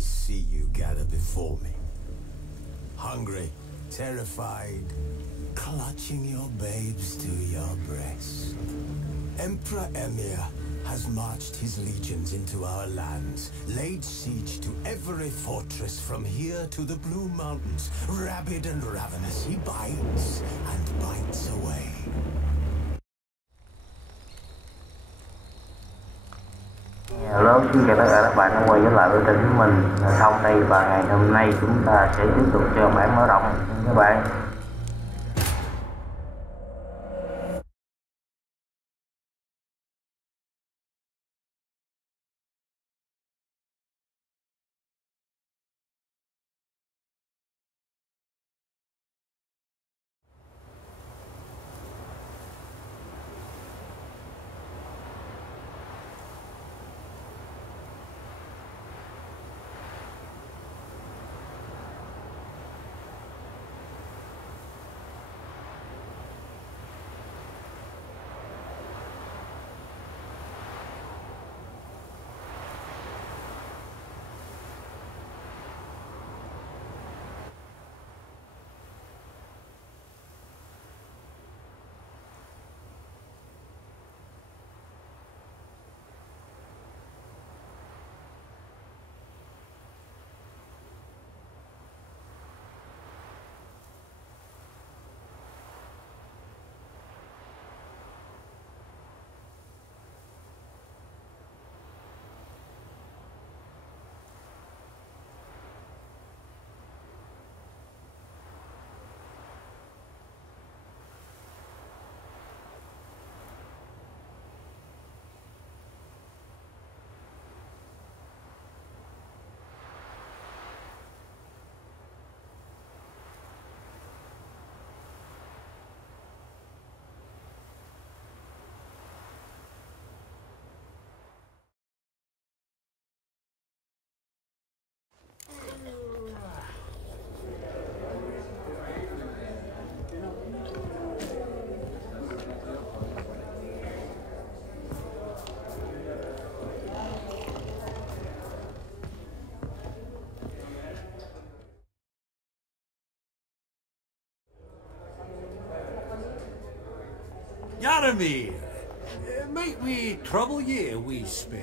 see you gather before me. Hungry, terrified, clutching your babes to your breast. Emperor Emir has marched his legions into our lands, laid siege to every fortress from here to the Blue Mountains. Rabid and ravenous, he bites and bites away. Hello, xin chào tất cả các bạn đã quay trở lại với kênh của mình Thông đây, và ngày hôm nay chúng ta sẽ tiếp tục cho bản mở rộng các bạn. Yaramir, might we trouble ye a wee spell?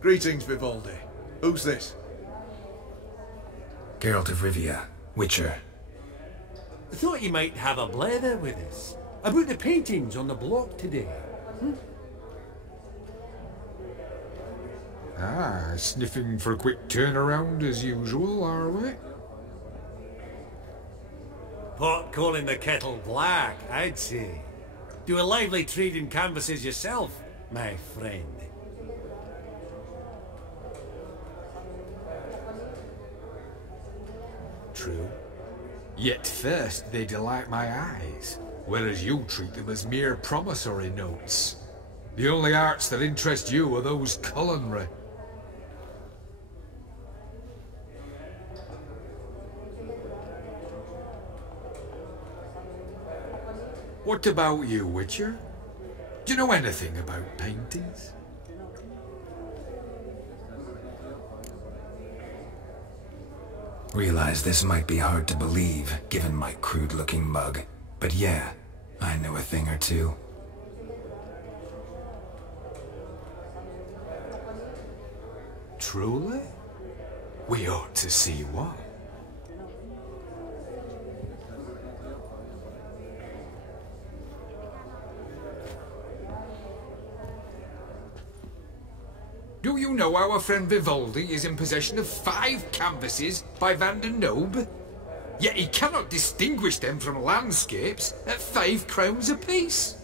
Greetings, Vivaldi. Who's this? Geralt of Rivia, Witcher. I thought you might have a blather with us about the paintings on the block today. Sniffing for a quick turnaround as usual, are we? Pot calling the kettle black, I'd say. Do a lively trade in canvases yourself, my friend. True. Yet first they delight my eyes, whereas you treat them as mere promissory notes. The only arts that interest you are those culinary. What about you, Witcher? Do you know anything about paintings? Realize this might be hard to believe, given my crude-looking mug. But yeah, I know a thing or two. Truly? We ought to see what. Do you know our friend Vivaldi is in possession of 5 canvases by Van der Nobe? Yet he cannot distinguish them from landscapes at 5 crowns apiece.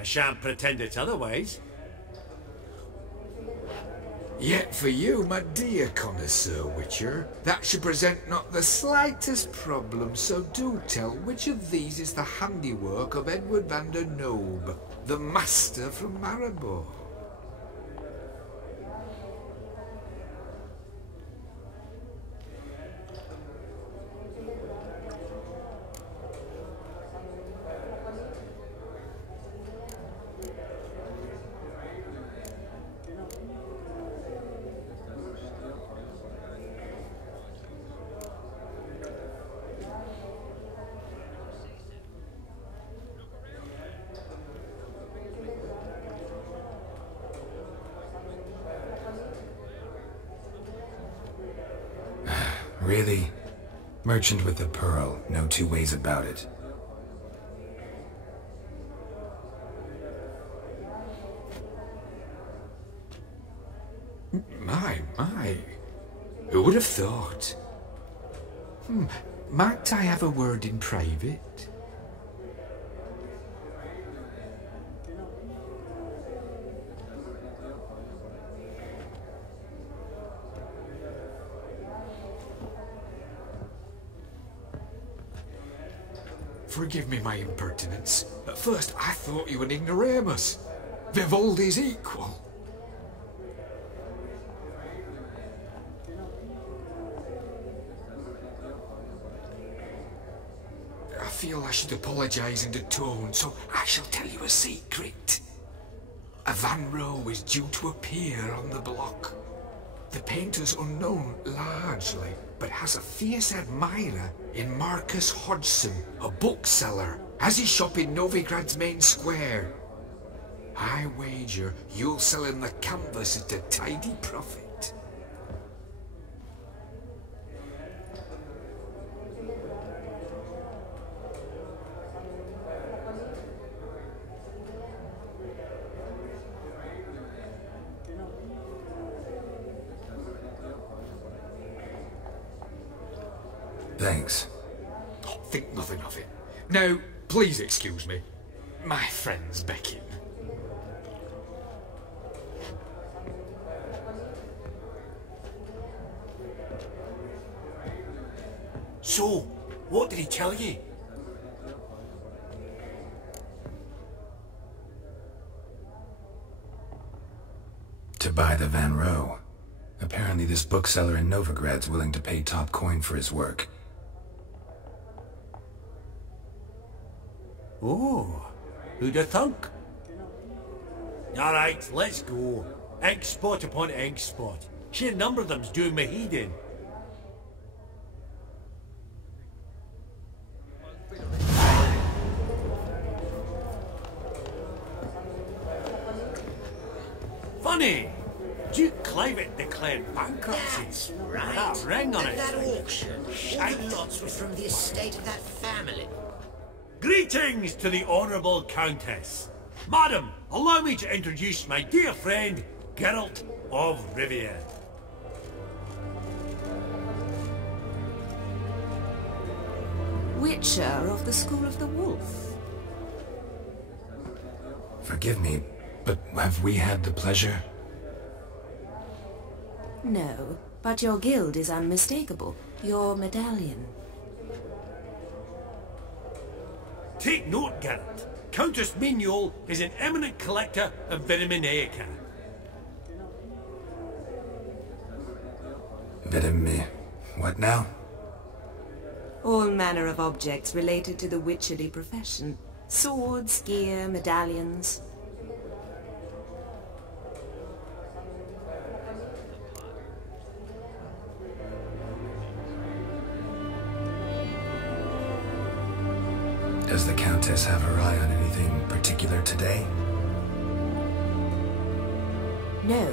I shan't pretend it's otherwise. Yet for you, my dear connoisseur Witcher, that should present not the slightest problem, so do tell which of these is the handiwork of Edward van der Nobe, the master from Maribor. Really? Merchant with the pearl, no two ways about it. My. Who would have thought? Might I have a word in private? Forgive me my impertinence. At first I thought you an ignoramus. Vivaldi's equal. I feel I should apologise in tone, so I shall tell you a secret. A Van Row is due to appear on the block. The painter's unknown largely, but has a fierce admirer in Marcus Hodgson, a bookseller, has his shop in Novigrad's main square. I wager you'll sell him the canvas at a tidy profit. Thanks. Oh, think nothing of it. Now, please excuse me. My friend's becking. So, what did he tell you? To buy the Van Row. Apparently this bookseller in Novigrad's willing to pay top coin for his work. Oh, who'd have thunk? Alright, let's go. Ink spot upon ink spot. Sheer number of them's doing me heed in. Funny! Duke Clivet declared bankruptcy. That's right. With that ring on At it. that auction, all the lots were from the estate of that family. Greetings to the Honourable Countess. Madam, allow me to introduce my dear friend, Geralt of Rivia. Witcher of the School of the Wolf. Forgive me, but have we had the pleasure? No, but your guild is unmistakable. Your medallion. Take note, Geralt. Countess Mignol is an eminent collector of Vitaminaica. What now? All manner of objects related to the witcherly profession. Swords, gear, medallions. Does the Countess have her eye on anything particular today? No,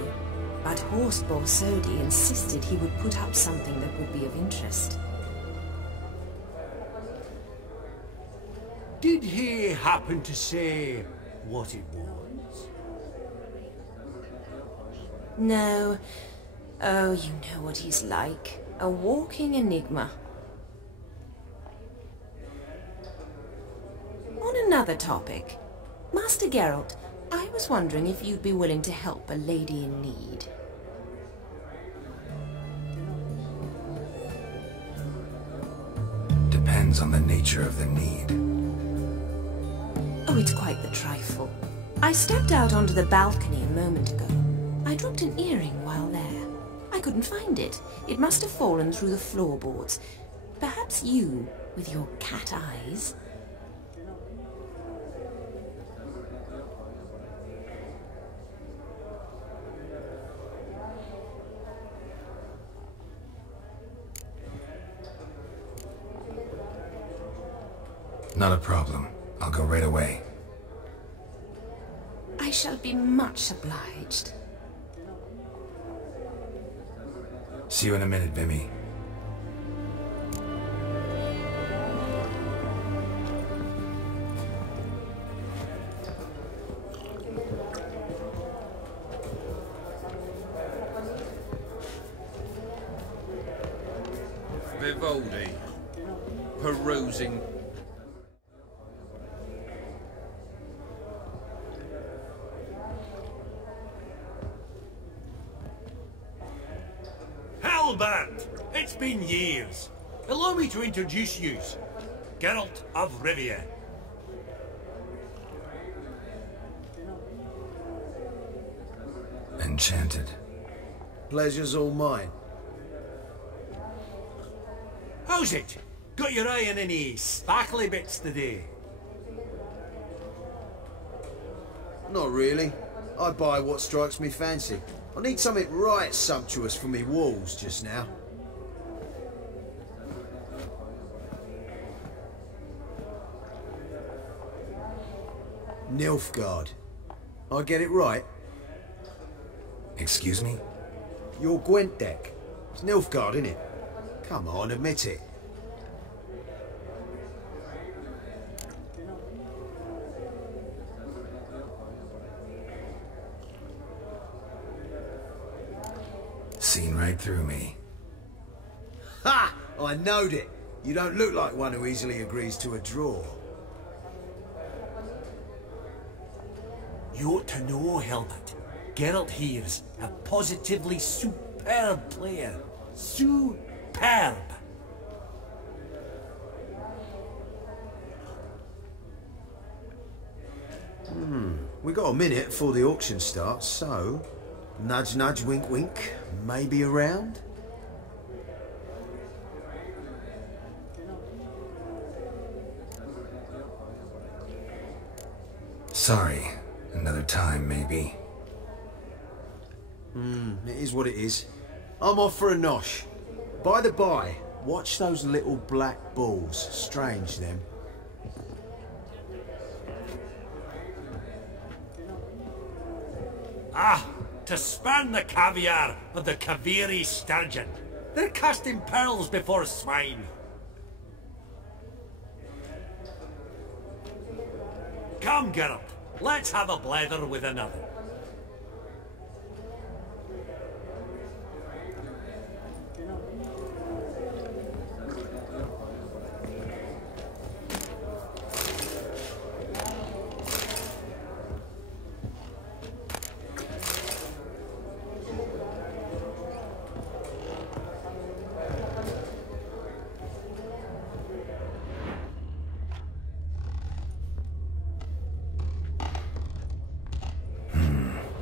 but Horst Borsodi insisted he would put up something that would be of interest. Did he happen to say what it was? No. Oh, you know what he's like. A walking enigma. On another topic, Master Geralt, I was wondering if you'd be willing to help a lady in need. Depends on the nature of the need. Oh, it's quite the trifle. I stepped out onto the balcony a moment ago. I dropped an earring while there. I couldn't find it. It must have fallen through the floorboards. Perhaps you, with your cat eyes... Not a problem. I'll go right away. I shall be much obliged. See you in a minute, Vimy. Vivaldi. Perusing. Halbert! It's been years. Allow me to introduce you. Geralt of Rivia. Enchanted. Pleasure's all mine. How's it? Got your eye on any sparkly bits today? Not really. I buy what strikes me fancy. I need something right sumptuous for me walls just now. Nilfgaard. I get it right? Excuse me? Your Gwent deck. It's Nilfgaard, innit? Come on, admit it. Seen right through me. Ha! I knowed it. You don't look like one who easily agrees to a draw. You ought to know, Hilbert. Geralt here's a positively superb player. Superb! We got a minute before the auction starts, so... Nudge, nudge, wink, wink. Maybe around? Sorry. Another time, maybe. It is what it is. I'm off for a nosh. By the by, watch those little black balls. Strange, them. Ah, to span the caviar of the Kaviri sturgeon. They're casting pearls before swine. Come, Geralt, let's have a blether with another.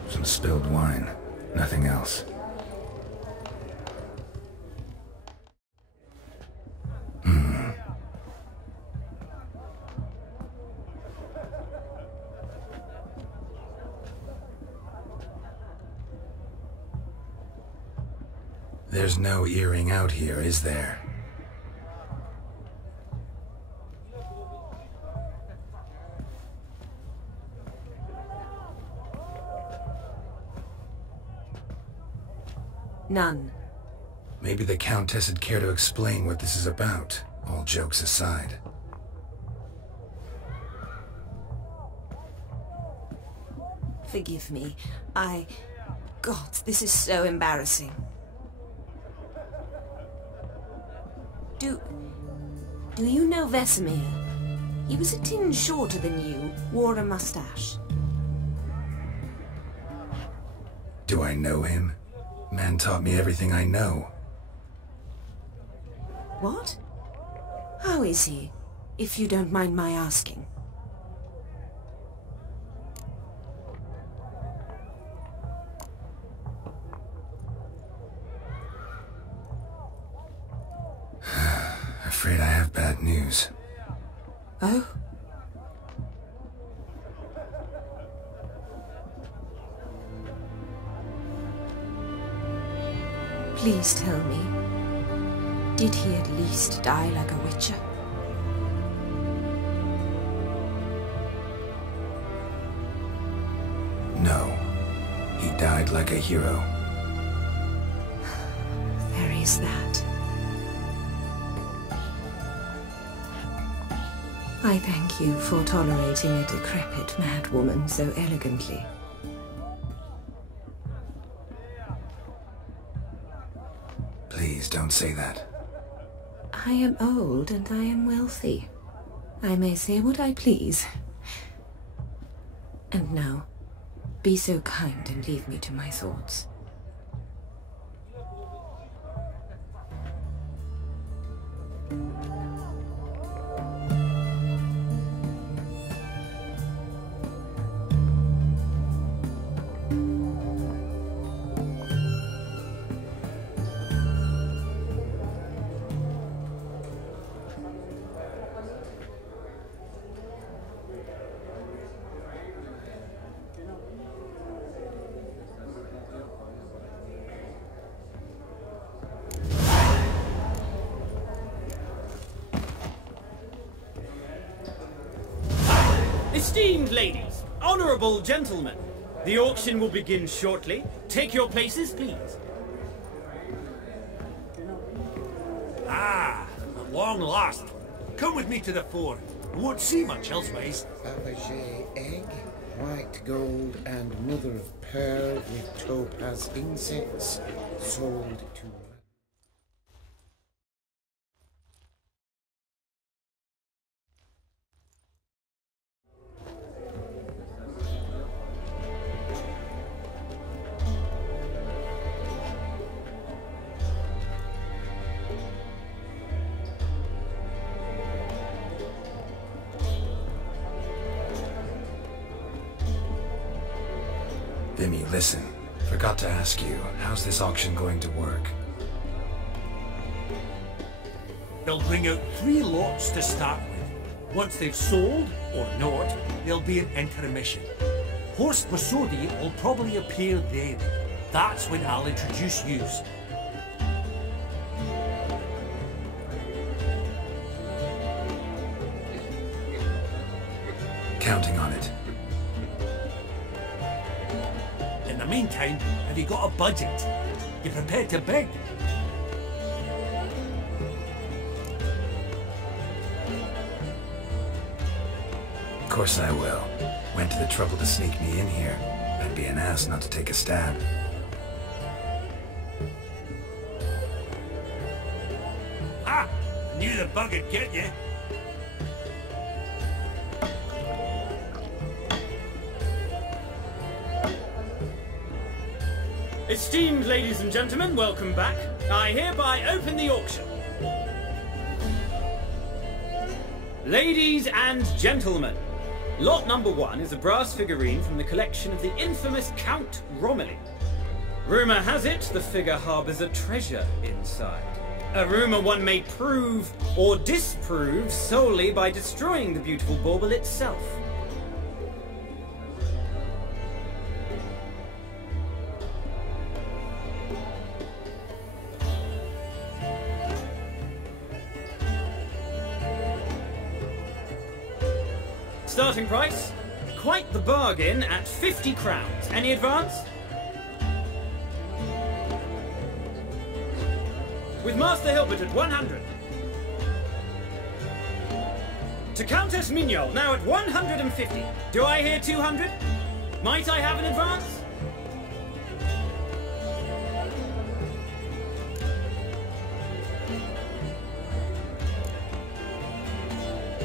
Some spilled wine. Nothing else. There's no earring out here, is there? None. Maybe the Countess would care to explain what this is about, all jokes aside. Forgive me. God, this is so embarrassing. Do you know Vesemir? He was a tin shorter than you, wore a mustache. Do I know him? Man taught me everything I know. What? How is he, if you don't mind my asking? Afraid I have bad news. Oh? Please tell me, did he at least die like a witcher? No. He died like a hero. There is that. I thank you for tolerating a decrepit madwoman so elegantly. Please don't say that. I am old and I am wealthy. I may say what I please. And now, be so kind and leave me to my thoughts. Esteemed ladies, honourable gentlemen, the auction will begin shortly. Take your places, please. Ah, at long last. Come with me to the fore. We won't see much elsewise. Fabergé egg, white gold and mother of pearl with topaz insects, sold to... Vimy, listen. Forgot to ask you, how's this auction going to work? They'll bring out 3 lots to start with. Once they've sold, or not, there'll be an intermission. Horse Basodi will probably appear then. That's when I'll introduce yous. Counting on it. In the meantime, have you got a budget? You prepared to beg? Of course I will. Went to the trouble to sneak me in here. I'd be an ass not to take a stab. Ah! Knew the bug'd get you. Esteemed ladies and gentlemen, welcome back. I hereby open the auction. Ladies and gentlemen, lot number 1 is a brass figurine from the collection of the infamous Count Romilly. Rumour has it the figure harbours a treasure inside. A rumour one may prove or disprove solely by destroying the beautiful bauble itself. Starting price, quite the bargain at 50 crowns. Any advance? With Master Hilbert at 100. To Countess Mignol, now at 150. Do I hear 200? Might I have an advance?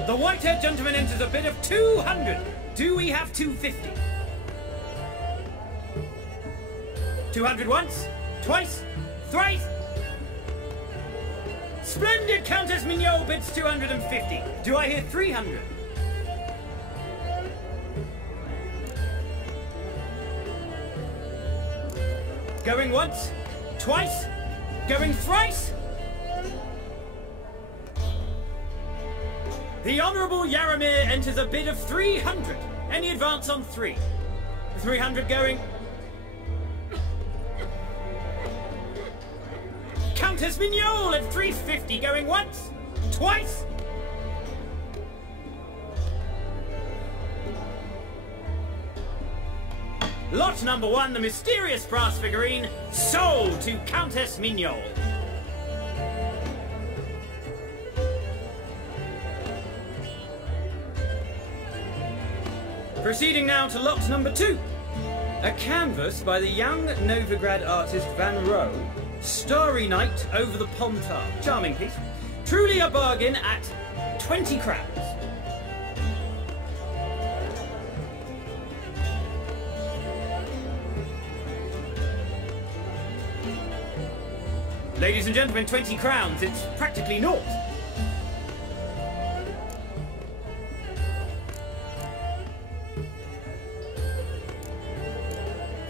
The white-haired gentleman enters a bid of 200. Do we have 250? 200 once, twice, thrice. Splendid Countess Mignol bids 250. Do I hear 300? Going once, twice, going thrice. The Honourable Yaramir enters a bid of 300. Any advance on 3? 300 going. Countess Mignol at 350 going once, twice. Lot number 1, the mysterious brass figurine, sold to Countess Mignol. Proceeding now to lot number 2. A canvas by the young Novigrad artist Van Rohe, Starry Night over the Pontar. Charming piece. Truly a bargain at 20 crowns. Ladies and gentlemen, 20 crowns, it's practically naught.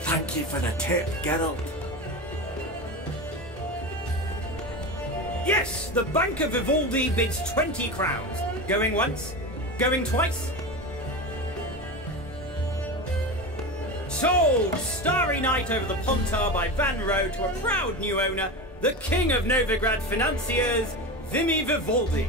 Thank you for the tip, Geralt. Yes, the Bank of Vivaldi bids 20 crowns. Going once? Going twice? Sold! Starry night over the Pontar by Van Row to a proud new owner, the King of Novigrad financiers, Vimy Vivaldi.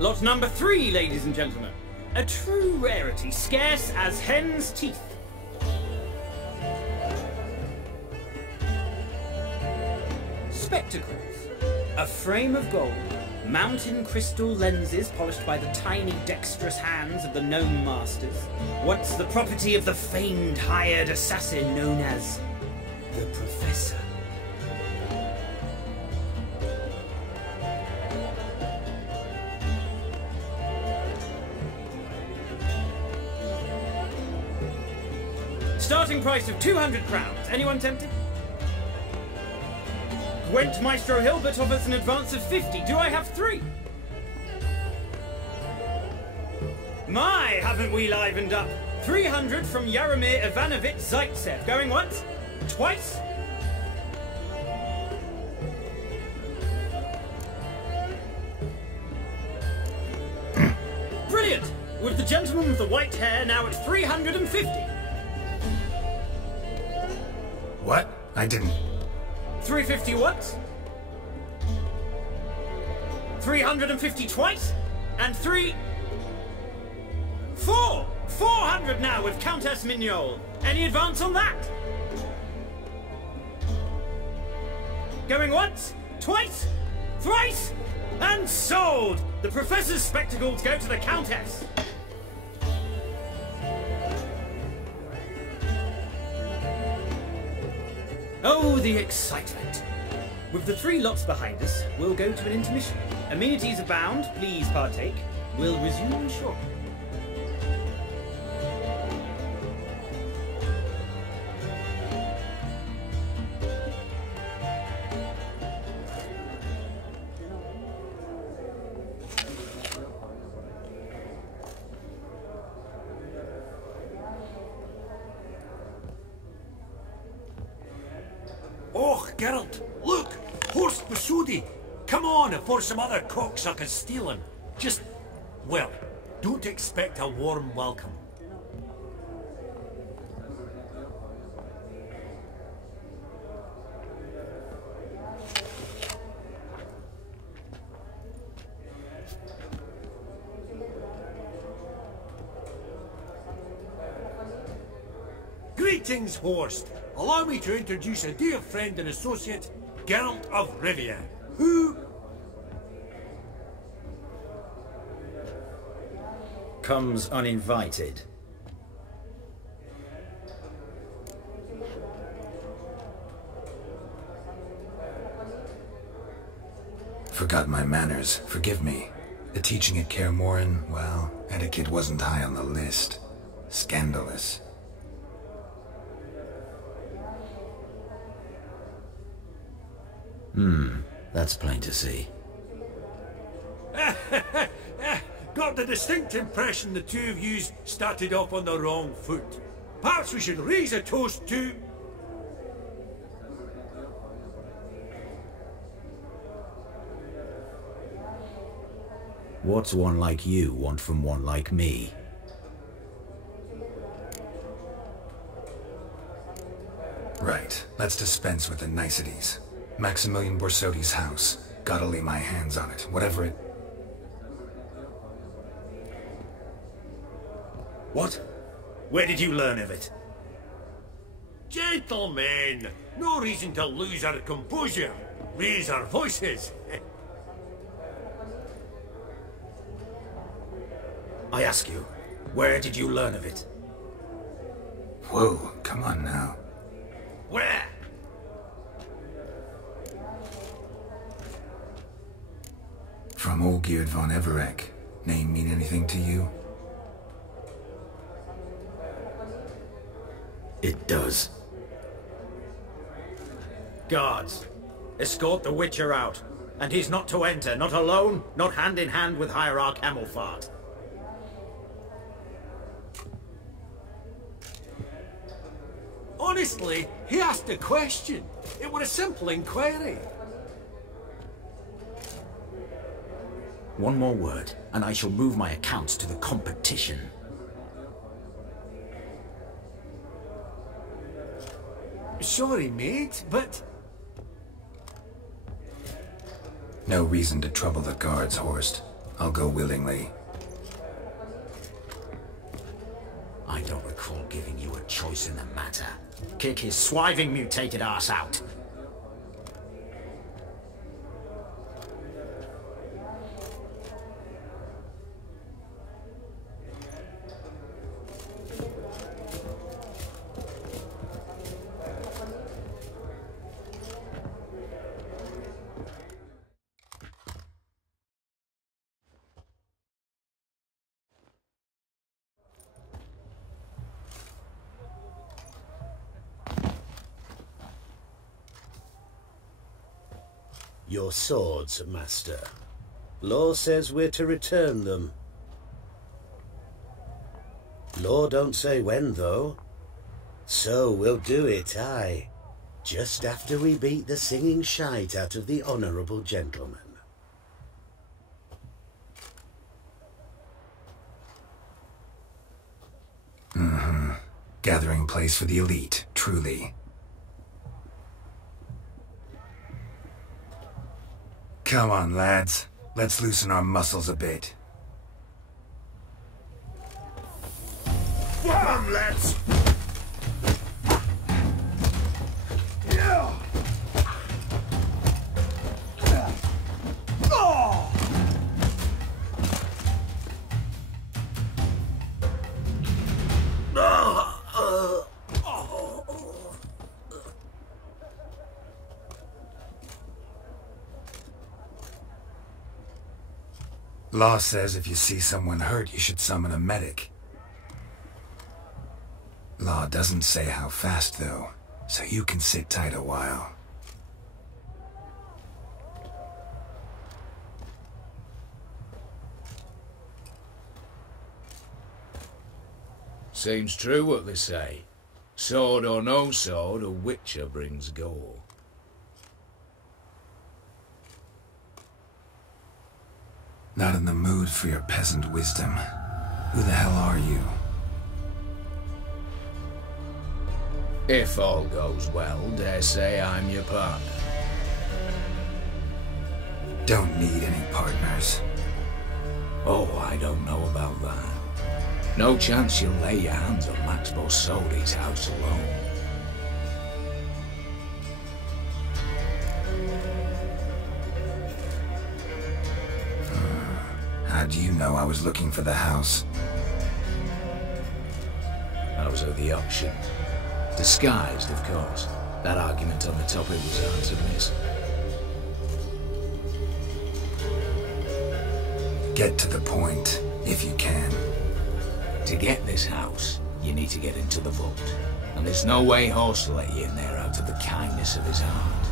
Lot number 3, ladies and gentlemen. A true rarity, scarce as hen's teeth. Spectacles. A frame of gold. Mountain crystal lenses polished by the tiny dexterous hands of the gnome masters. Once the property of the famed hired assassin known as the Professor. Starting price of 200 crowns. Anyone tempted? Gwent Maestro Hilbert offers an advance of 50. Do I have 3? My, haven't we livened up? 300 from Jaromir Ivanovich Zaitsev. Going once? Twice? Brilliant! With the gentleman with the white hair now at 350. What? I didn't... 350 once, 350 twice, and 400 now with Countess Mignol. Any advance on that? Going once, twice, thrice, and sold! The Professor's spectacles go to the Countess. Oh, the excitement. With the 3 lots behind us, we'll go to an intermission. Amenities abound, please partake. We'll resume shortly. Oh, Geralt, look! Horst Masudi! Come on before some other cocksuckers steal him. Just, well, don't expect a warm welcome. Greetings, Horst. Allow me to introduce a dear friend and associate, Geralt of Rivia, who... comes uninvited. Forgot my manners. Forgive me. The teaching at Kaer Morhen, well, etiquette wasn't high on the list. Scandalous. That's plain to see. Got the distinct impression the two of yous started off on the wrong foot. Perhaps we should raise a toast to... What's one like you want from one like me? Right. Let's dispense with the niceties. Maximilian Borsodi's house. Gotta lay my hands on it, whatever it... What? Where did you learn of it? Gentlemen, no reason to lose our composure. Raise our voices. I ask you, where did you learn of it? Whoa, come on now. Where? From Olgierd von Everek. Name mean anything to you? It does. Guards, escort the Witcher out. And he's not to enter, not alone, not hand in hand with Hierarch Hamilfart. Honestly, he asked a question. It was a simple inquiry. One more word, and I shall move my accounts to the competition. Sorry, mate, but... No reason to trouble the guards, Horst. I'll go willingly. I don't recall giving you a choice in the matter. Kick his swiving mutated ass out. Your swords, Master. Law says we're to return them. Law don't say when, though. So we'll do it, aye. Just after we beat the singing shite out of the honourable gentleman. Mm-hmm. Gathering place for the elite, truly. Come on, lads. Let's loosen our muscles a bit. Come, lads! Law says if you see someone hurt, you should summon a medic. Law doesn't say how fast, though, so you can sit tight a while. Seems true what they say. Sword or no sword, a witcher brings gore. Not in the mood for your peasant wisdom. Who the hell are you? If all goes well, dare say I'm your partner. Don't need any partners. Oh, I don't know about that. No chance you'll lay your hands on Max Borsodi's house alone. How do you know I was looking for the house? I was at the auction. Disguised, of course. That argument on the topic was hard to miss. Get to the point, if you can. To get this house, you need to get into the vault. And there's no way Horst will let you in there out of the kindness of his heart.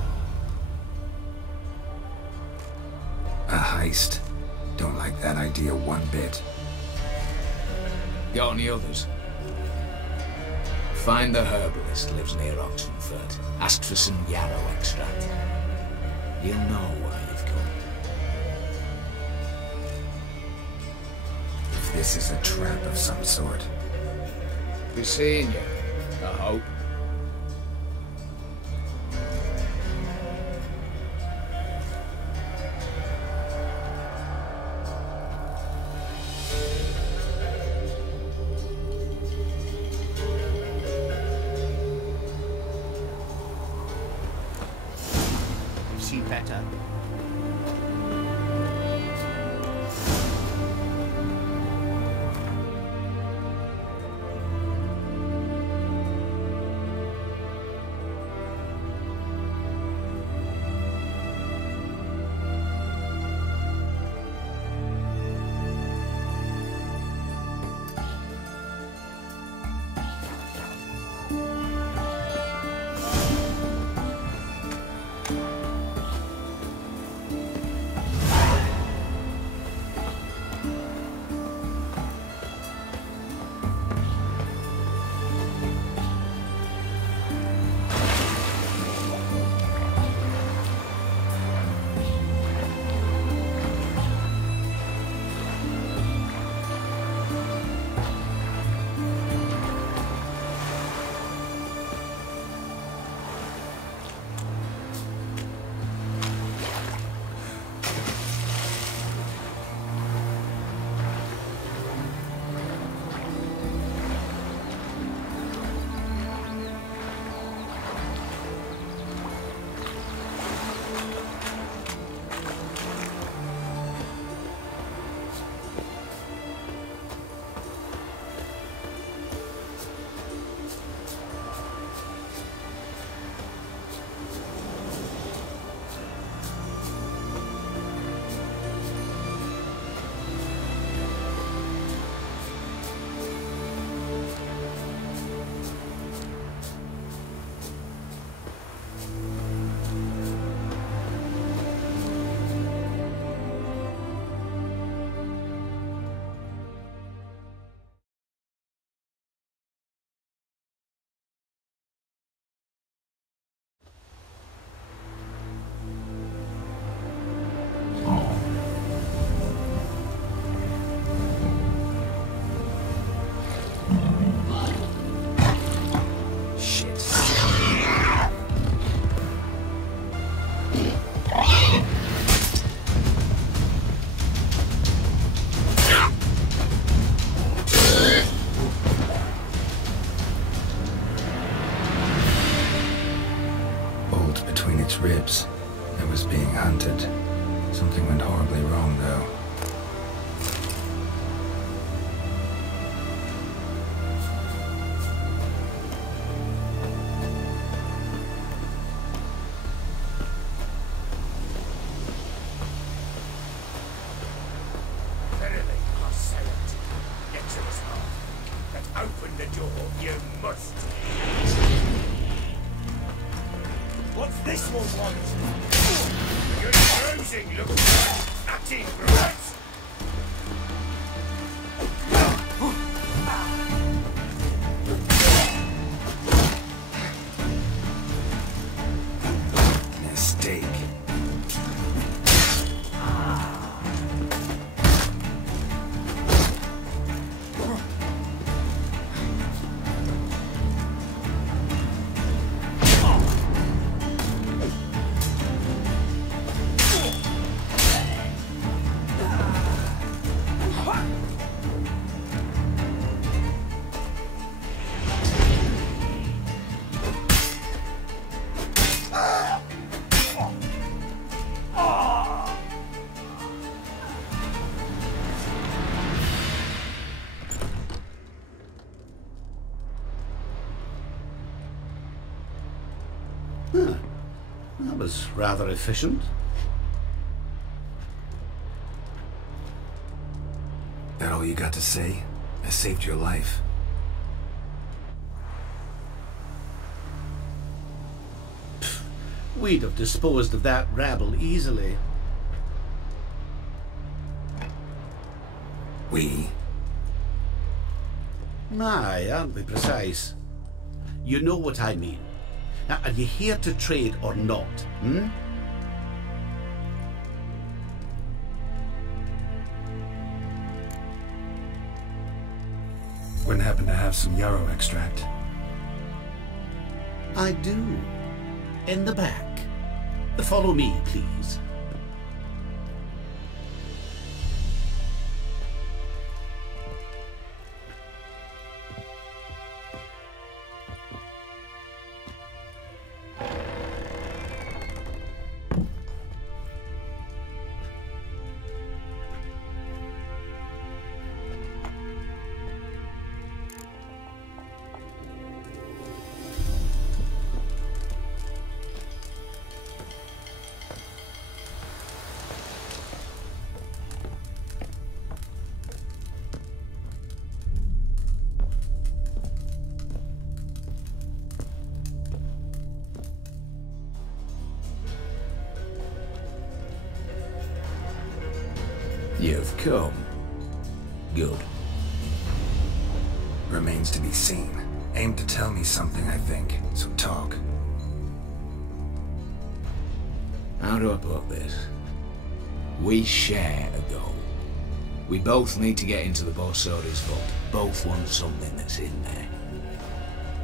A heist? Don't like that idea one bit. Got any others? Find the herbalist lives near Oxenfurt. Ask for some yarrow extract. You'll know why you've come. If this is a trap of some sort. Be seeing you, I hope. See better. bolt between its ribs. It was being hunted. Something went horribly wrong, though. Verily, I say it. Get to us now. But open the door, you must. What's this one want? You're cruising, look like acting right. Mistake. That was rather efficient. That all you got to say? I saved your life. We'd have disposed of that rabble easily. We? Aye, aren't we precise? You know what I mean. Now, are you here to trade or not, hmm? Wouldn't happen to have some yarrow extract? I do. In the back. Follow me, please. You've come. Good. Remains to be seen. Aim to tell me something, I think. So talk. How do I put this? We share a goal. We both need to get into the Borsodi's vault. Both want something that's in there.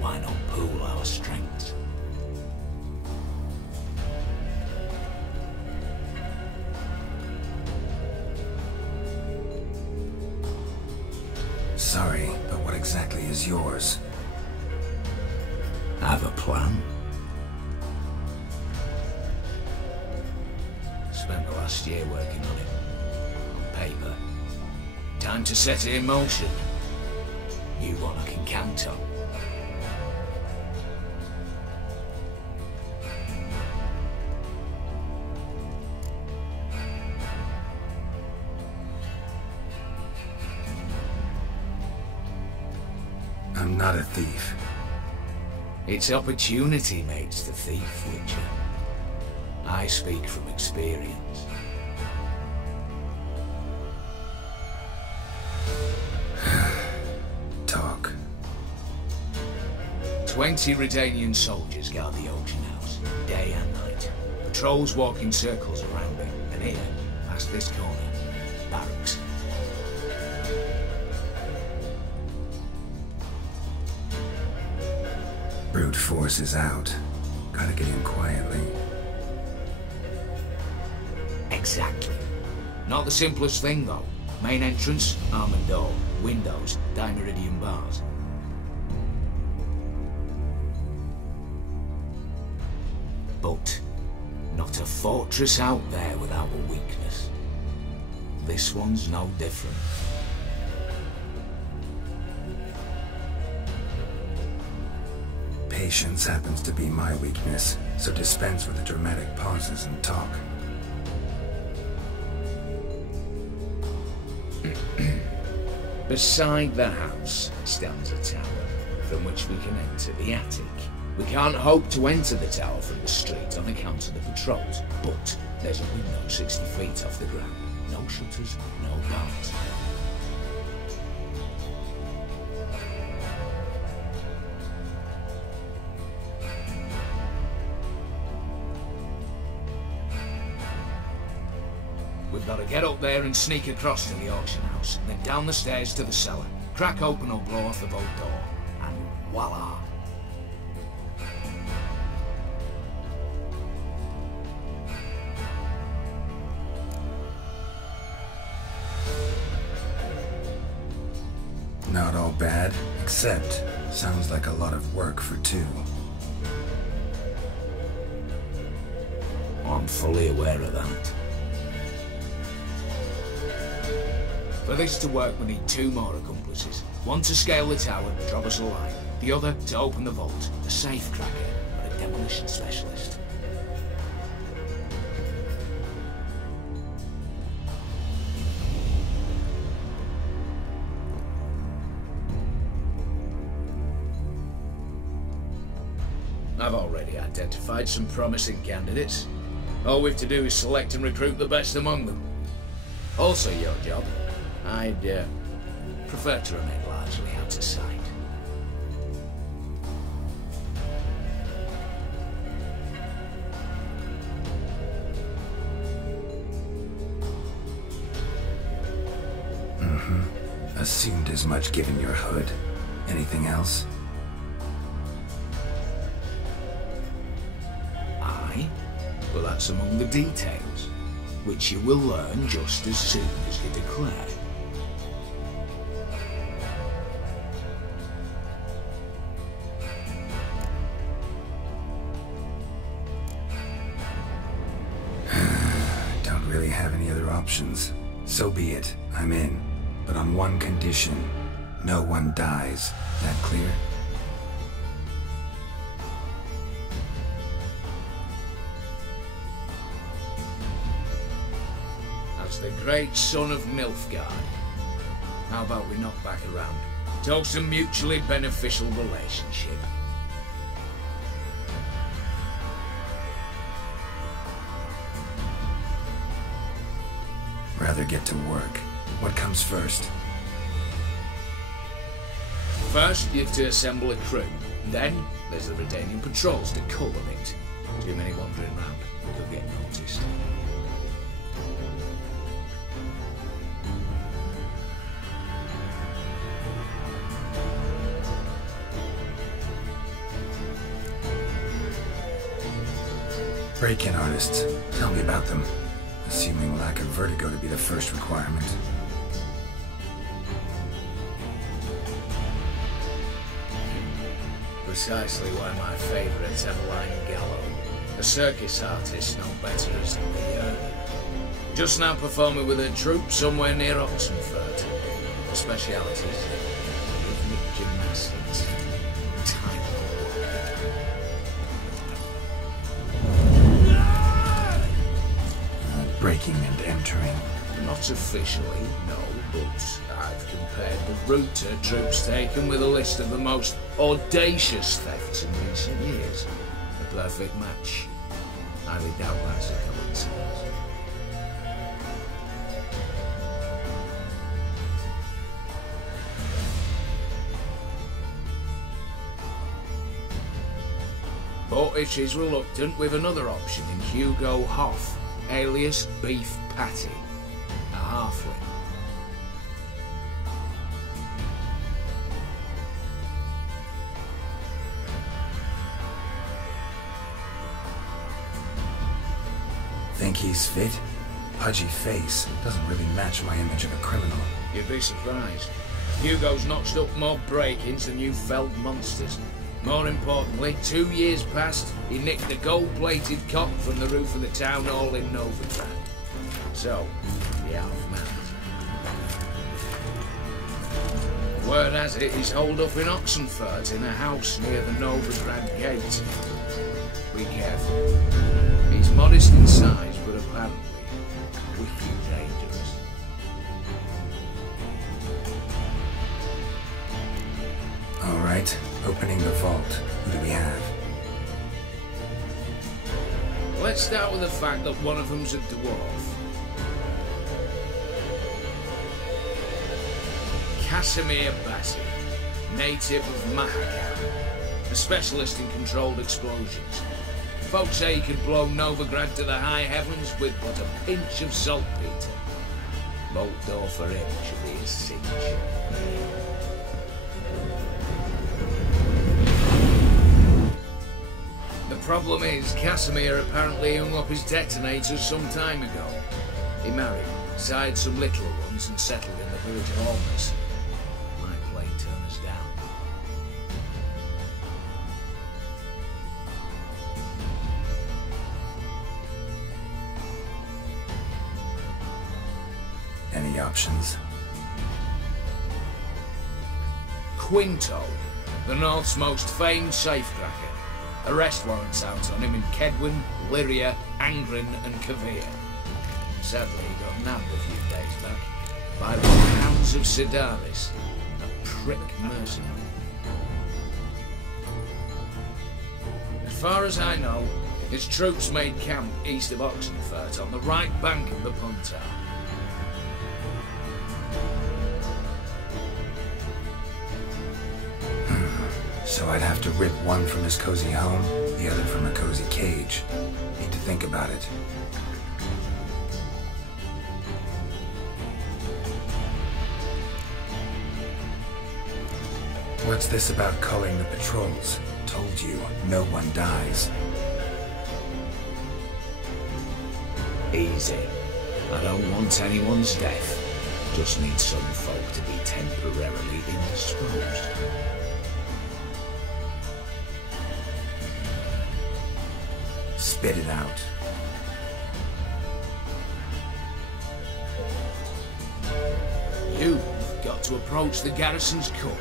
Why not pool our strengths? Sorry, but what exactly is yours? I have a plan. Spent the last year working on it. On paper. Time to set it in motion. You one I can count on. I'm not a thief. It's opportunity makes the thief, Witcher. I speak from experience. Talk. 20 Redanian soldiers guard the auction house, day and night. Patrols walk in circles around it, and here, past this corner, barracks. Brute force is out. Gotta get in quietly. Exactly. Not the simplest thing, though. Main entrance, armored door. Windows, dimeridian bars. But not a fortress out there without a weakness. This one's no different. Patience happens to be my weakness, so dispense with the dramatic pauses and talk. Beside the house stands a tower, from which we can enter the attic. We can't hope to enter the tower from the street on account of the patrols, but there's a window 60 feet off the ground. No shutters, no bars. We've got to get up there and sneak across to the auction house, then down the stairs to the cellar, crack open or blow off the boat door, and voila! Not all bad, except sounds like a lot of work for two. I'm fully aware of that. For this to work, we need two more accomplices. One to scale the tower and drop us a line. The other to open the vault. A safe cracker, but a demolition specialist. I've already identified some promising candidates. All we've to do is select and recruit the best among them. Also your job. I'd prefer to remain largely out of sight. Assumed as much given your hood. Anything else? Aye, but that's among the details, which you will learn just as soon as you declare. Don't really have any other options. So be it, I'm in. But on one condition. No one dies. That clear? As the great son of Nilfgaard. How about we knock back around? Talk some mutually beneficial relationship. Rather get to work. What comes first? First, you have to assemble a crew. Then, there's the Redanian patrols to cultivate. Too many wandering round, you'll get noticed. Break-in artists. Tell me about them. Assuming lack of vertigo to be the first requirement. Precisely why my favourite's Eveline Gallo. A circus artist no better as the just now performing with her troupe somewhere near Oxenfurt. Her specialities, rhythmic gymnastics, time. Breaking and entering. Not officially, no, but I've compared the route her troops taken with a list of the most audacious thefts in recent years. A perfect match. Highly doubt that's a coincidence. But if she's reluctant, with another option in Hugo Hoff, alias Beef Patty, a halfling. Think he's fit? Pudgy face doesn't really match my image of a criminal. You'd be surprised. Hugo's notched up more break-ins than you felled monsters. More importantly, 2 years past, he nicked a gold-plated cock from the roof of the town hall in Novigrad. So, the half-man. Word has it he's holed up in Oxenfurt in a house near the Novigrad gate. Be careful. He's modest in size, but apparently wicked dangerous. All right, opening the vault. Who do we have? Let's start with the fact that one of them's a dwarf. Casimir Bassi, native of Mahakam, a specialist in controlled explosions. Folks say he could blow Novigrad to the high heavens with but a pinch of saltpeter. Bolt door for him should be a cinch. The problem is, Casimir apparently hung up his detonators some time ago. He married, sired some littler ones and settled in the village of Almas. Might play turn us down. Any options? Quinto, the North's most famed safecracker. Arrest warrants out on him in Kedwin, Lyria, Angren and Kavir. Sadly, he got nabbed a few days back by the hounds of Sedaris, a prick mercenary. As far as I know, his troops made camp east of Oxenfurt on the right bank of the Punta. So I'd have to rip one from his cozy home, the other from a cozy cage. Need to think about it. What's this about culling the patrols? Told you, no one dies. Easy. I don't want anyone's death. Just need some folk to be temporarily indisposed. Spit it out. You've got to approach the garrison's cook.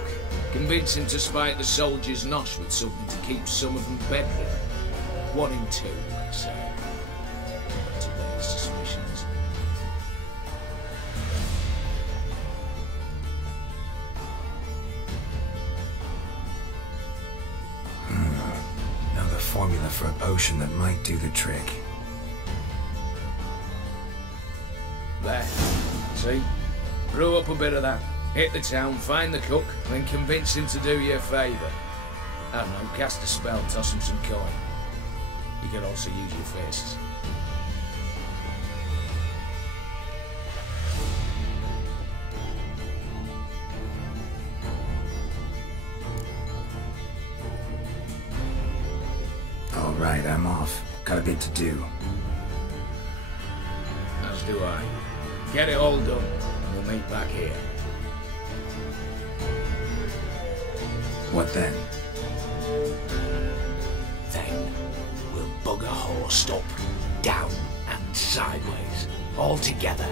Convince him to spike the soldiers' nosh with something to keep some of them bedridden. 1 in 2, let's say. To raise suspicions. Know the formula for a potion that might do the trick. There. See? Brew up a bit of that. Hit the town, find the cook, then convince him to do you a favour. I don't know, cast a spell, toss him some coin. You can also use your fists. All right, I'm off. Got a bit to do. As do I. Get it all done, and we'll meet back here. What then? Then we'll bugger horsed up, down and sideways, all together.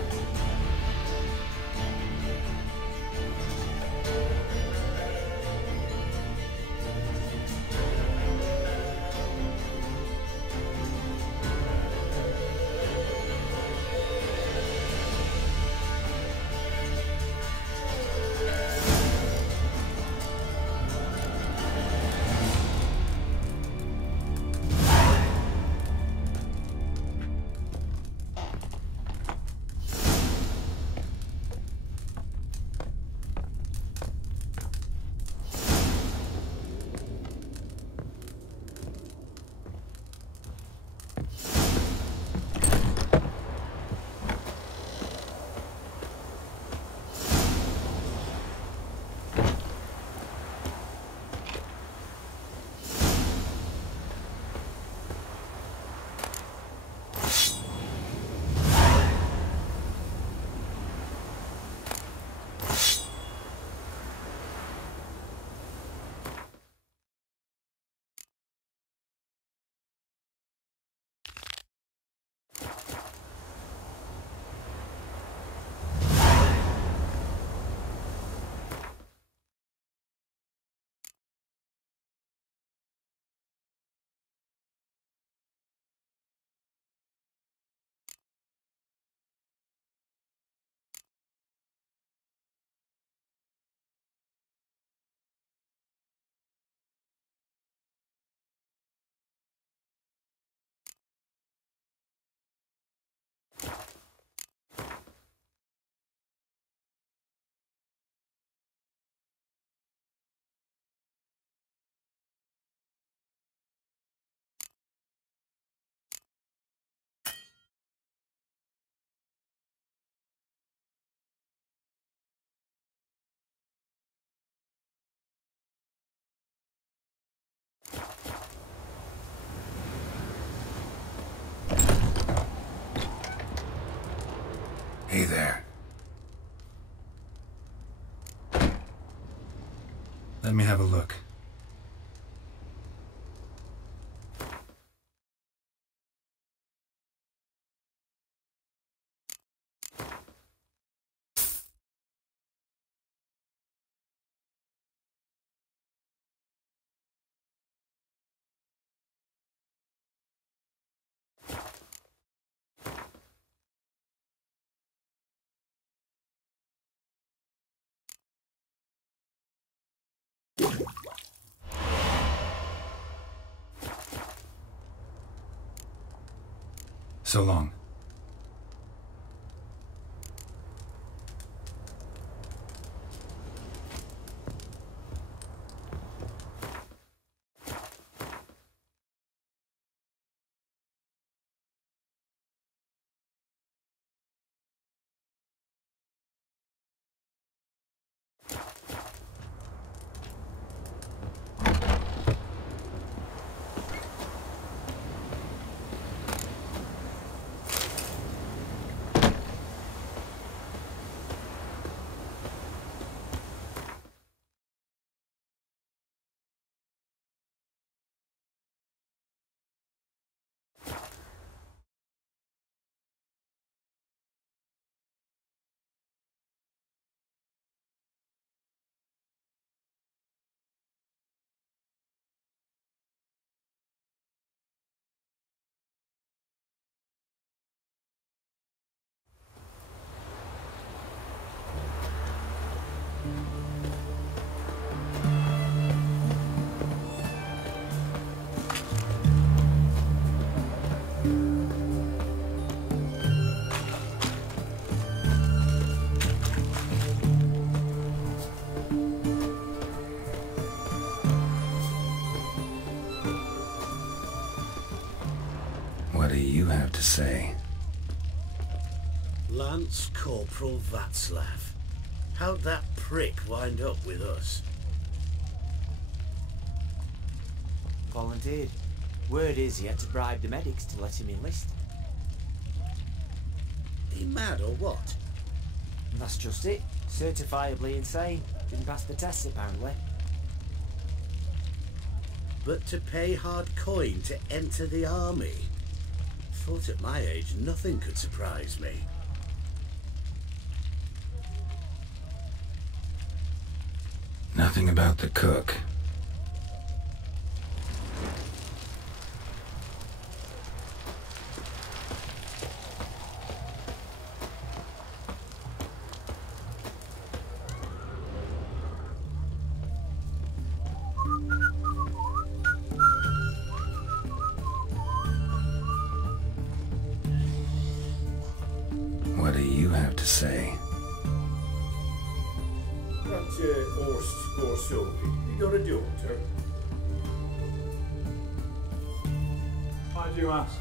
me have a look. So long. What do you have to say? Lance Corporal Václav. How'd that prick wind up with us? Volunteered. Word is he had to bribe the medics to let him enlist. He mad or what? And that's just it. Certifiably insane. Didn't pass the tests apparently. But to pay hard coin to enter the army? Thought at my age nothing could surprise me. Nothing about the cook. What do you have to say? That horse or Sophie, you got a daughter? Why do you ask?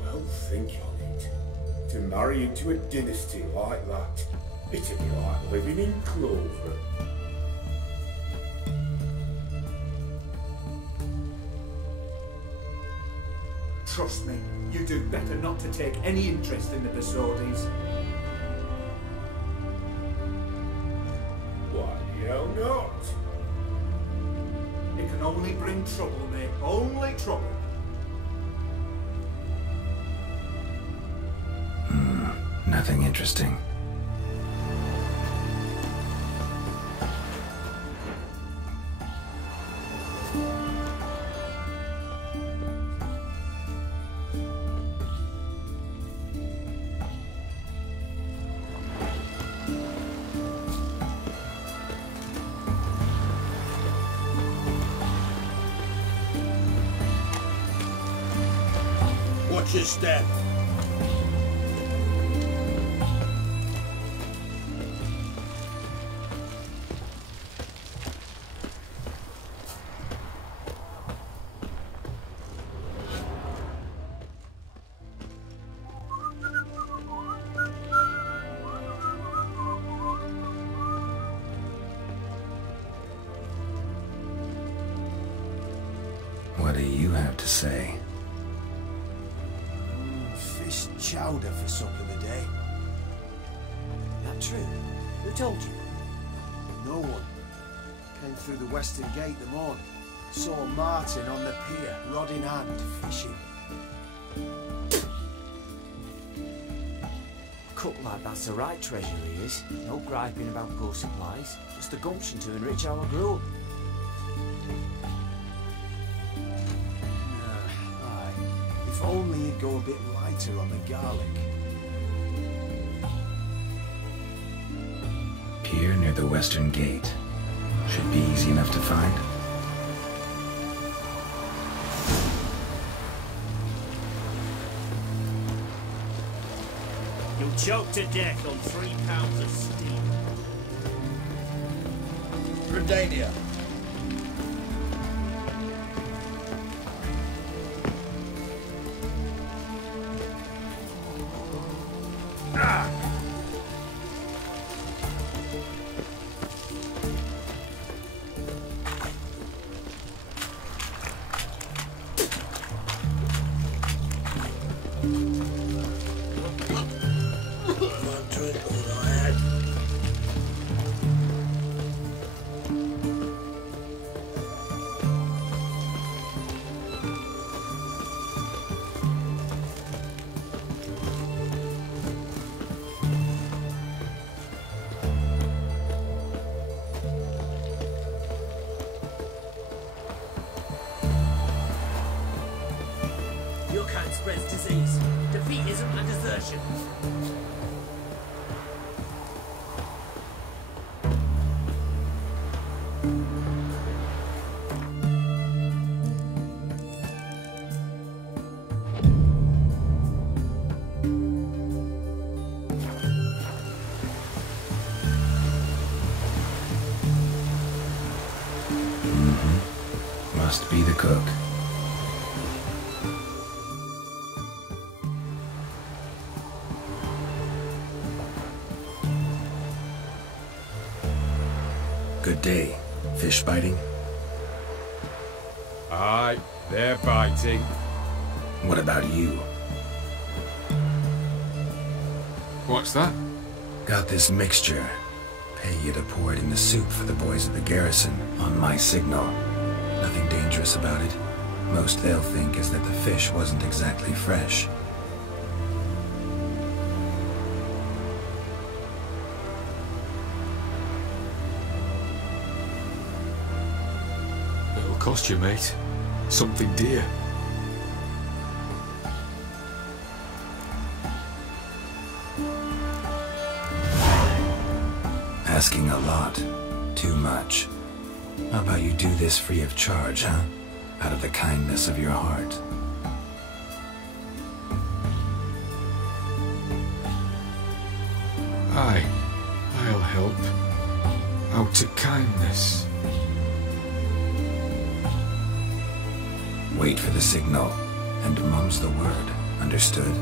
Well, think on it. To marry into a dynasty like that, it'd be like living in clover. Trust me, you do better not to take any interest in the Besodis. Why the hell not? It can only bring trouble, mate. Only trouble. Nothing interesting. Watch your step. What do you have to say? Fish chowder for supper today. That true? Who told you? No one. Came through the western gate the morning. Saw Martin on the pier, rod in hand, fishing. Cook like that's the right treasure he is. No griping about poor supplies. Just the gumption to enrich our group. Aye. If only he'd go a bit lighter on the garlic. Pier near the western gate. Should be easy enough to find. You'll choke to death on 3 pounds of steam. Redania. Your kind spreads disease. Defeatism and desertion. Must be the cook. Good day. Fish biting? Aye, they're biting. What about you? What's that? Got this mixture. Pay you to pour it in the soup for the boys at the garrison on my signal. Nothing dangerous about it. Most they'll think is that the fish wasn't exactly fresh. It'll cost you, mate. Something dear. Asking a lot. Too much. How about you do this free of charge, huh? Out of the kindness of your heart. Aye, I'll help. Out of kindness. Wait for the signal, and mum's the word. Understood?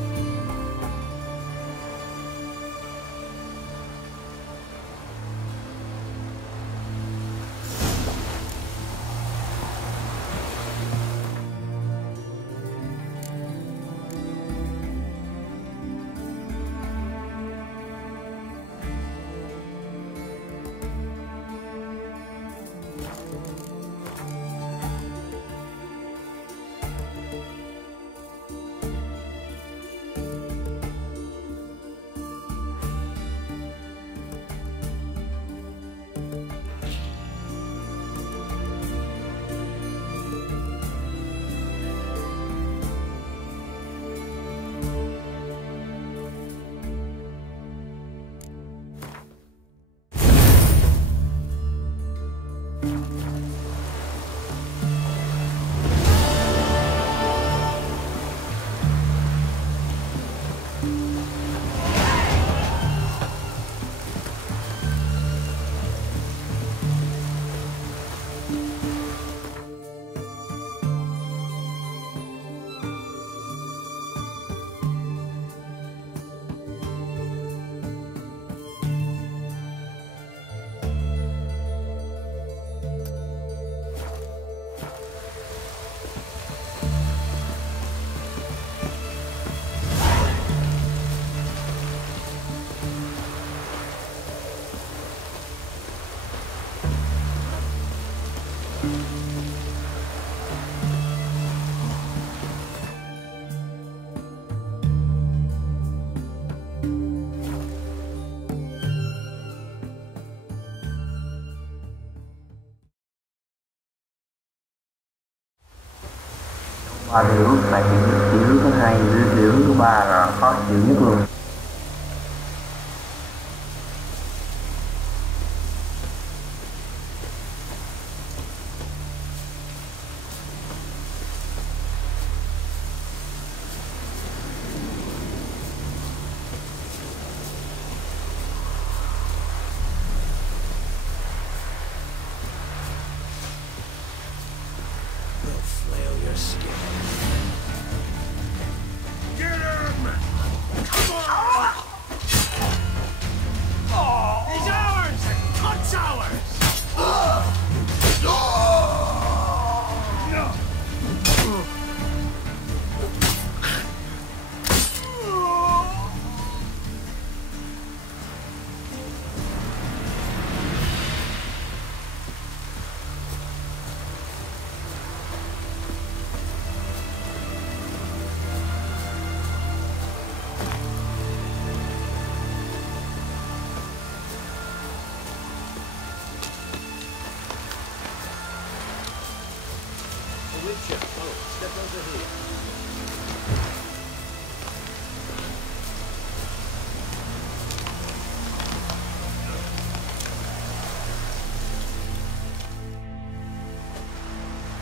Ba điều là điều thứ hai, điều thứ ba là khó chịu nhất luôn.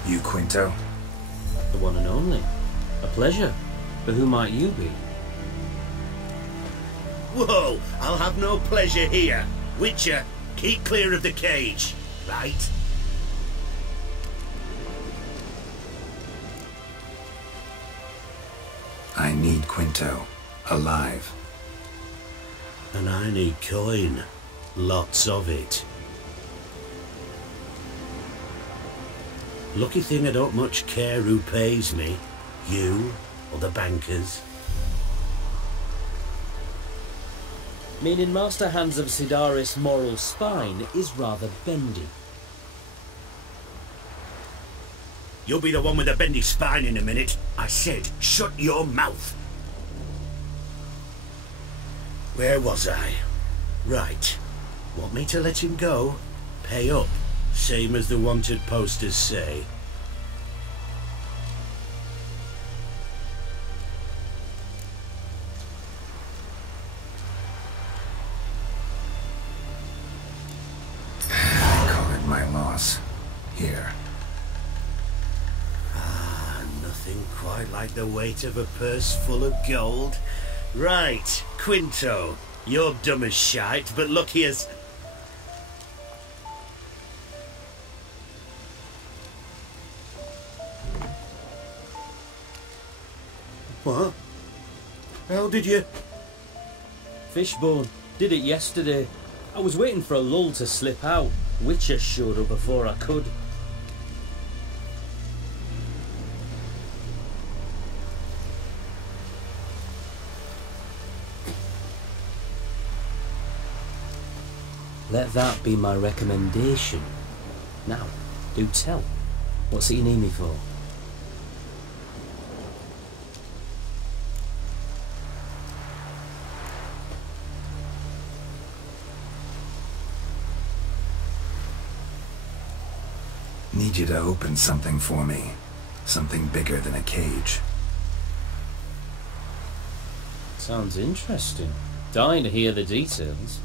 You Quinto? The one and only. A pleasure. But who might you be? Whoa! I'll have no pleasure here. Witcher, keep clear of the cage, right? I need Quinto. Alive. And I need coin. Lots of it. Lucky thing I don't much care who pays me. You or the bankers. Meaning Master Hans of Sidaris' moral spine is rather bendy. You'll be the one with the bendy spine in a minute. I said, shut your mouth. Where was I? Right. Want me to let him go? Pay up. Same as the wanted posters say. I call it my loss. Here. Ah, nothing quite like the weight of a purse full of gold. Right, Quinto. You're dumb as shite, but lucky as... What? How did you... Fishbone. Did it yesterday. I was waiting for a lull to slip out. Witcher showed up before I could. Let that be my recommendation. Now, do tell. What's it you need me for? Need you to open something for me. Something bigger than a cage. Sounds interesting. Dying to hear the details.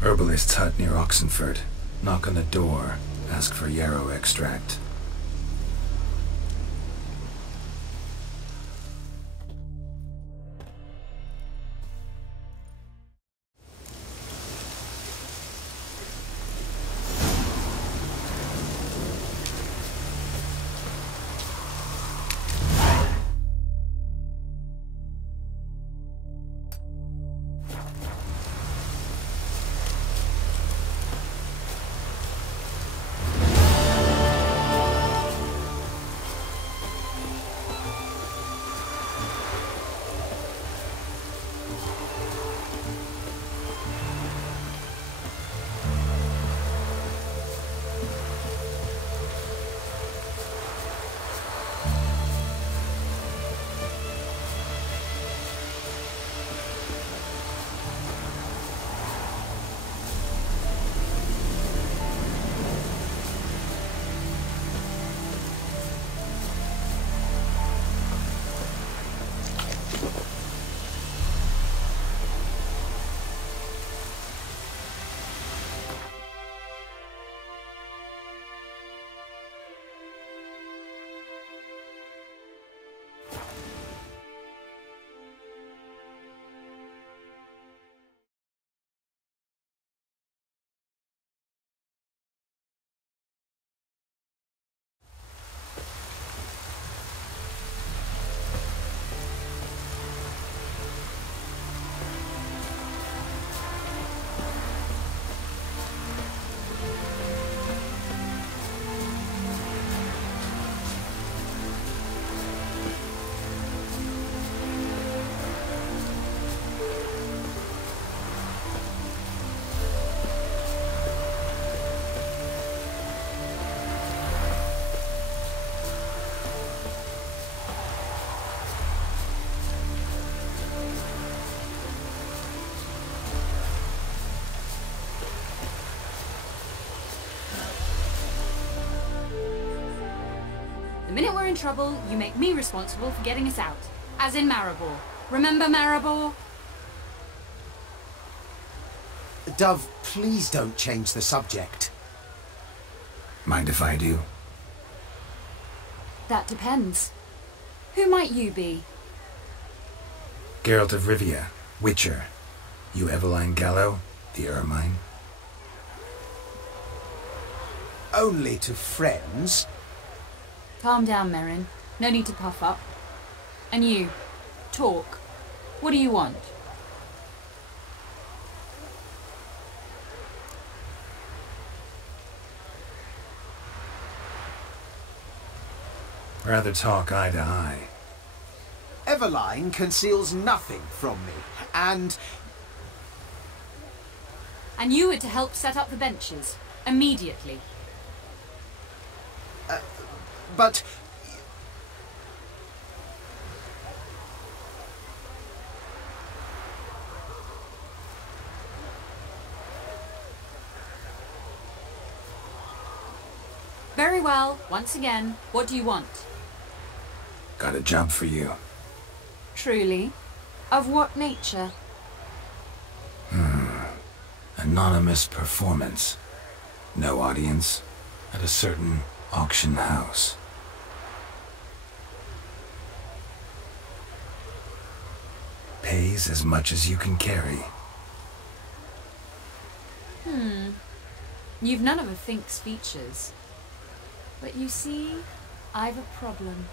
Herbalist's hut near Oxenfurt. Knock on the door. Ask for yarrow extract. minute we're in trouble, you make me responsible for getting us out. As in Maribor. Remember Maribor? Dove, please don't change the subject. Mind if I do? That depends. Who might you be? Geralt of Rivia, Witcher. You Eveline Gallo, the Ermine? Only to friends. Calm down, Merrin. No need to puff up. And you, talk. What do you want? Rather talk eye to eye. Eveline conceals nothing from me, and... And you were to help set up the benches. Immediately. But... Very well. Once again, what do you want? Got a job for you. Truly? Of what nature? Anonymous performance. No audience. At a certain auction house. Pays as much as you can carry. You've none of a Fink's features. But you see, I've a problem.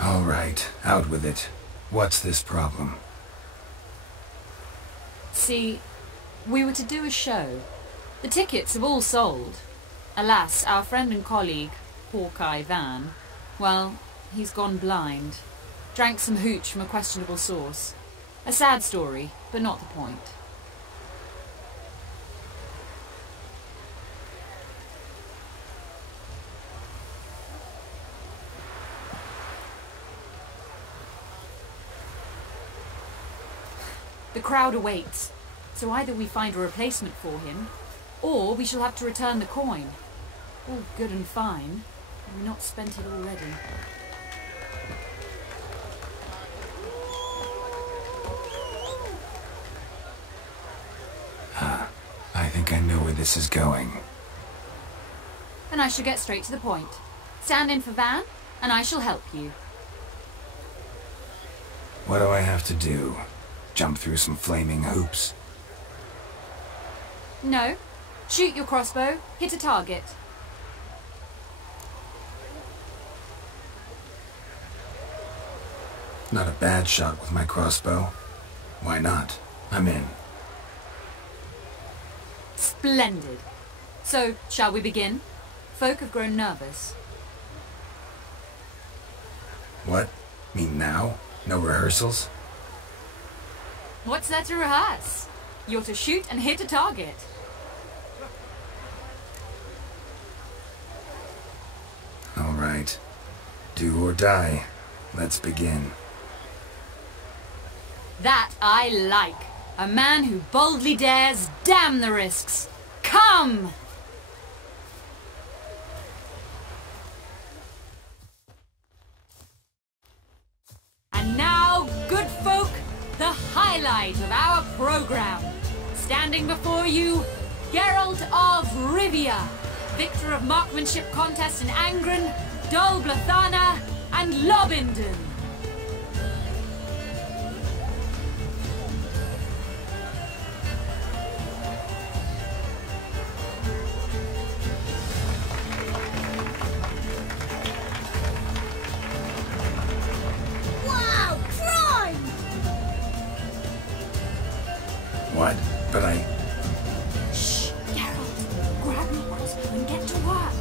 All right, out with it. What's this problem? See, we were to do a show. The tickets have all sold. Alas, our friend and colleague, Hawkeye Van, well, he's gone blind. Drank some hooch from a questionable source. A sad story, but not the point. The crowd awaits, so either we find a replacement for him, or we shall have to return the coin. All good and fine, have we not spent it already? I think I know where this is going. Then I shall get straight to the point. Stand in for Van, and I shall help you. What do I have to do? Jump through some flaming hoops? No. Shoot your crossbow, hit a target. Not a bad shot with my crossbow. Why not? I'm in. Splendid. So, shall we begin? Folk have grown nervous. What? Mean now? No rehearsals? What's there to rehearse? You're to shoot and hit a target. All right. Do or die. Let's begin. That I like. A man who boldly dares, damn the risks. Come! And now, good folk, the highlight of our program. Standing before you, Geralt of Rivia, victor of marksmanship contests in Angren, Dol Blathana, and Lobindon. Wow, crime! What? But I... Shh, Geralt. Grab your crossbow and get to work.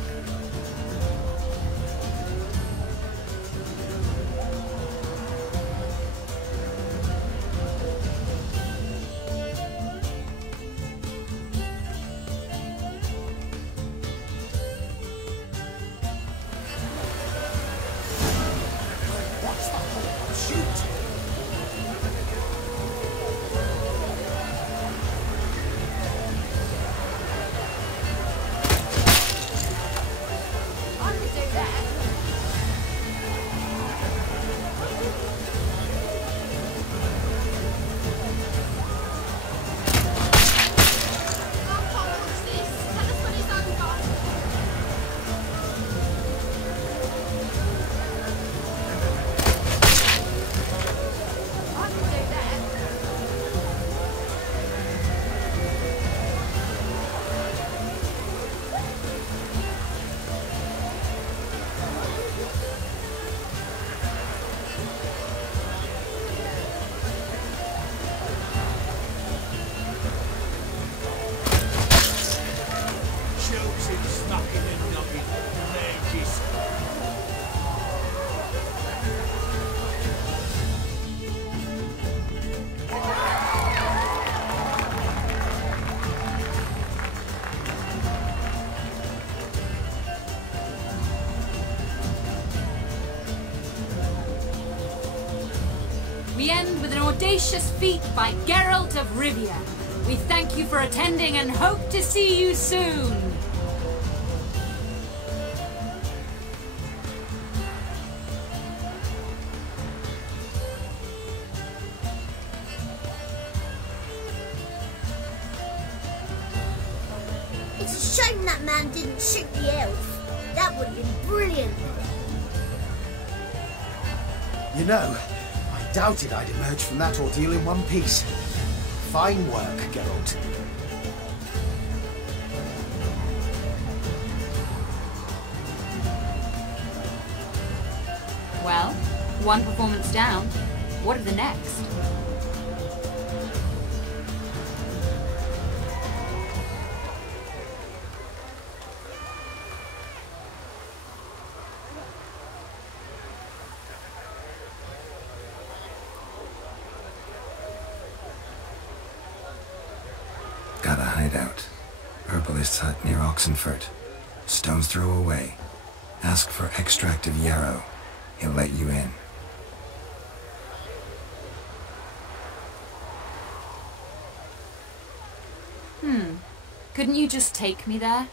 audacious feat by Geralt of Rivia. We thank you for attending and hope to see you soon. It's a shame that man didn't shoot the elf. That would have been brilliant. You know, I doubted I'd emerge from that ordeal in one piece. Fine work, Geralt. Well, one performance down. What are the next? Got a hideout. Herbalist's hut near Oxenfurt. Stone's throw away. Ask for extract of yarrow. He'll let you in. Couldn't you just take me there?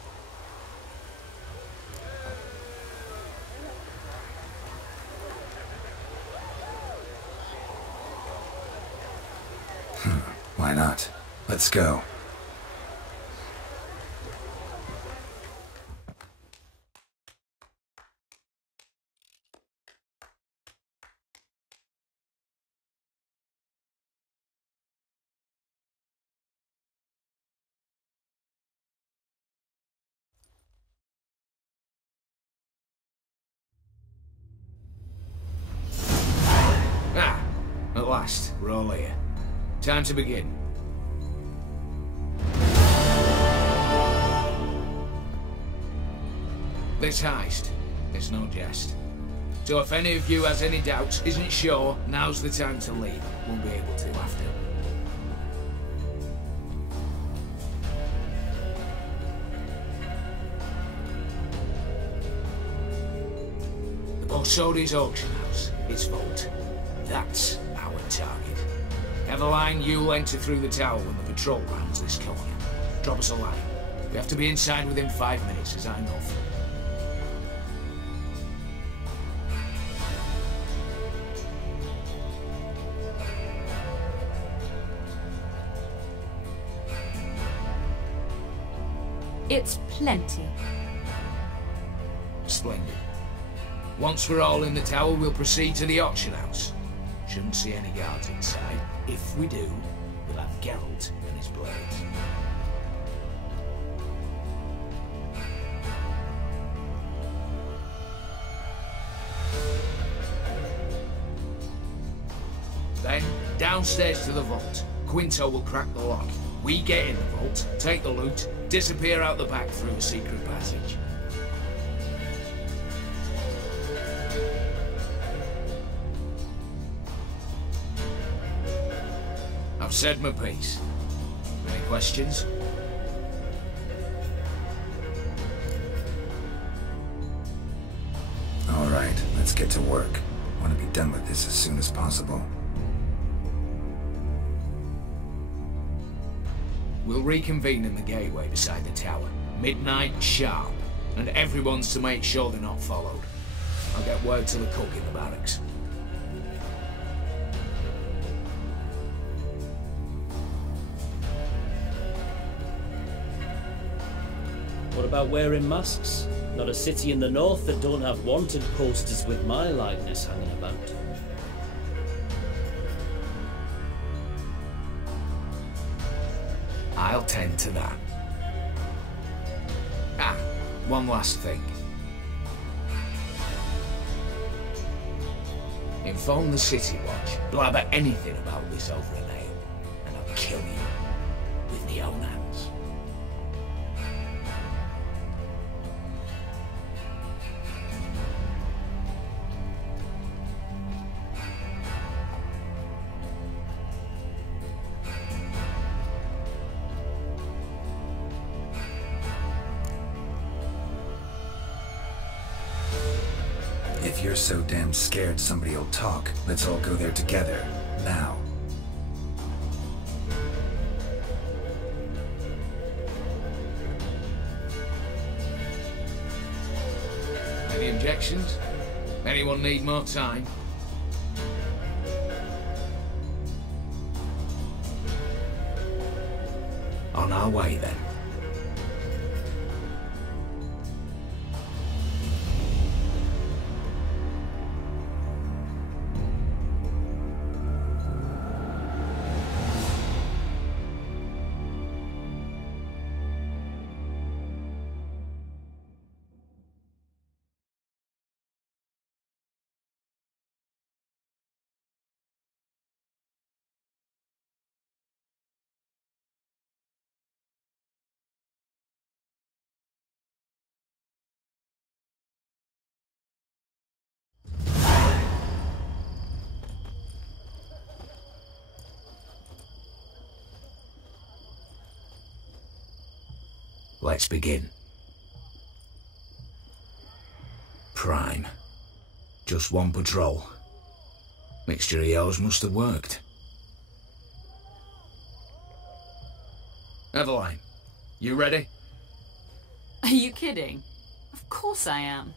Why not? Let's go. At last, we're all here. Time to begin. This heist, it's no jest. So if any of you has any doubts, isn't sure, now's the time to leave. Won't be able to after. The Borsodi's auction house, its vault. That's our target. Eveline, you'll enter through the tower when the patrol rounds this corner. Drop us a line. We have to be inside within 5 minutes, as I know. It's plenty. Splendid. Once we're all in the tower, we'll proceed to the auction house. Shouldn't see any guards inside. If we do, we'll have Geralt and his blades. Then, downstairs to the vault. Quinto will crack the lock. We get in the vault, take the loot, disappear out the back through a secret passage. I've said my piece. Any questions? All right, let's get to work. Want to be done with this as soon as possible. We'll reconvene in the gateway beside the tower. Midnight sharp. And everyone's to make sure they're not followed. I'll get word to the cook in the barracks. What about wearing masks? Not a city in the north that don't have wanted posters with my likeness hanging about. I'll tend to that. Ah, one last thing. Inform the City Watch. Blabber anything about this over an ale, and I'll kill you with my own hands. If you're so damn scared somebody'll talk, let's all go there together. Now. Any objections? Anyone need more time? On our way then. Let's begin. Prime. Just one patrol. Mixture of yours must have worked. Eveline, you ready? Are you kidding? Of course I am.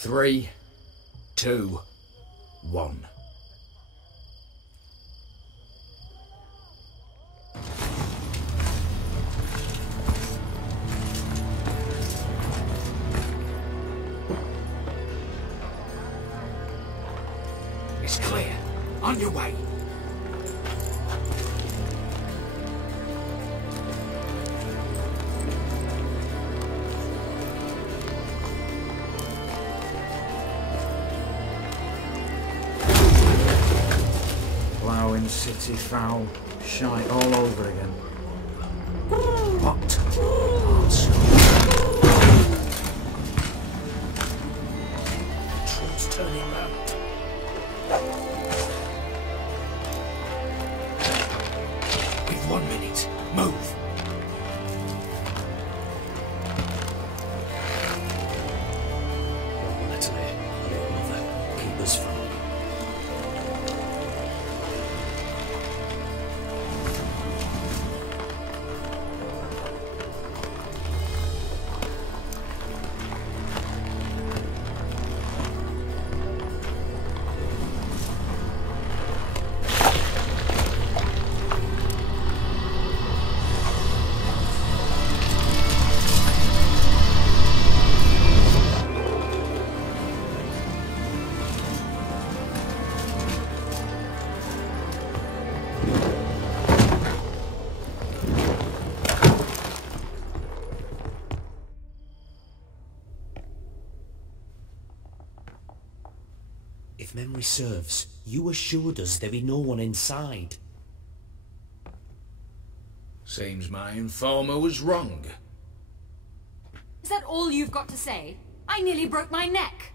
Three, two, one. It's clear. On your way. City foul, shite all over again. What? Troops turning round. We've 1 minute. Move. Natalie, little mother, keep us from. If memory serves, you assured us there be no one inside. Seems my informer was wrong. Is that all you've got to say? I nearly broke my neck.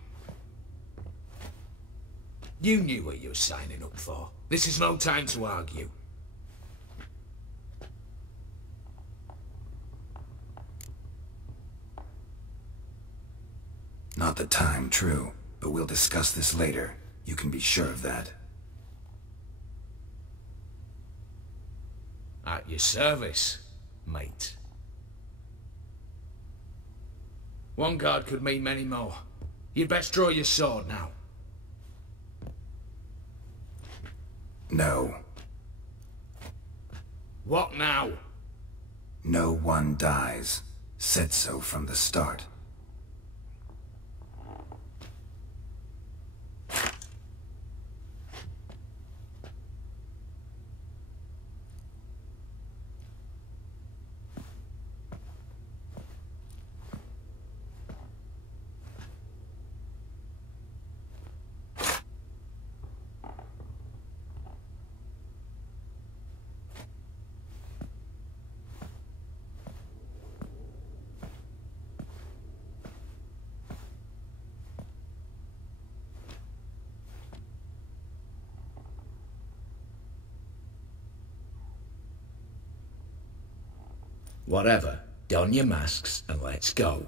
You knew what you were signing up for. This is no time to argue. Not the time, true. But we'll discuss this later. You can be sure of that. At your service, mate. One guard could mean many more. You'd best draw your sword now. No. What now? No one dies. Said so from the start. Whatever. Don your masks and let's go.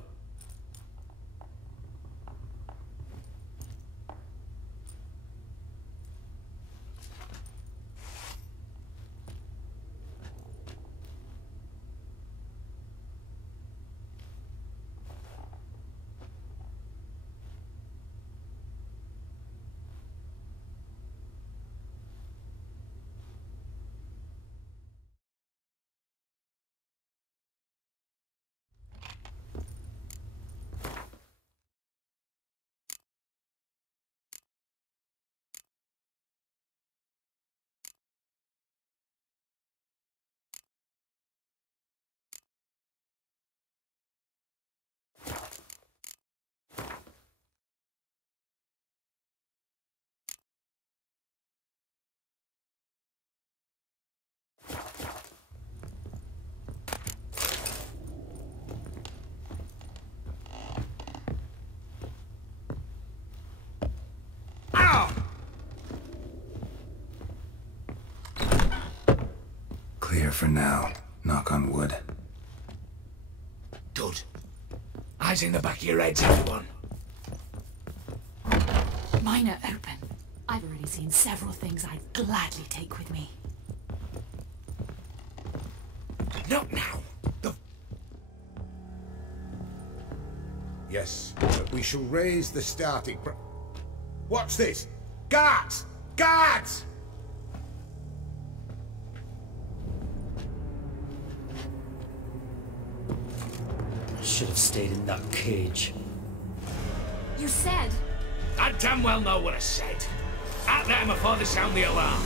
Clear for now. Knock on wood. Good. Eyes in the back of your heads, everyone. Mine are open. I've already seen several things I'd gladly take with me. Not now. Yes, but we shall raise the starting Watch this! Guards! Guards! I should have stayed in that cage. You said... I damn well know what I said. Out there before they sound the alarm.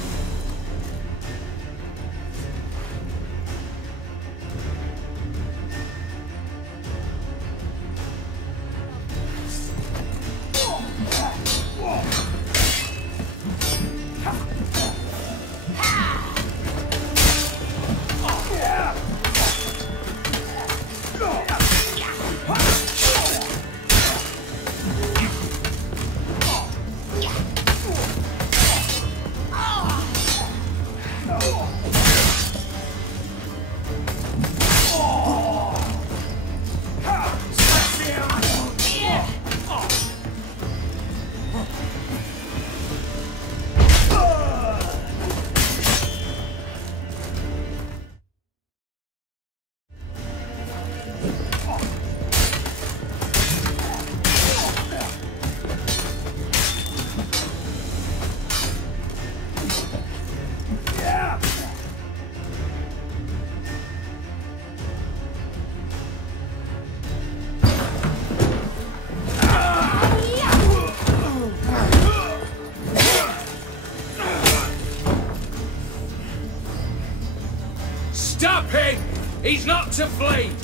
Stop him! He's not to blame!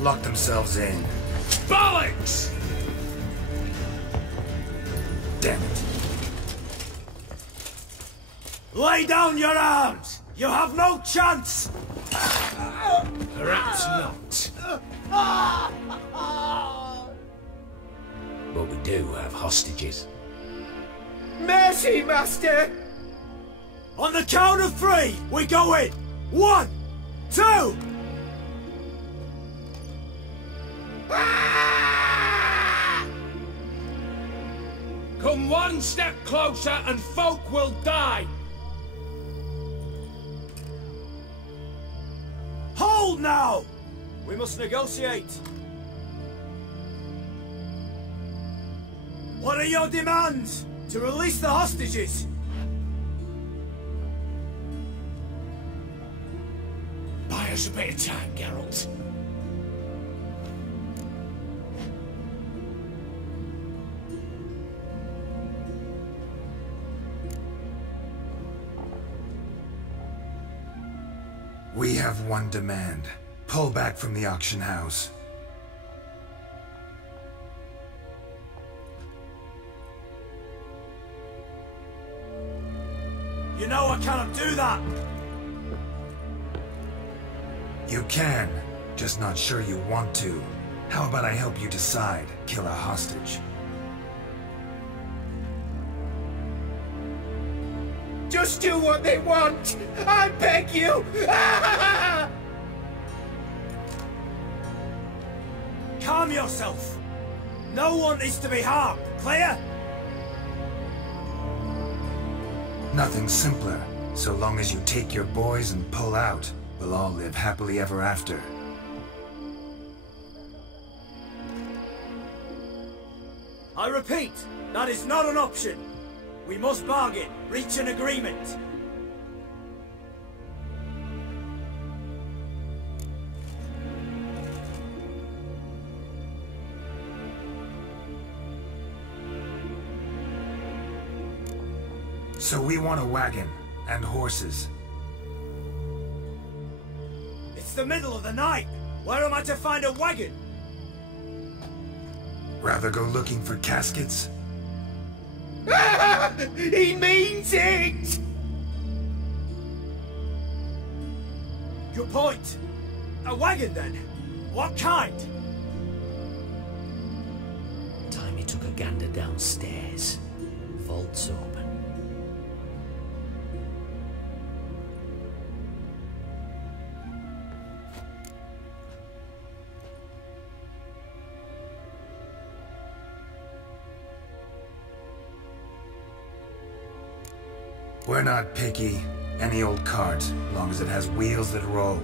Lock themselves in. Bollocks! Damn it. Lay down your arms! You have no chance! Perhaps not. But we do have hostages. Mercy, Master! On the count of 3, we go in! 1, 2! Come one step closer and folk will die! Hold now! We must negotiate. What are your demands? To release the hostages? Buy us a bit of time, Geralt. We have one demand. Pull back from the auction house. I cannot do that! You can, just not sure you want to. How about I help you decide, kill a hostage? Just do what they want! I beg you! Calm yourself! No one is to be harmed, clear? Nothing simpler. So long as you take your boys and pull out, we'll all live happily ever after. I repeat, that is not an option. We must bargain, reach an agreement. So we want a wagon, and horses. It's the middle of the night. Where am I to find a wagon? Rather go looking for caskets? He means it! Good point. A wagon then? What kind? Time he took a gander downstairs. Vaults open. We're not picky. Any old cart, long as it has wheels that roll.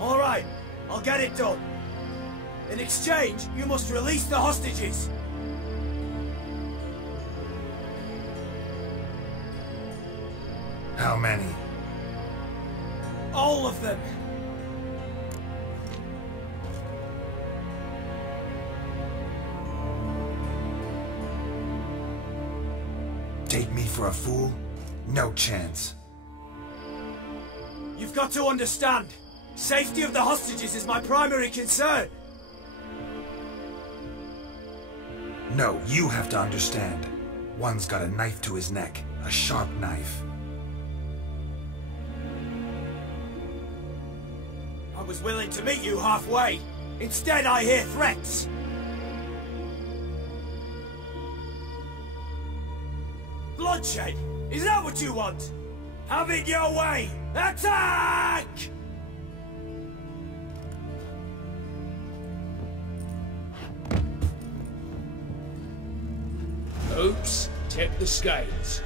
All right, I'll get it done. In exchange, you must release the hostages. How many? All of them. Take me for a fool? No chance. You've got to understand. Safety of the hostages is my primary concern. No, you have to understand. One's got a knife to his neck. A sharp knife. I was willing to meet you halfway. Instead, I hear threats. Bloodshed? Is that what you want? Have it your way! Attack! Oops, tip the scales.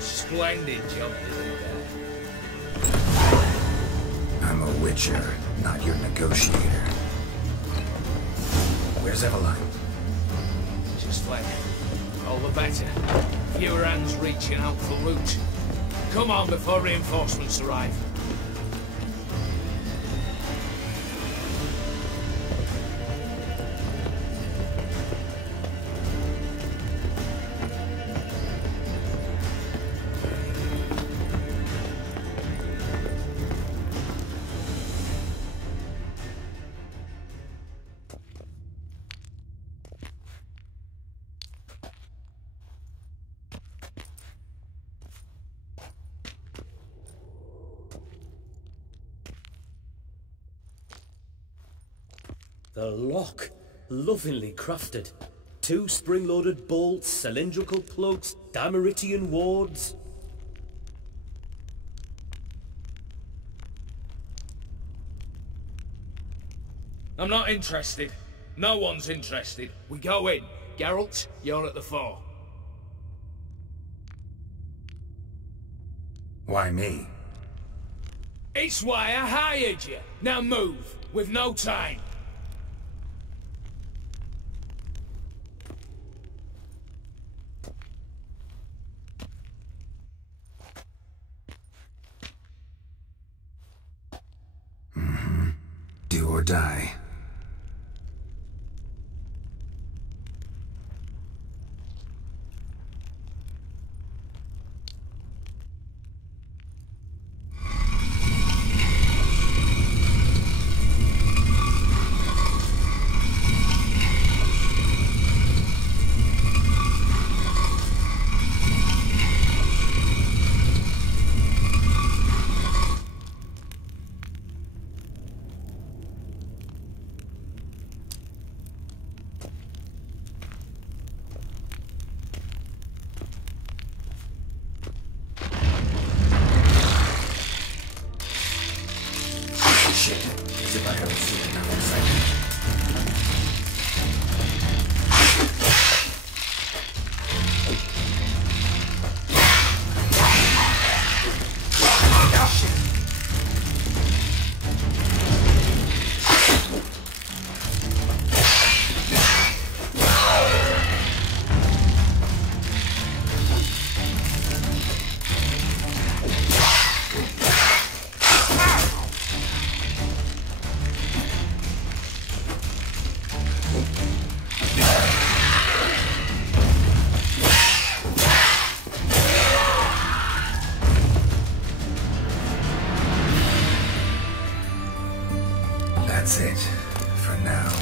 Splendid job, isn't there? I'm a witcher, not your negotiator. Where's Eveline? Just fled. All the better. Fewer hands reaching out for loot. Come on before reinforcements arrive. The lock. Lovingly crafted. 2 spring-loaded bolts, cylindrical plugs, Dameritian wards. I'm not interested. No one's interested. We go in. Geralt, you're at the fore. Why me? It's why I hired you. Now move. We've no time. Do or die. That's it, for now.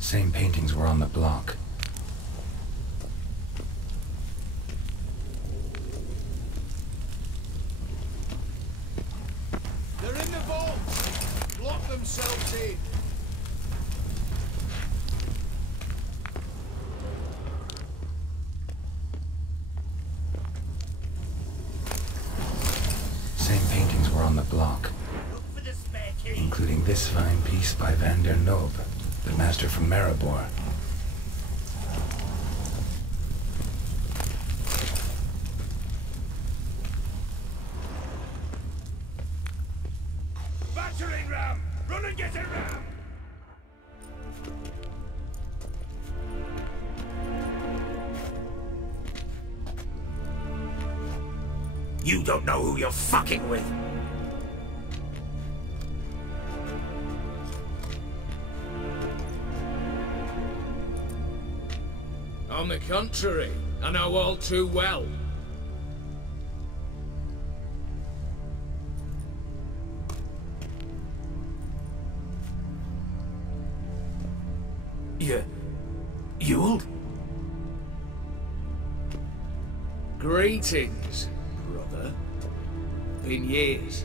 Same paintings were on the block. They're in the vault! Lock themselves in! Same paintings were on the block, including this fine piece by Van der Nob, the master from Maribor. Battering ram! Run and get a ram! You don't know who you're fucking with. On the contrary, I know all too well. Ewald? Greetings, brother. Been years.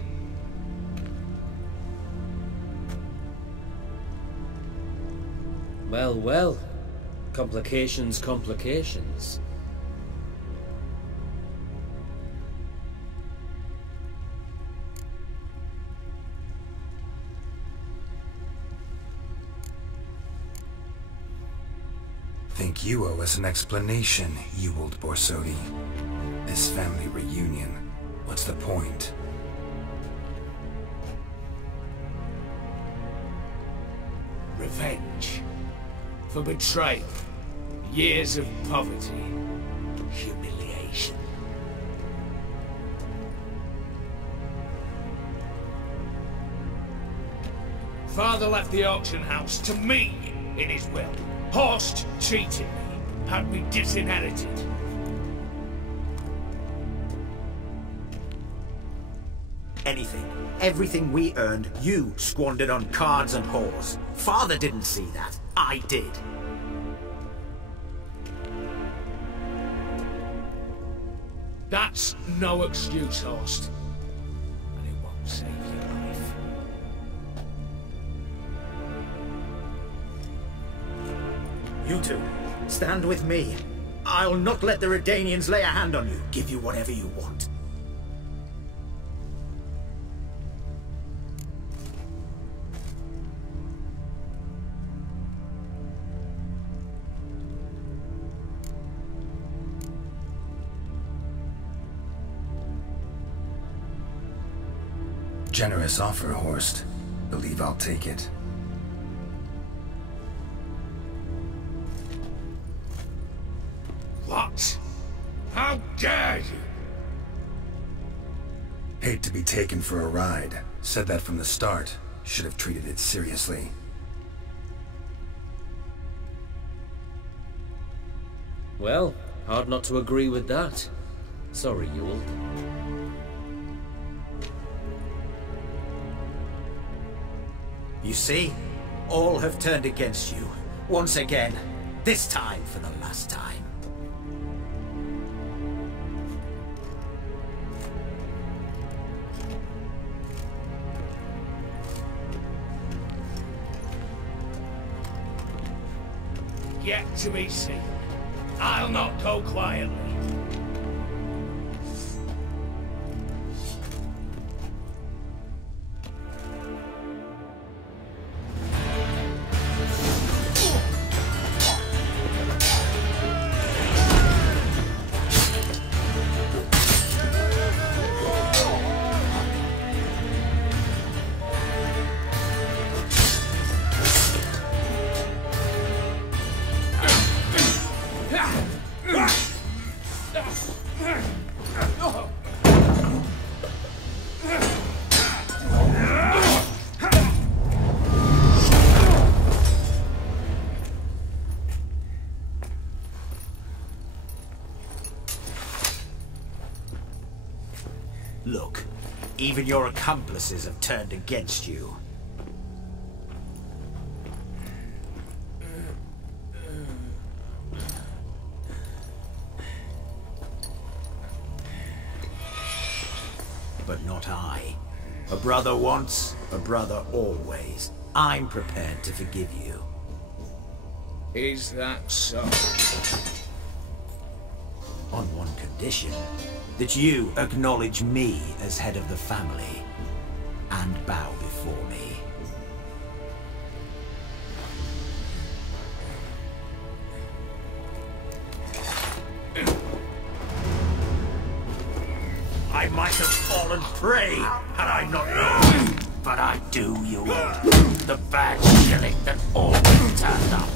Well, well. Complications, complications. Think you owe us an explanation, Ewald Borsodi. This family reunion, what's the point? Revenge. For betrayal. Years of poverty. Humiliation. Father left the auction house to me in his will. Horst cheated me, had me disinherited. Anything. Everything we earned, you squandered on cards and whores. Father didn't see that. I did. That's no excuse, Horst. And it won't save your life. You two, stand with me. I'll not let the Redanians lay a hand on you. Give you whatever you want. Generous offer, Horst. Believe I'll take it. What? How dare you? Hate to be taken for a ride. Said that from the start. Should have treated it seriously. Well, hard not to agree with that. Sorry, Ewald. You see? All have turned against you. Once again. This time for the last time. Yet to be seen. I'll not go quietly. Look, even your accomplices have turned against you. But not I. A brother once, a brother always. I'm prepared to forgive you. Is that so? On one condition. That you acknowledge me as head of the family and bow before me. I might have fallen prey had I not known, but I do, you the bad shilling that always turned up.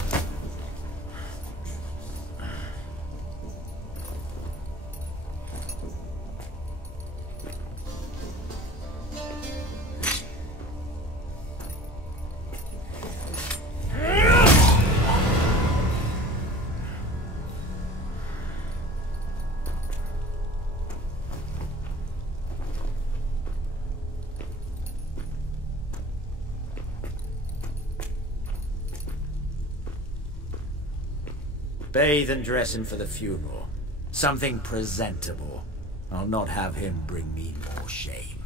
Bathe and dress him for the funeral. Something presentable. I'll not have him bring me more shame.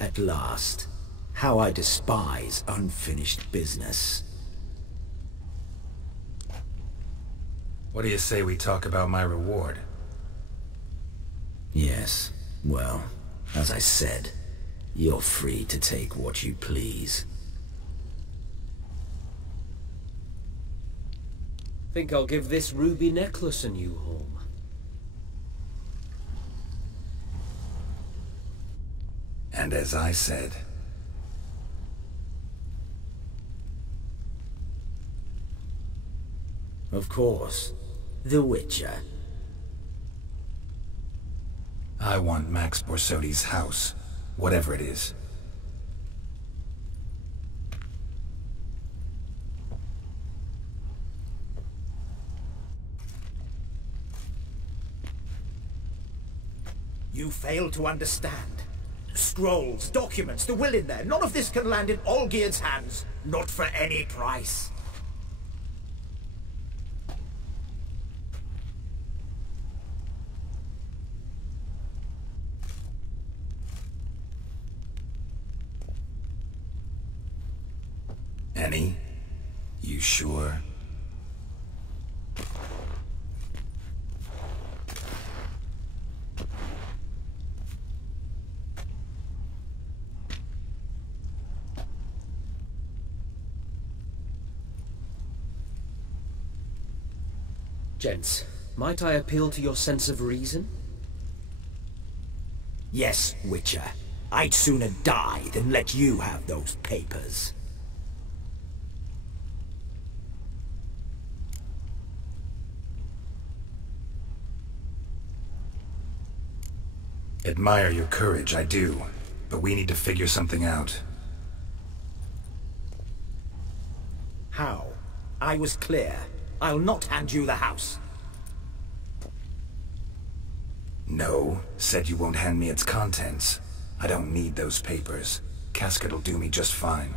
At last. How I despise unfinished business. What do you say we talk about my reward? Yes, well, as I said, you're free to take what you please. Think I'll give this ruby necklace a new home. And as I said... Of course. The Witcher. I want Max Borsodi's house, whatever it is. You fail to understand. Scrolls, documents, the will in there. None of this can land in Olgierd's hands. Not for any price. Any? You sure? Gents, might I appeal to your sense of reason? Yes, Witcher. I'd sooner die than let you have those papers. Admire your courage, I do. But we need to figure something out. How? I was clear. I'll not hand you the house. No, said you won't hand me its contents. I don't need those papers. Casket'll do me just fine.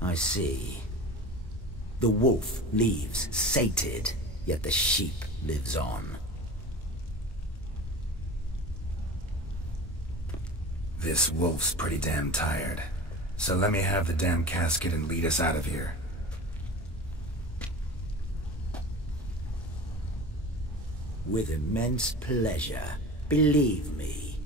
I see. The wolf leaves sated, yet the sheep lives on. This wolf's pretty damn tired. So let me have the damn casket and lead us out of here. With immense pleasure, believe me.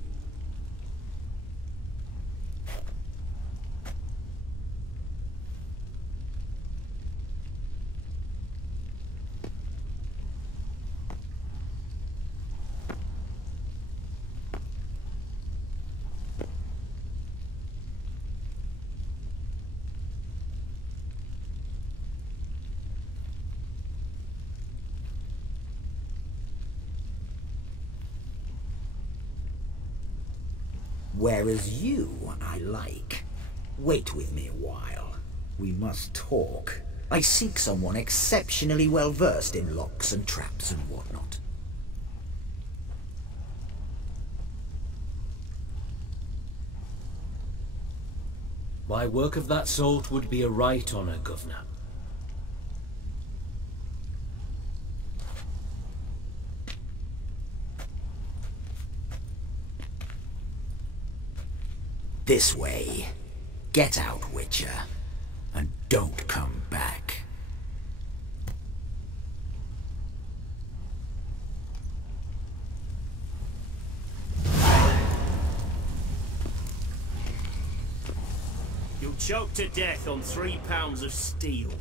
Whereas you, I like. Wait with me a while. We must talk. I seek someone exceptionally well versed in locks and traps and whatnot. My work of that sort would be a right honour, Governor. This way. Get out, Witcher. And don't come back. You'll choke to death on 3 pounds of steel.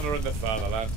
honour and the fatherland.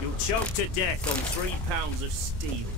You'll choke to death on 3 pounds of steel.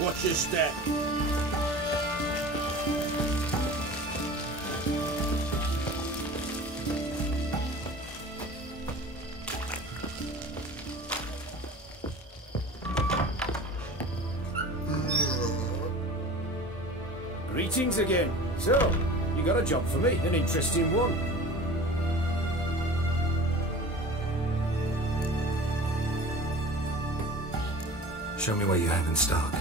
Watch your step. Greetings again. So, you got a job for me, an interesting one. Show me what you have in stock.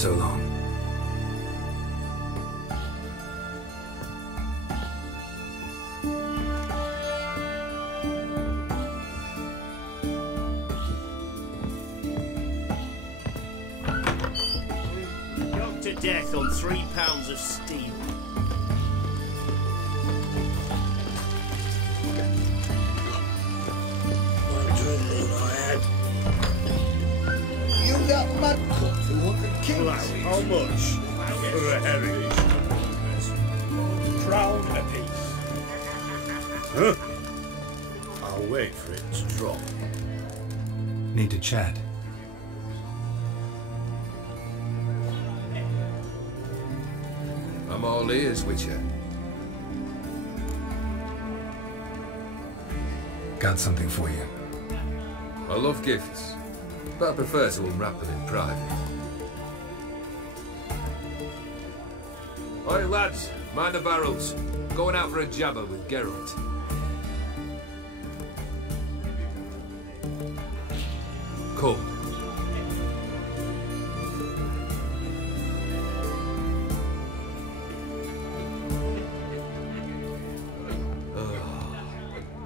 So long. Gone to death on 3 pounds of steel. You got mud cut for 100 kings. How much for a heritage? Crown apiece. Huh? I'll wait for it to drop. Need to chat. I'm all ears, Witcher. Got something for you. I love gifts, but I prefer to unwrap them in private. Oi, lads, mind the barrels. Going out for a jabber with Geralt. Come.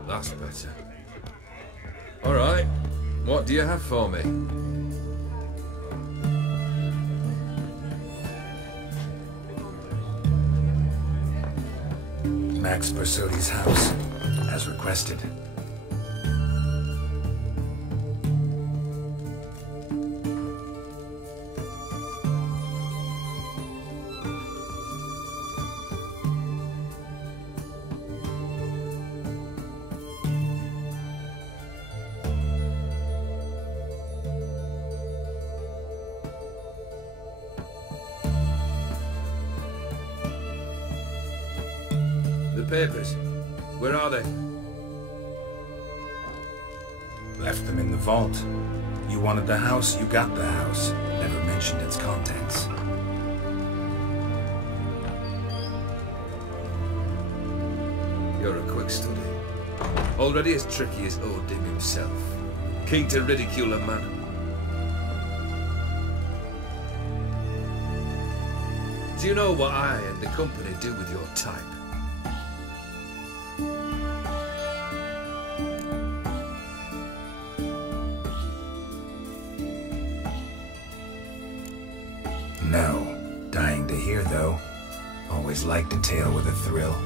That's better. All right, what do you have for me? Max Bersodi's house, as requested. Papers. Where are they? Left them in the vault. You wanted the house, you got the house. Never mentioned its contents. You're a quick study. Already as tricky as Odin himself. Keen to ridicule a man. Do you know what I and the company do with your type? No. Dying to hear, though. Always liked a tale with a thrill.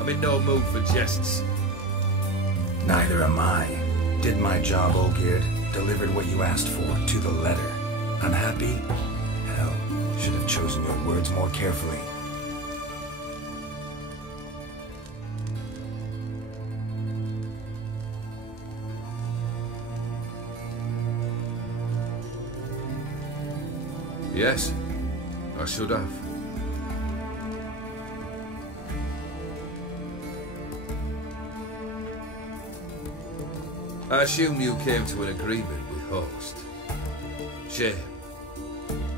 I'm in no mood for jests. Neither am I. Did my job, Olgierd. Delivered what you asked for, to the letter. Unhappy? Hell, should have chosen your words more carefully. Yes, I should have. I assume you came to an agreement with Horst. Shame.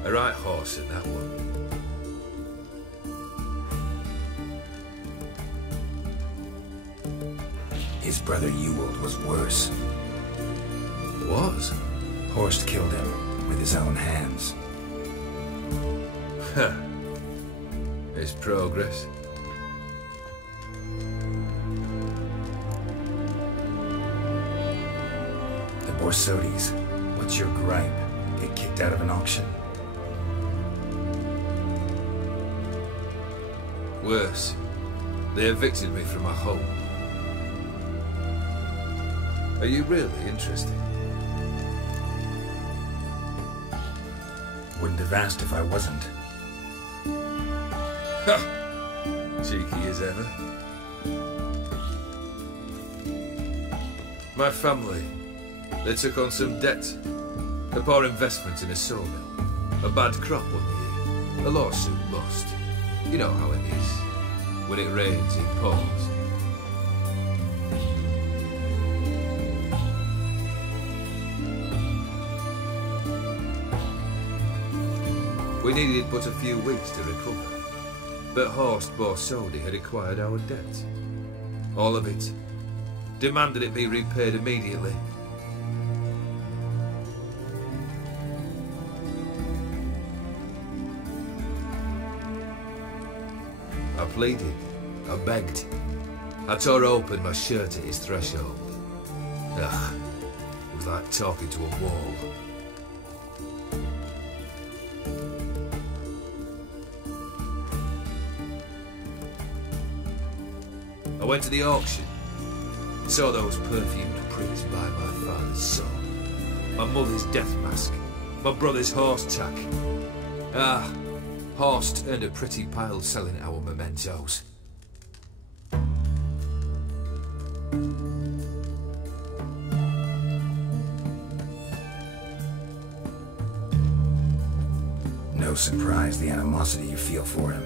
A right horse in that one. His brother Ewald was worse. Was? Horst killed him with his own hands. Huh. It's progress. The Borsodis. What's your gripe? Get kicked out of an auction? Worse. They evicted me from my home. Are you really interested? Wouldn't have asked if I wasn't. Cheeky as ever. My family, they took on some debt. A poor investment in a sawmill. A bad crop 1 year. A lawsuit lost. You know how it is. When it rains, it pours. We needed but a few weeks to recover. But Horst Borsodi had acquired our debt. All of it. Demanded it be repaid immediately. I pleaded. I begged. I tore open my shirt at his threshold. Ugh. It was like talking to a wall. I went to the auction. Saw those perfumed prints by my father's son. My mother's death mask. My brother's horse tack. Ah, Horst earned a pretty pile selling our mementos. No surprise the animosity you feel for him.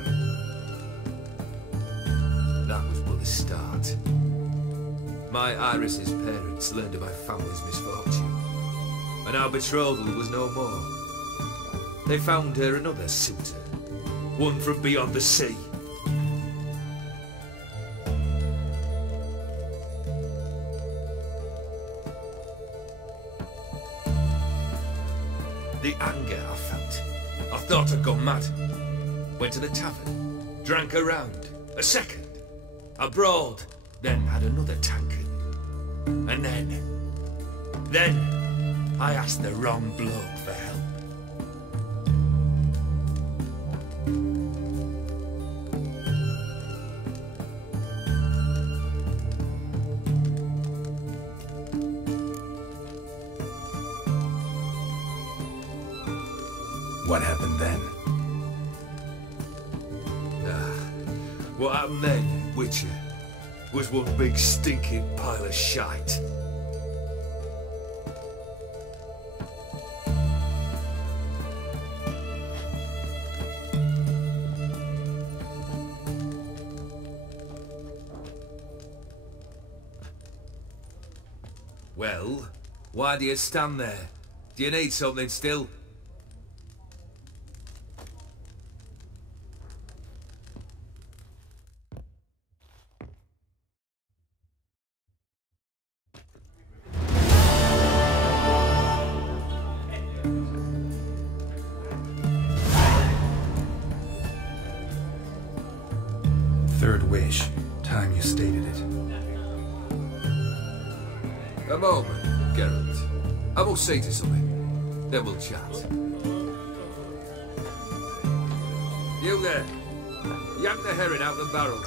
That was but the start. My Iris's parents learned of my family's misfortune, and our betrothal was no more. They found her another suitor, one from beyond the sea. The anger I felt. I thought I'd gone mad. Went to the tavern, drank a round, a second. I brawled, then had another tankard. And then I asked the wrong bloke for help. What happened then? What happened then, Witcher, was one big stinking pile of shite. Well, why do you stand there? Do you need something still? Third wish. Time you stated it. A moment, Geralt. I will say to something. Then we'll chat. You there. Yank the herring out the barrel.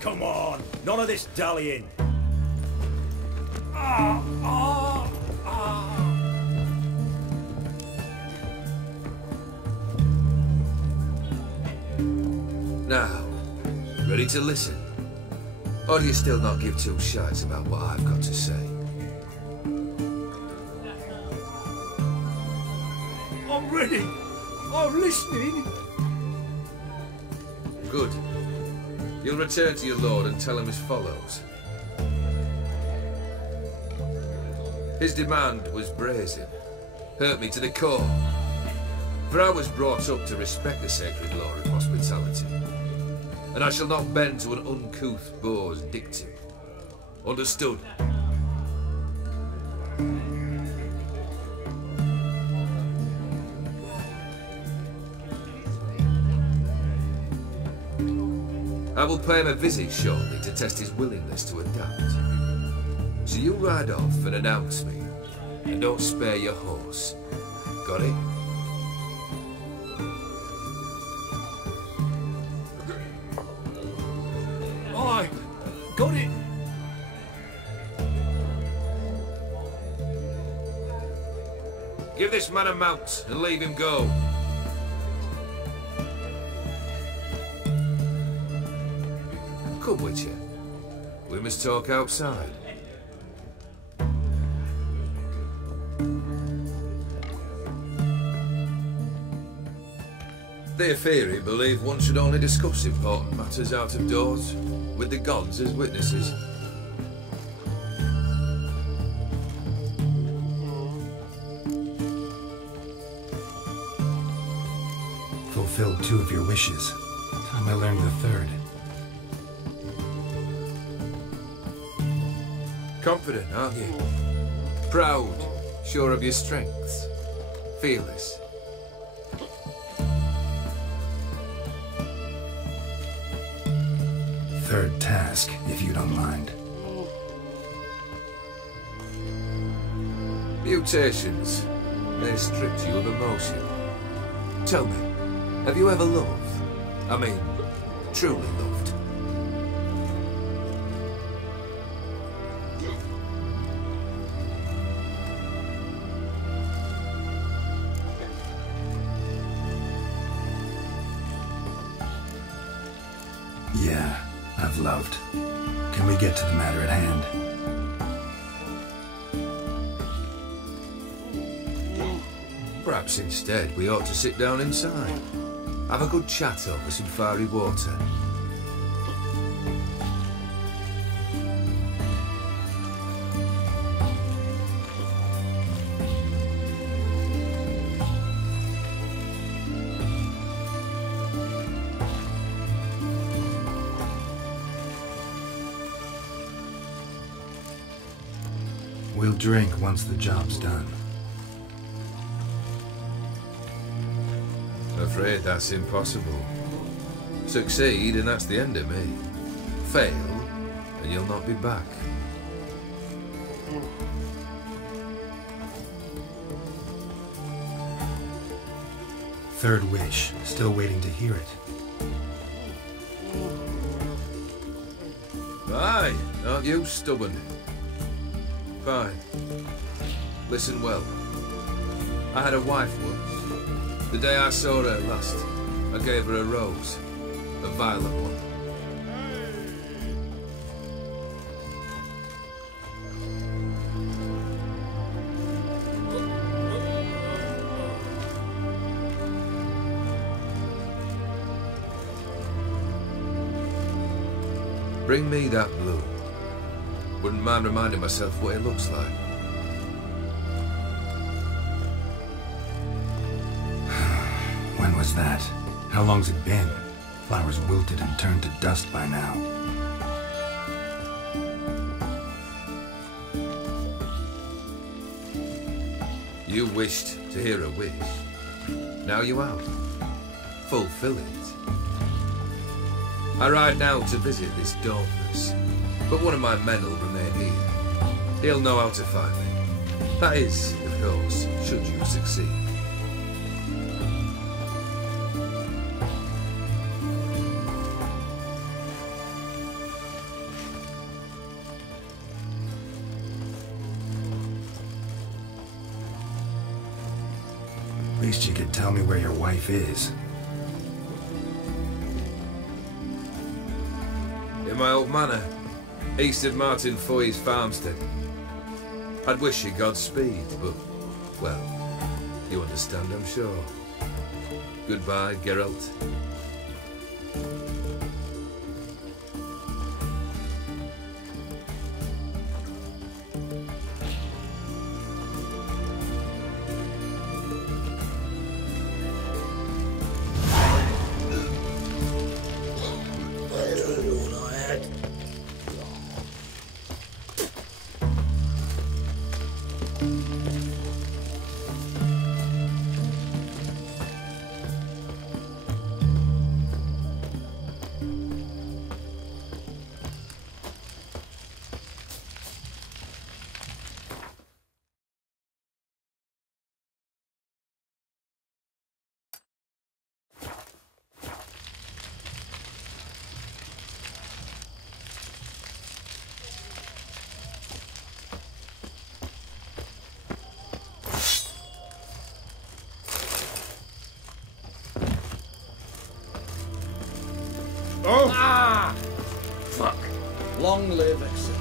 Come on, none of this dallying. Now, ready to listen? Or do you still not give two shites about what I've got to say? I'm ready. I'm listening. Good. You'll return to your lord and tell him as follows. His demand was brazen. Hurt me to the core. For I was brought up to respect the sacred law of hospitality. And I shall not bend to an uncouth boor's dictum. Understood? I will pay him a visit shortly to test his willingness to adapt. So you ride off and announce me, and don't spare your horse. Got it? Aye, got it. Give this man a mount and leave him go. Come, Witcher. We must talk outside. The Aetheri believe one should only discuss important matters out of doors, with the gods as witnesses. fulfilled 2 of your wishes. Time I learned the 3rd. Confident, aren't you? Proud, sure of your strengths. Fearless. Third task, if you don't mind. Mutations. They strip you of emotion. Tell me, have you ever loved? I mean, truly loved? Yeah, I've loved. Can we get to the matter at hand? Perhaps instead we ought to sit down inside. Have a good chat over some fiery water. We'll drink once the job's done. Afraid that's impossible. Succeed and that's the end of me. Fail and you'll not be back. Third wish, still waiting to hear it. Aye, aren't you stubborn? Fine. Listen well. I had a wife once. The day I saw her last, I gave her a rose. A violet one. Bring me that blue. Wouldn't mind reminding myself what it looks like. When was that? How long's it been? Flowers wilted and turned to dust by now. You wished to hear a wish. Now you have. Fulfill it. I ride now to visit this dauntless, but one of my men will remain here. He'll know how to find me. That is, of course, should you succeed. At least you could tell me where your wife is. In my old manor, east of Martin Foy's farmstead. I'd wish you Godspeed, but, well, you understand, I'm sure. Goodbye, Geralt. Oh! Ah! Fuck. Long live acceptance.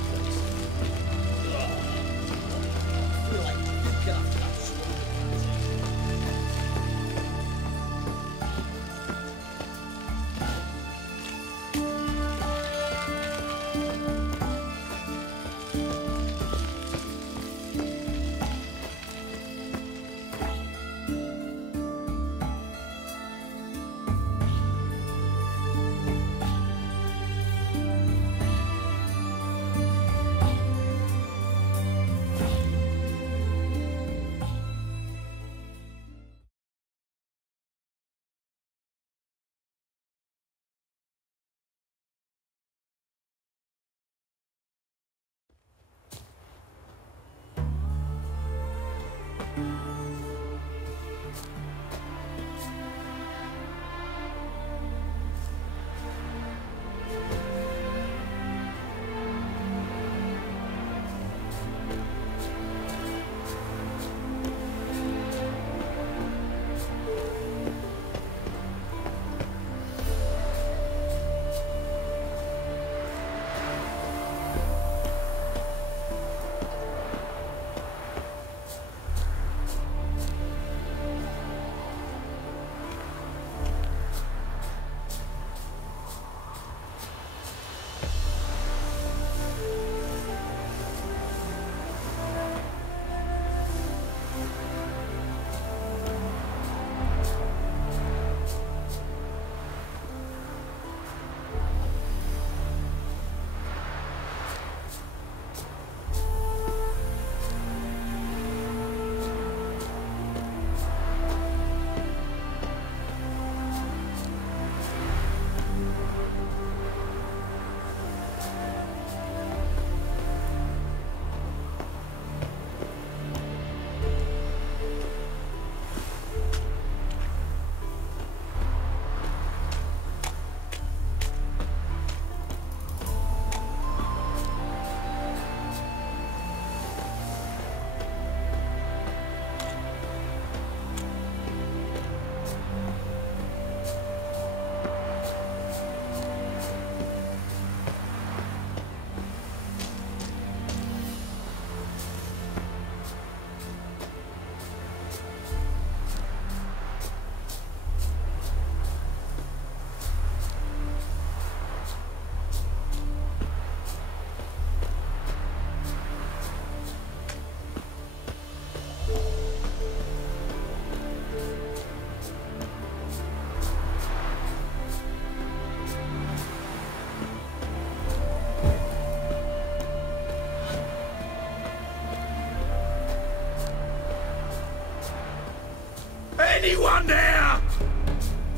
Anyone there?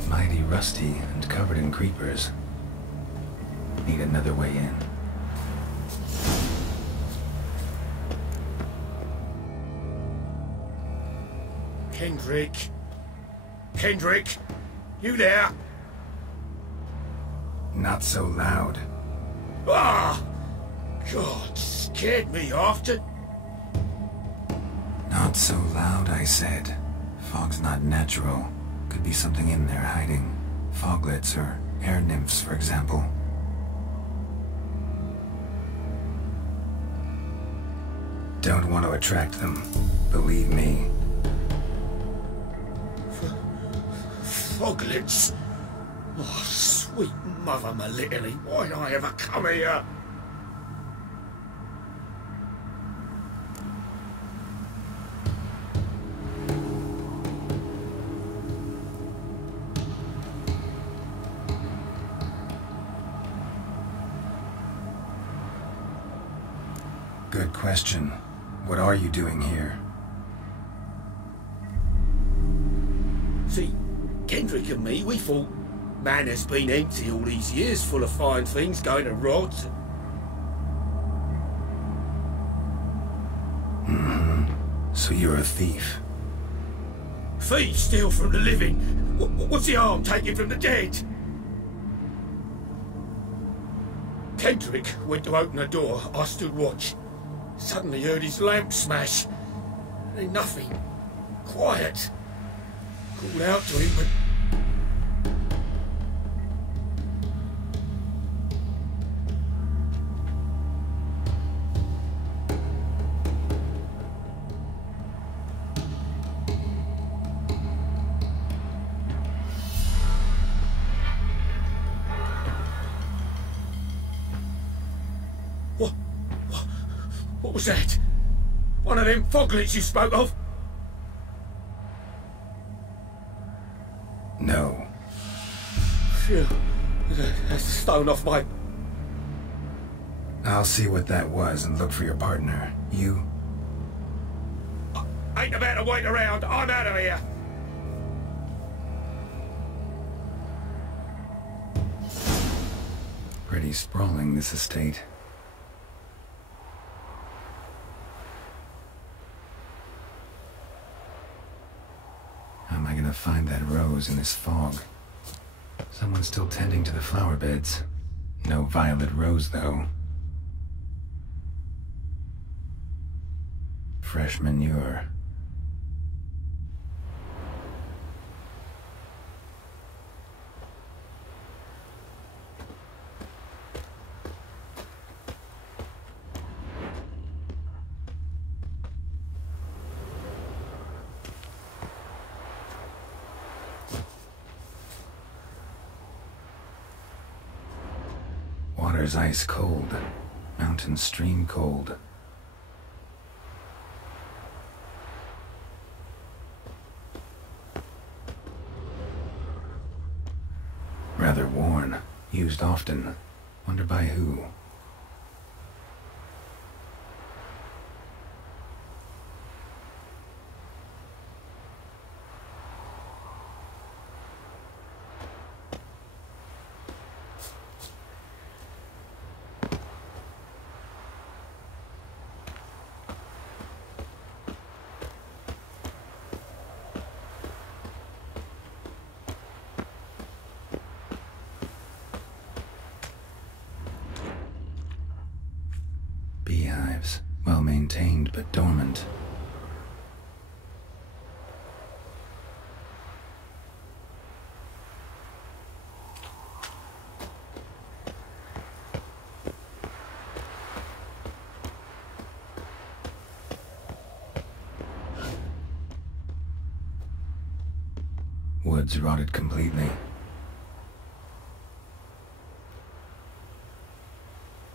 Mighty rusty and covered in creepers. Need another way in. Kendrick? Kendrick? You there? Not so loud. Ah! God, scared me after. Not so loud, I said. Fog's not natural. Could be something in there hiding. Foglets or air nymphs, for example. Don't want to attract them. Believe me. Foglets? Oh, sweet mother Melitty, why'd I ever come here? Good question. What are you doing here? See, Kendrick and me, we thought man has been empty all these years, full of fine things going to rot. Mm-hmm. So you're a thief. Thief steal from the living. What's the harm taken from the dead? Kendrick went to open the door. I stood watch. Suddenly heard his lamp smash. Then nothing. Quiet. Called out to him, but... What was that? One of them foglets you spoke of? No. Phew. That's a stone off my... I'll see what that was and look for your partner. You? Ain't about to wait around. I'm out of here. Pretty sprawling, this estate. How am I gonna find that rose in this fog? Someone's still tending to the flower beds. No violet rose, though. Fresh manure. Water's ice cold. Mountain stream cold. Rather worn. Used often. Wonder by who? Beehives, well maintained but dormant. Woods rotted completely.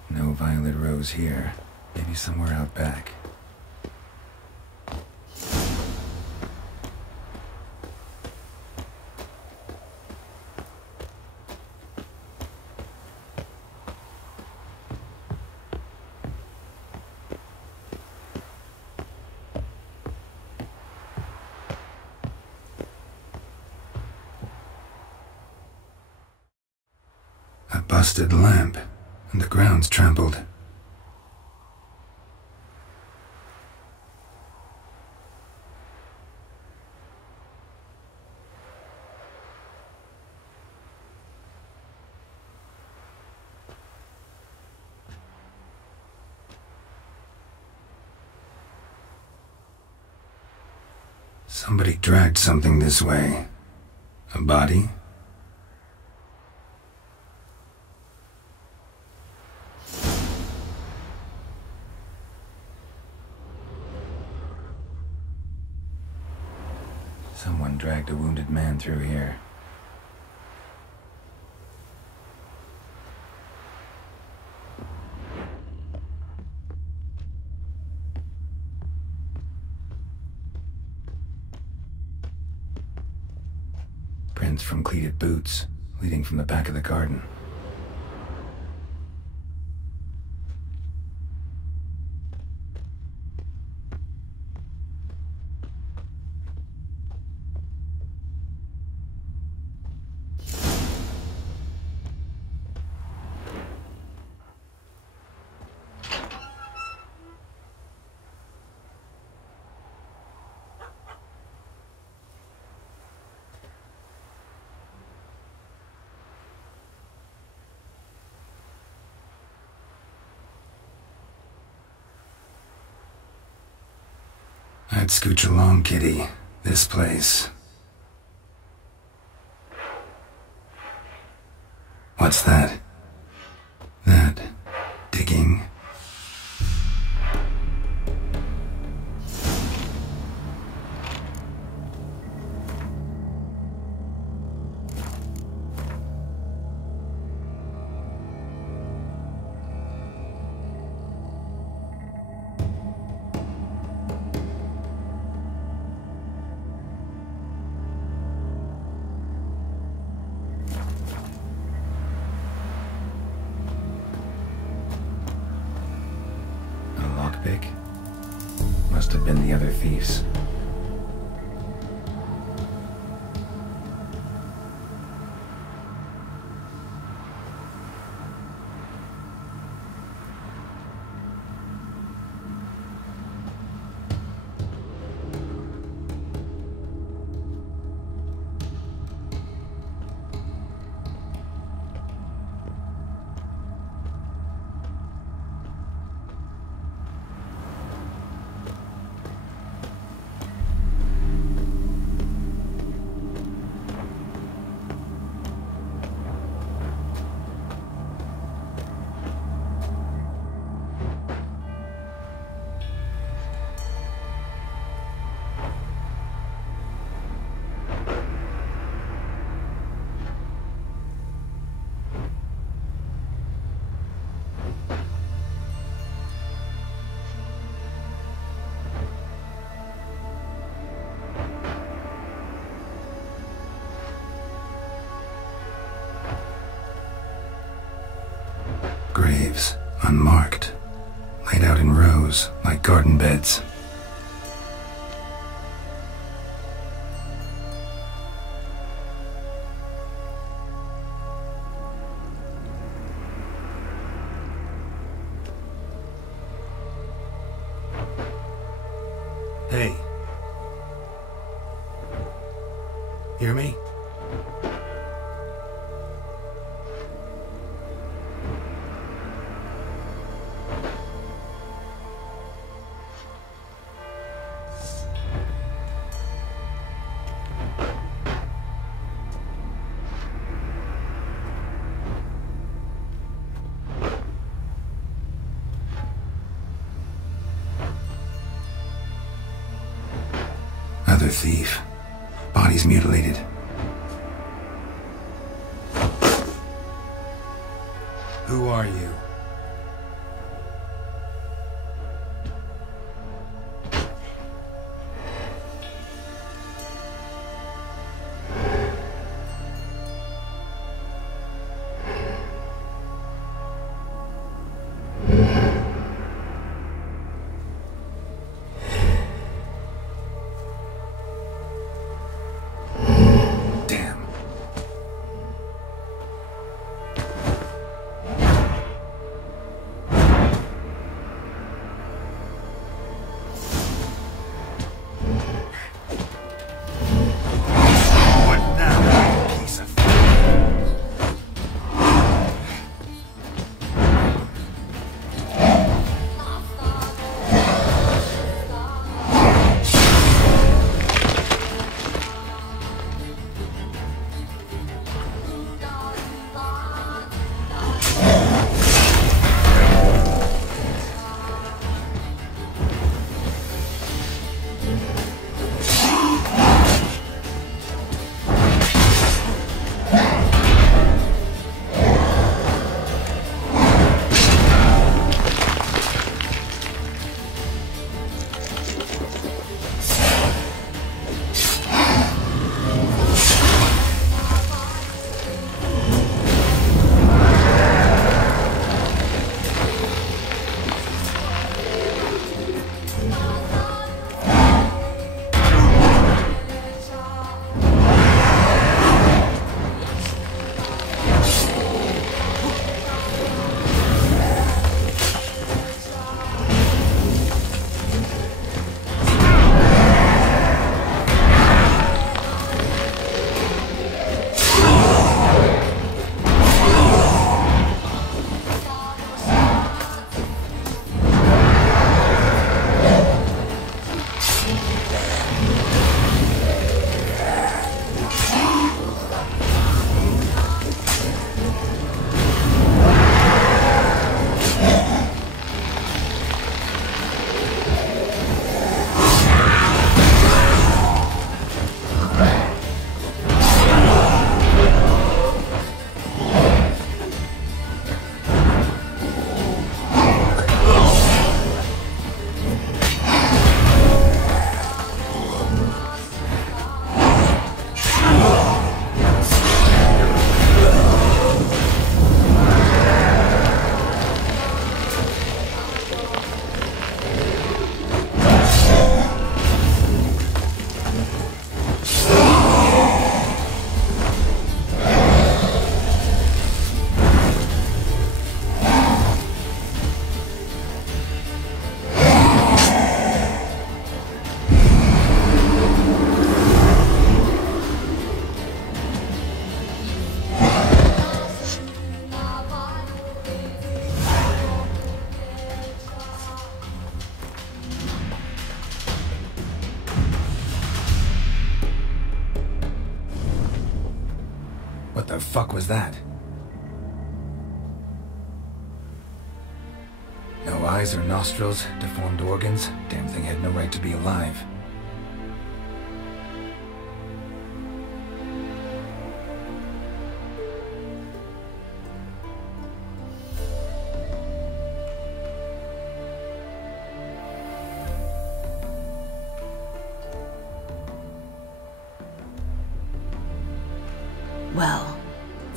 No violet rose here. Maybe somewhere out back. A busted lamp, and the ground's trampled. Somebody dragged something this way. A body? Someone dragged a wounded man through here. Prints from cleated boots, leading from the back of the garden. I'd scooch along, kitty. This place. What's that? That digging. Lockpick? Must have been the other thieves. graves, unmarked, laid out in rows like garden beds. Hey. Hear me? Another thief. Bodies mutilated. Who are you? What the fuck was that? No eyes or nostrils, deformed organs. Damn thing had no right to be alive.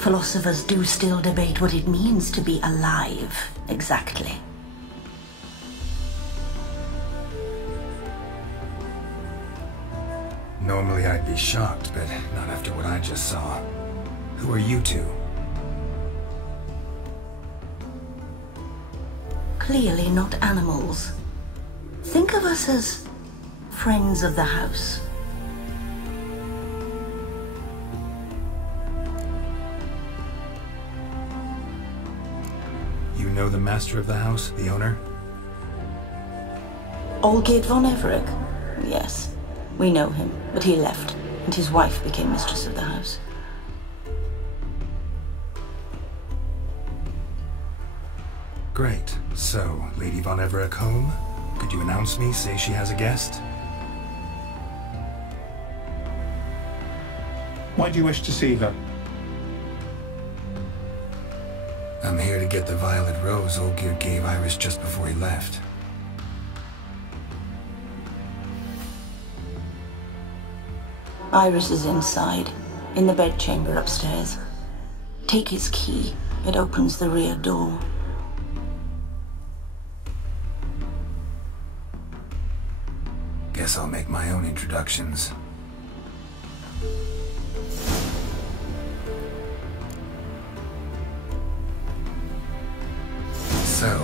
Philosophers do still debate what it means to be alive, exactly. Normally I'd be shocked, but not after what I just saw. Who are you two? Clearly not animals. Think of us as friends of the house. You know the master of the house, the owner? Olgierd von Everett? Yes, we know him, but he left, and his wife became mistress of the house. Great. So, Lady von Everett home? Could you announce me, say she has a guest? Why do you wish to see her? I'm here to get the violet rose Olgierd gave Iris just before he left. Iris is inside, in the bedchamber upstairs. Take his key. It opens the rear door. Guess I'll make my own introductions. So,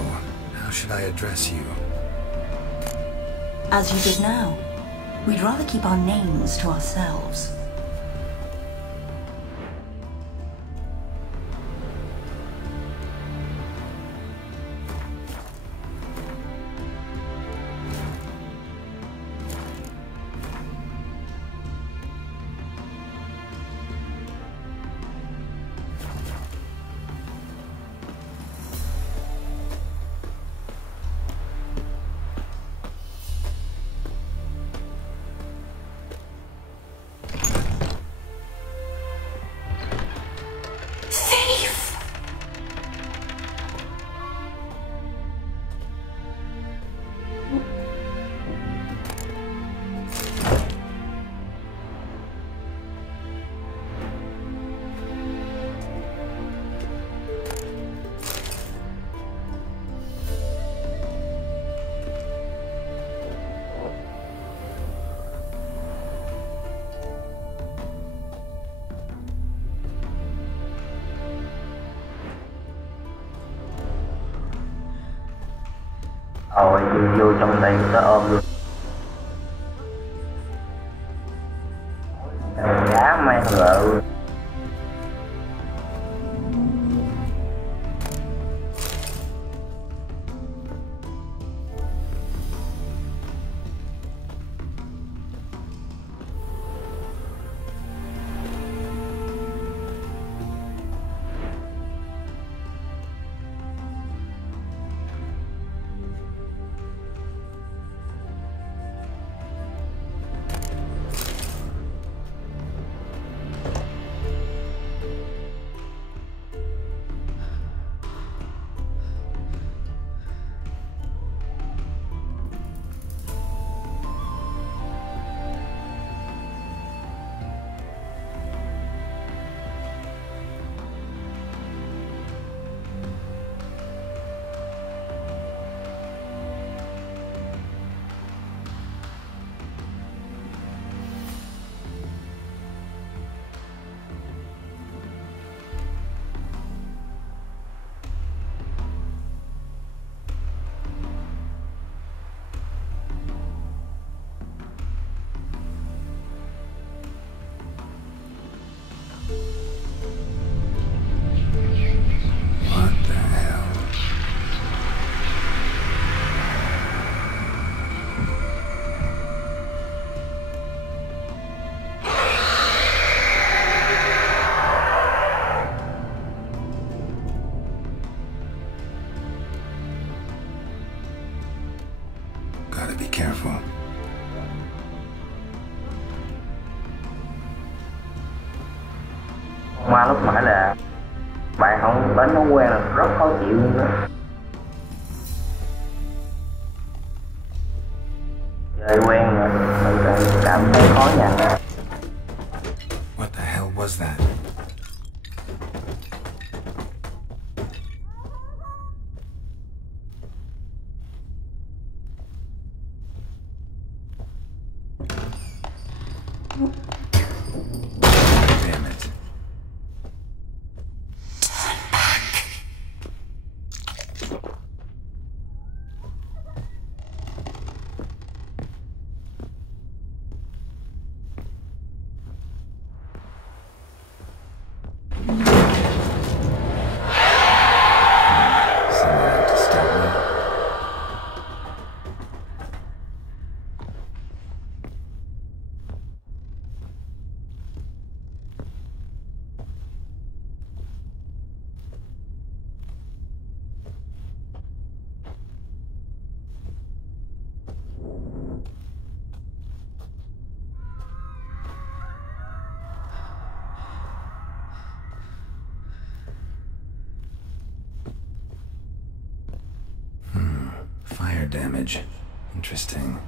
how should I address you? As you did now. We'd rather keep our names to ourselves. Rồi vô trong đây nó ôm luôn. Giá mang vợ. Gotta be careful. Qua lúc nãy là bạn không đến nó quen là rất khó chịu luôn đó. Chơi quen rồi, mình cảm thấy khó nhận. What the hell was that? damage. Interesting.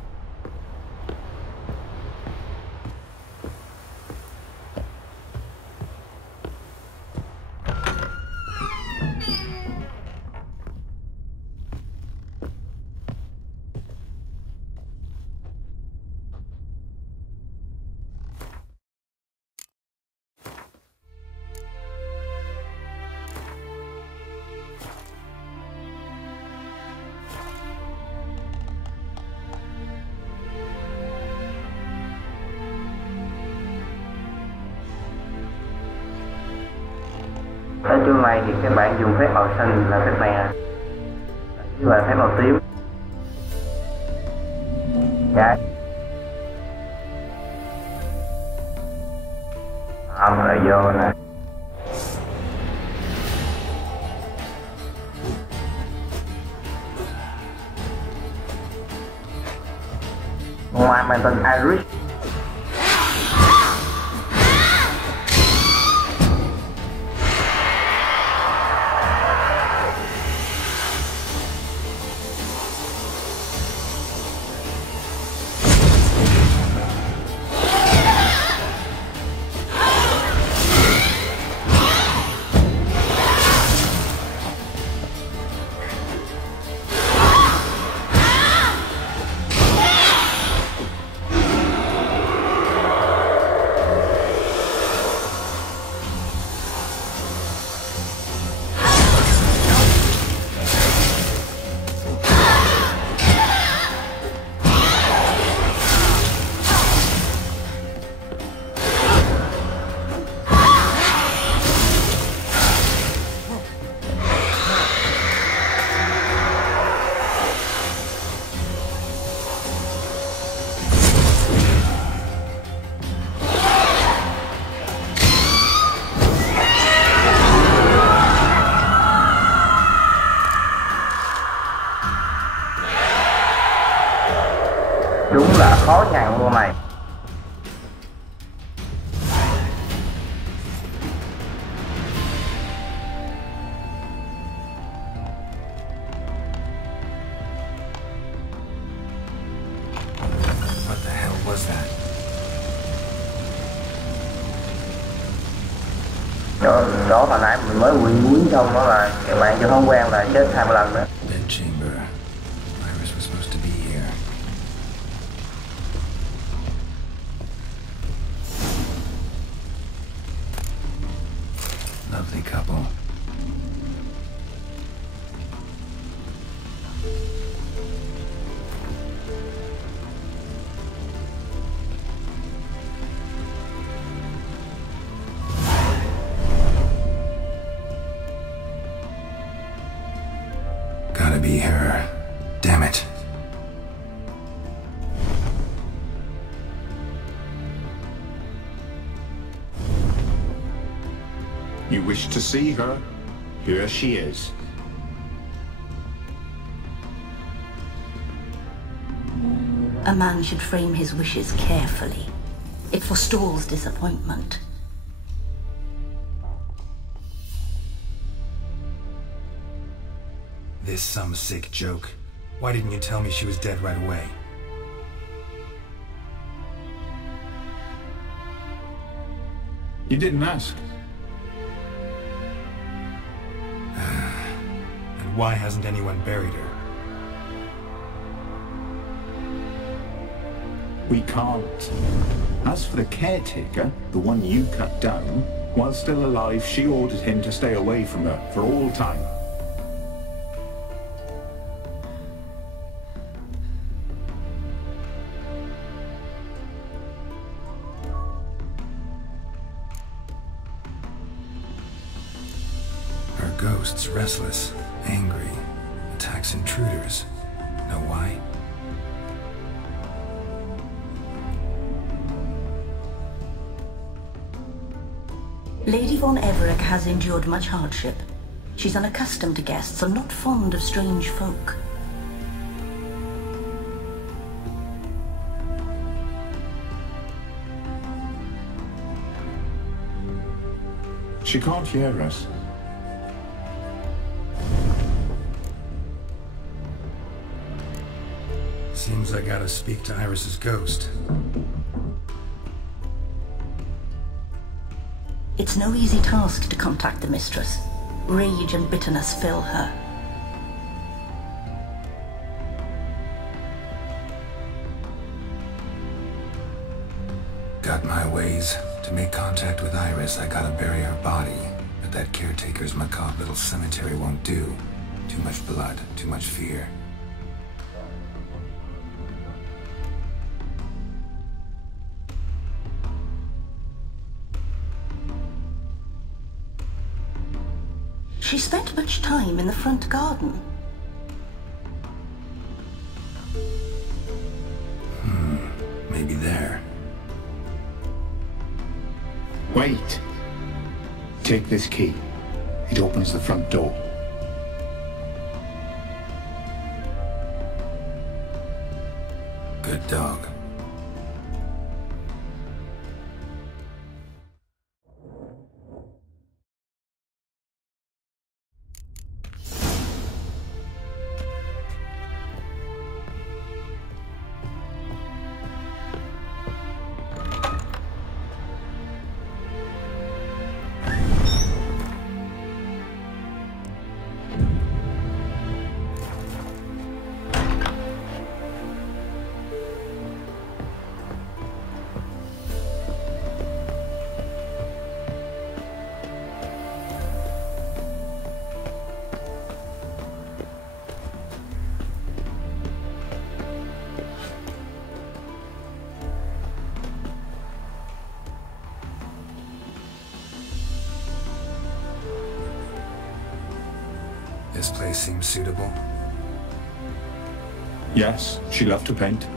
Ở chương này thì các bạn dùng phép màu xanh là phép này và phép màu tím. Dạ. Âm lại vô nè. Ngoài mang tên Irish. Đúng là khó nhằn luôn mày. What the hell was that? Đó hồi nãy mình mới quýnh xong đó là các bạn cho không quen là chết 2 lần nữa. Bed chamber. Iris was supposed to be here. Lovely couple. Gotta be her. Damn it. You wish to see her? Here she is. A man should frame his wishes carefully. It forestalls disappointment. This some sick joke. Why didn't you tell me she was dead right away? You didn't ask. And why hasn't anyone buried her? We can't. As for the caretaker, the one you cut down, while still alive, she ordered him to stay away from her for all time. Her ghost's restless, angry, attacks intruders. Know why? Lady von Everett has endured much hardship. She's unaccustomed to guests and not fond of strange folk. She can't hear us. I gotta speak to Iris's ghost. It's no easy task to contact the mistress. Rage and bitterness fill her. Got my ways. To make contact with Iris, I gotta bury her body. But that caretaker's macabre little cemetery won't do. Too much blood, too much fear. She spent much time in the front garden. Maybe there. Wait. Take this key. It opens the front door. Good dog. This place seems suitable. Yes, she loved to paint.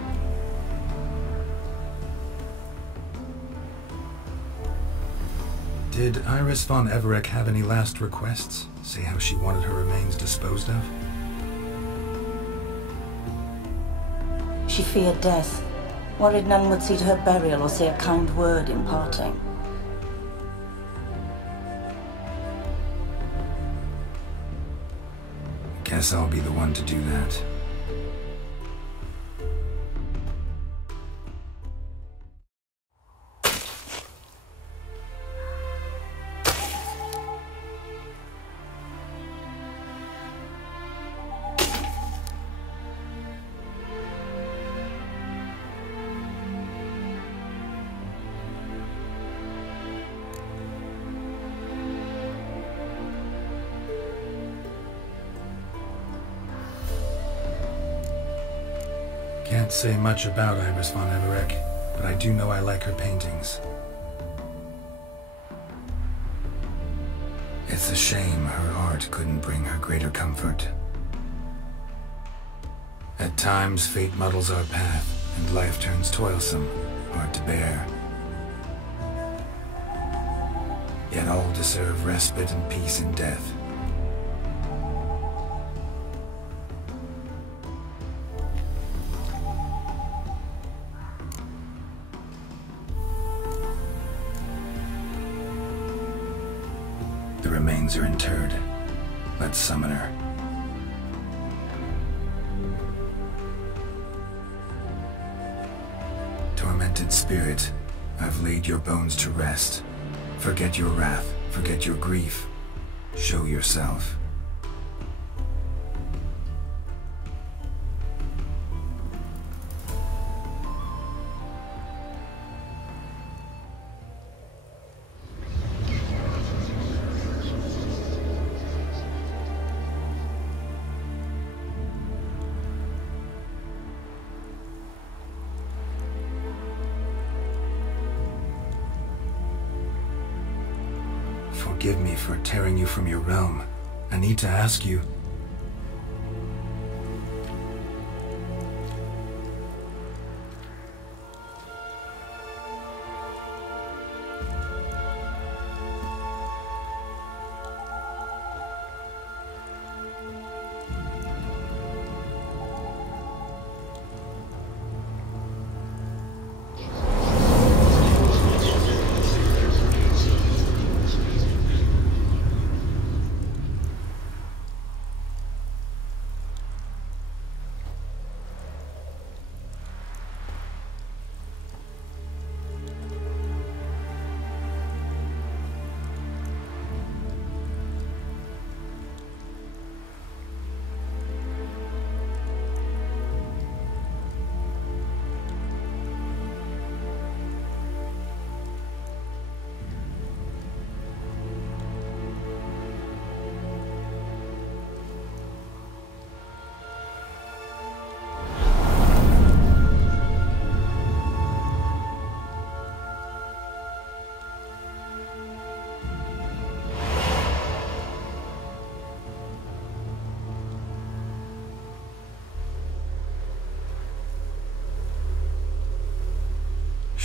Did Iris von Everec have any last requests? Say how she wanted her remains disposed of? She feared death, worried none would see to her burial or say a kind word in parting. Guess I'll be the one to do that. Can't say much about Iris von Everec, but I do know I like her paintings. It's a shame her art couldn't bring her greater comfort. At times, fate muddles our path, and life turns toilsome, hard to bear. Yet all deserve respite and peace in death. The remains are interred. Let's summon her. Tormented spirit, I've laid your bones to rest. Forget your wrath, forget your grief. Show yourself. Forgive me for tearing you from your realm. I need to ask you.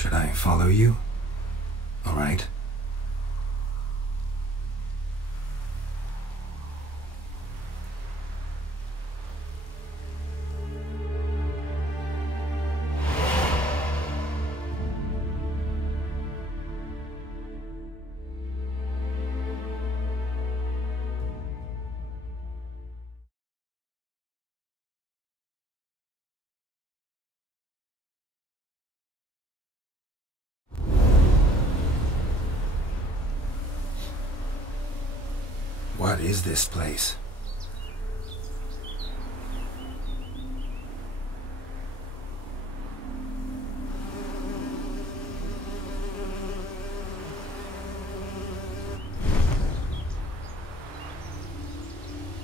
Should I follow you? All right. What is this place?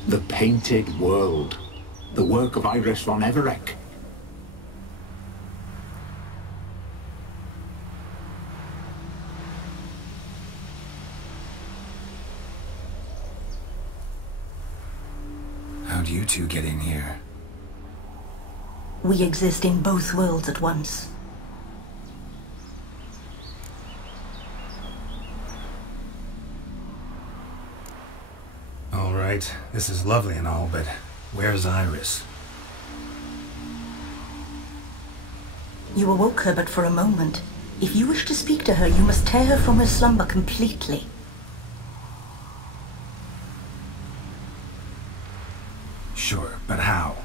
The Painted World. The work of Iris von Everec. How'd you two get in here? We exist in both worlds at once. All right, this is lovely and all, but where's Iris? You awoke her but for a moment. If you wish to speak to her, you must tear her from her slumber completely. Sure, but how?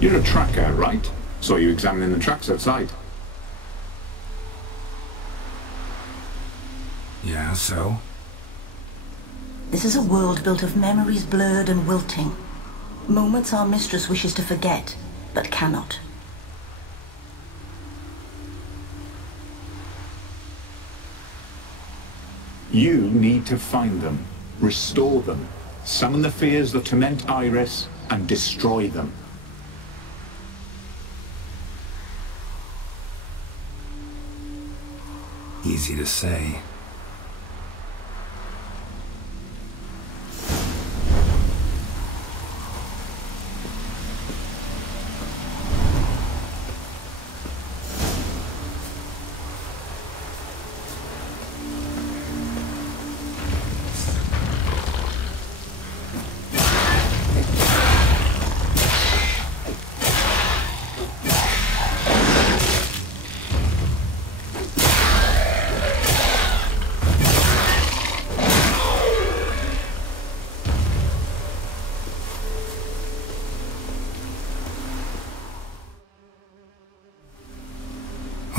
You're a tracker, right? Saw you examining the tracks outside. Yeah, so? This is a world built of memories blurred and wilting. Moments our mistress wishes to forget, but cannot. You need to find them, restore them, summon the fears that torment Iris, and destroy them. Easy to say.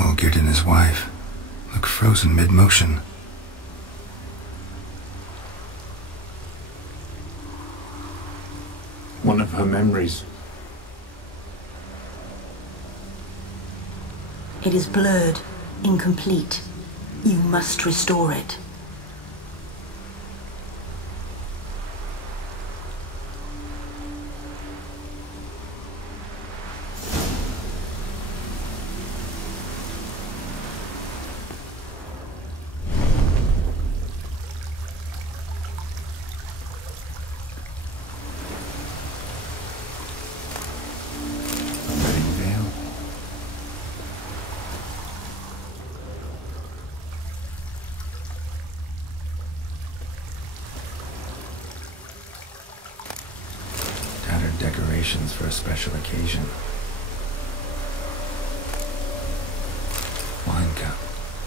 Olgerd and his wife look frozen mid-motion. One of her memories. It is blurred, incomplete. You must restore it. Decorations for a special occasion. Wine cup,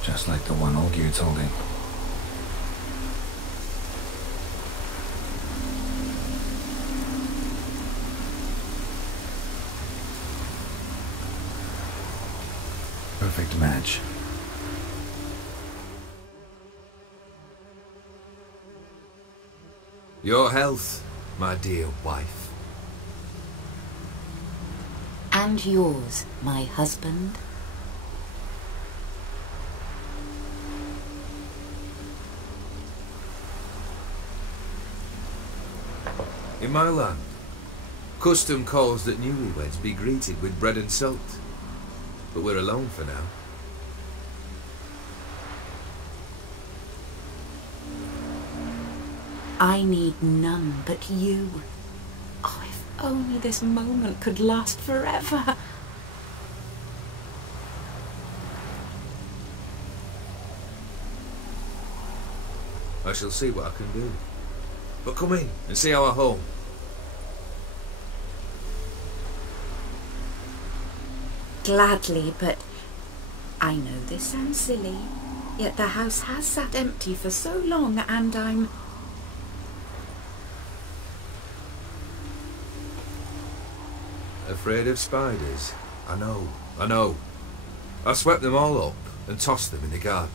just like the one Olgerd's holding. Perfect match. Your health, my dear wife. And yours, my husband. In my land, custom calls that newlyweds be greeted with bread and salt. But we're alone for now. I need none but you. Oh, if only this moment could last forever. I shall see what I can do. But come in and see our home. Gladly, but I know this sounds silly, yet the house has sat empty for so long, and I'm... Afraid of spiders? I know. I swept them all up and tossed them in the garden.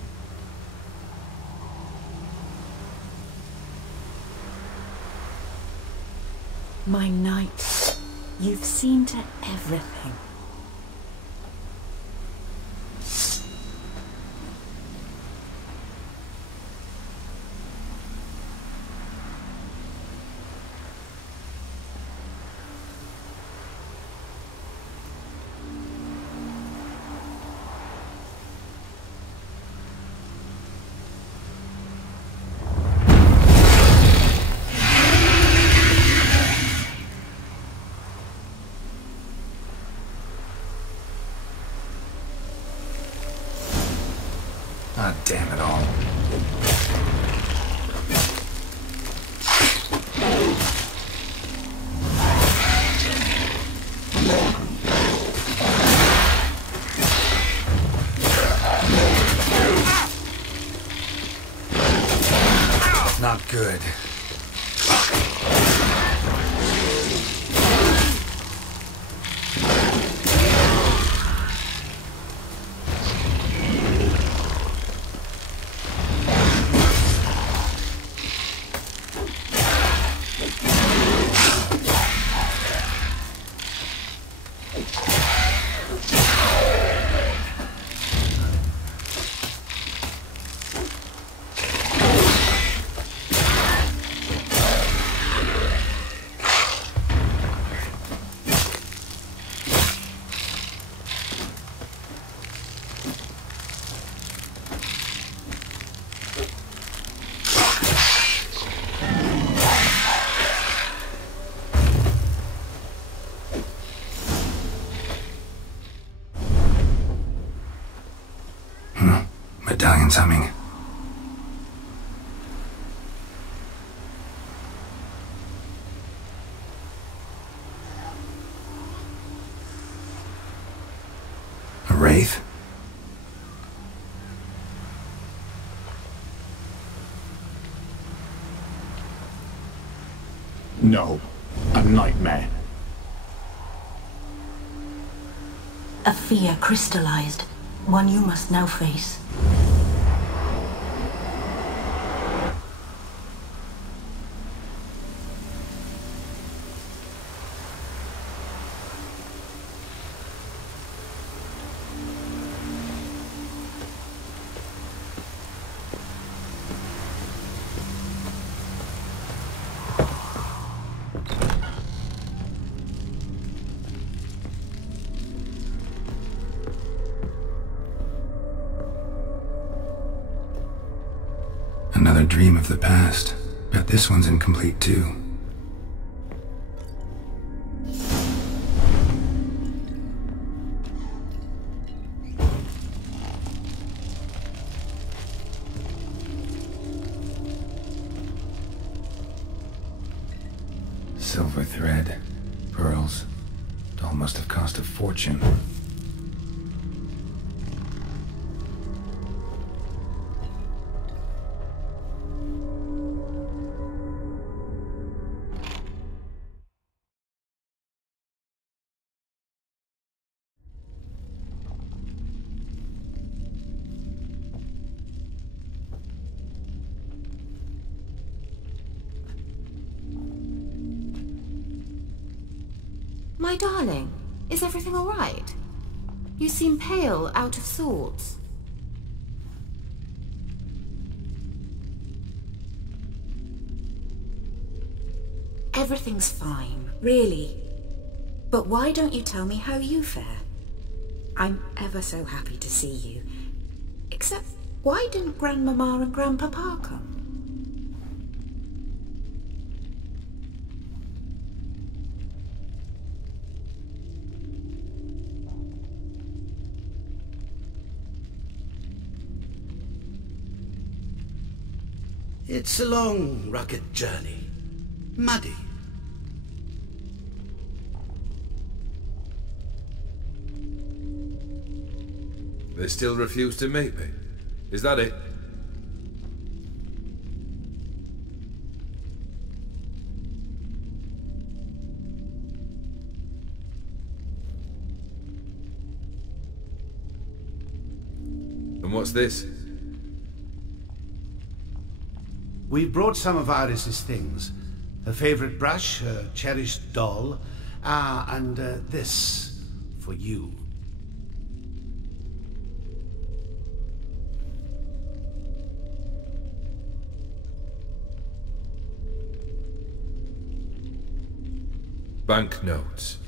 My knight, you've seen to everything. Ah, damn it all. Not good. Medallion's humming. A wraith? No, a nightmare. A fear crystallized, one you must now face. Another dream of the past. Bet this one's incomplete too. Silver thread, pearls. It all must have cost a fortune. My darling, is everything all right? You seem pale, out of sorts. Everything's fine, really. But why don't you tell me how you fare? I'm ever so happy to see you. Except, why didn't Grandmama and Grandpapa come? It's a long, rugged journey. Muddy. They still refuse to meet me. Is that it? And what's this? We brought some of Iris's things. Her favorite brush, her cherished doll, and this for you. Banknotes.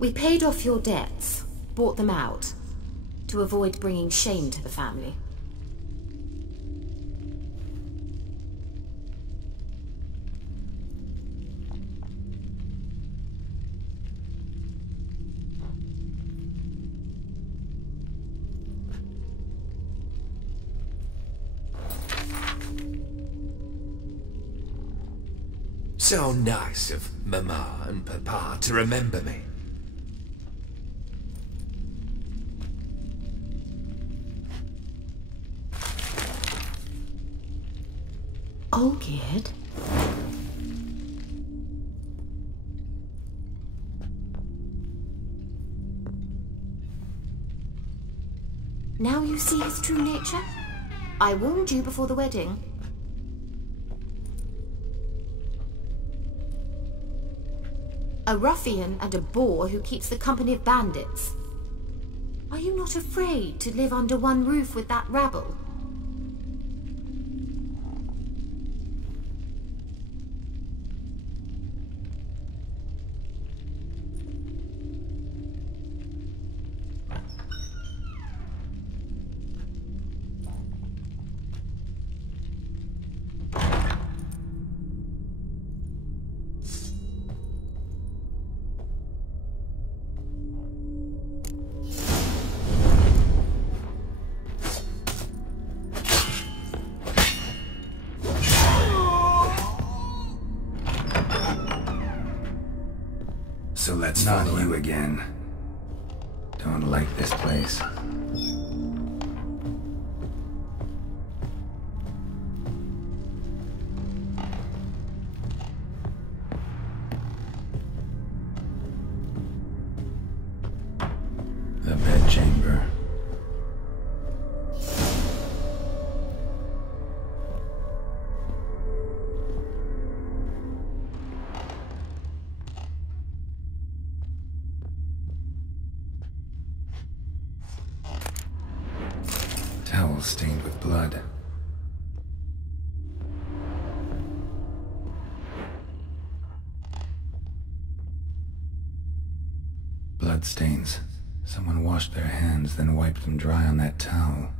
We paid off your debts, bought them out, to avoid bringing shame to the family. So nice of Mama and Papa to remember me. Olgierd? Now you see his true nature? I warned you before the wedding. A ruffian and a boor who keeps the company of bandits. Are you not afraid to live under one roof with that rabble? So let's follow you again. Don't like this place. The bedchamber. Towel stained with blood. Blood stains. Someone washed their hands, then wiped them dry on that towel.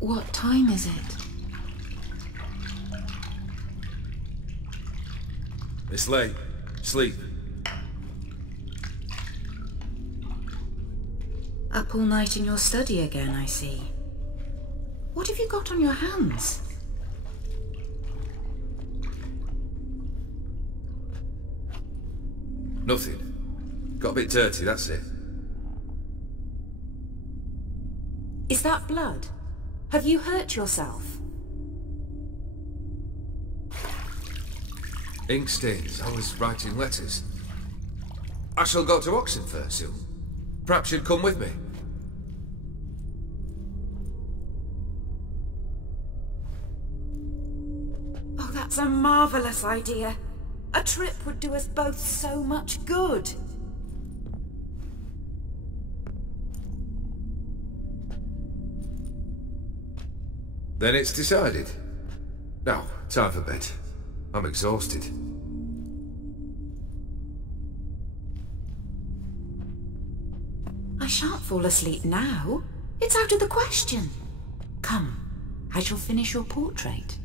What time is it? It's late. Sleep. Up all night in your study again, I see. What have you got on your hands? Nothing. Got a bit dirty, that's it. Is that blood? Have you hurt yourself? Ink stains. I was writing letters. I shall go to Oxenfurt soon. Perhaps you'd come with me. Oh, that's a marvelous idea. A trip would do us both so much good. Then it's decided. Now, time for bed. I'm exhausted. shan't fall asleep now. It's out of the question. Come, I shall finish your portrait.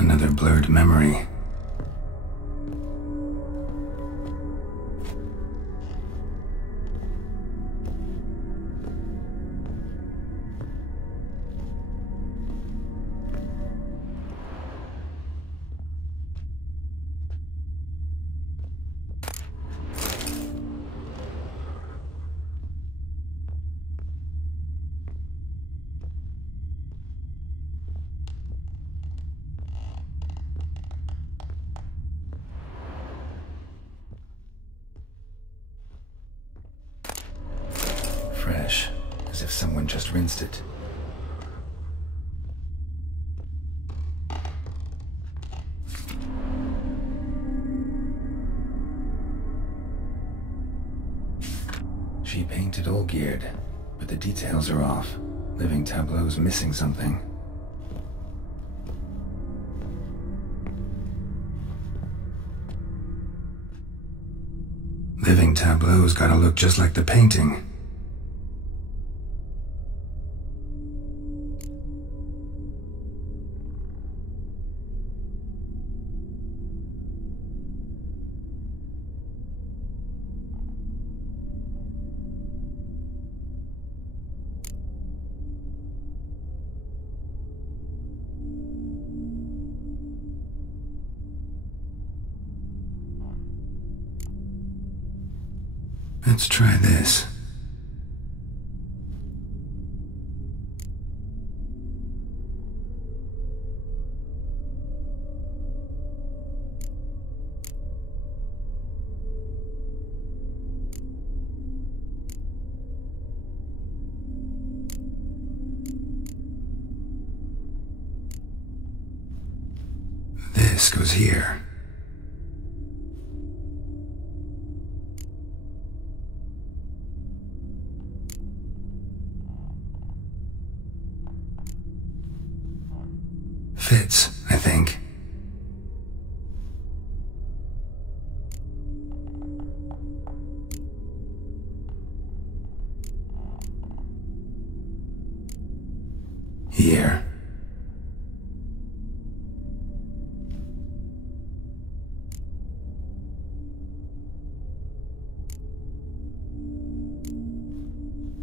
Another blurred memory. Fresh, as if someone just rinsed it. She painted all geared, but the details are off. Living tableau's missing something. Living tableau's gotta look just like the painting. Let's try this. This goes here. Fits, I think. Here.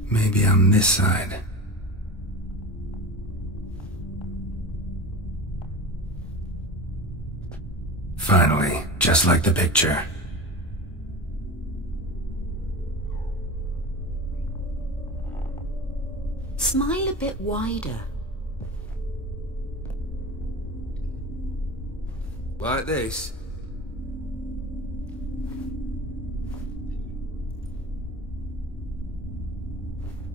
Maybe on this side. Finally, just like the picture. Smile a bit wider. Like this?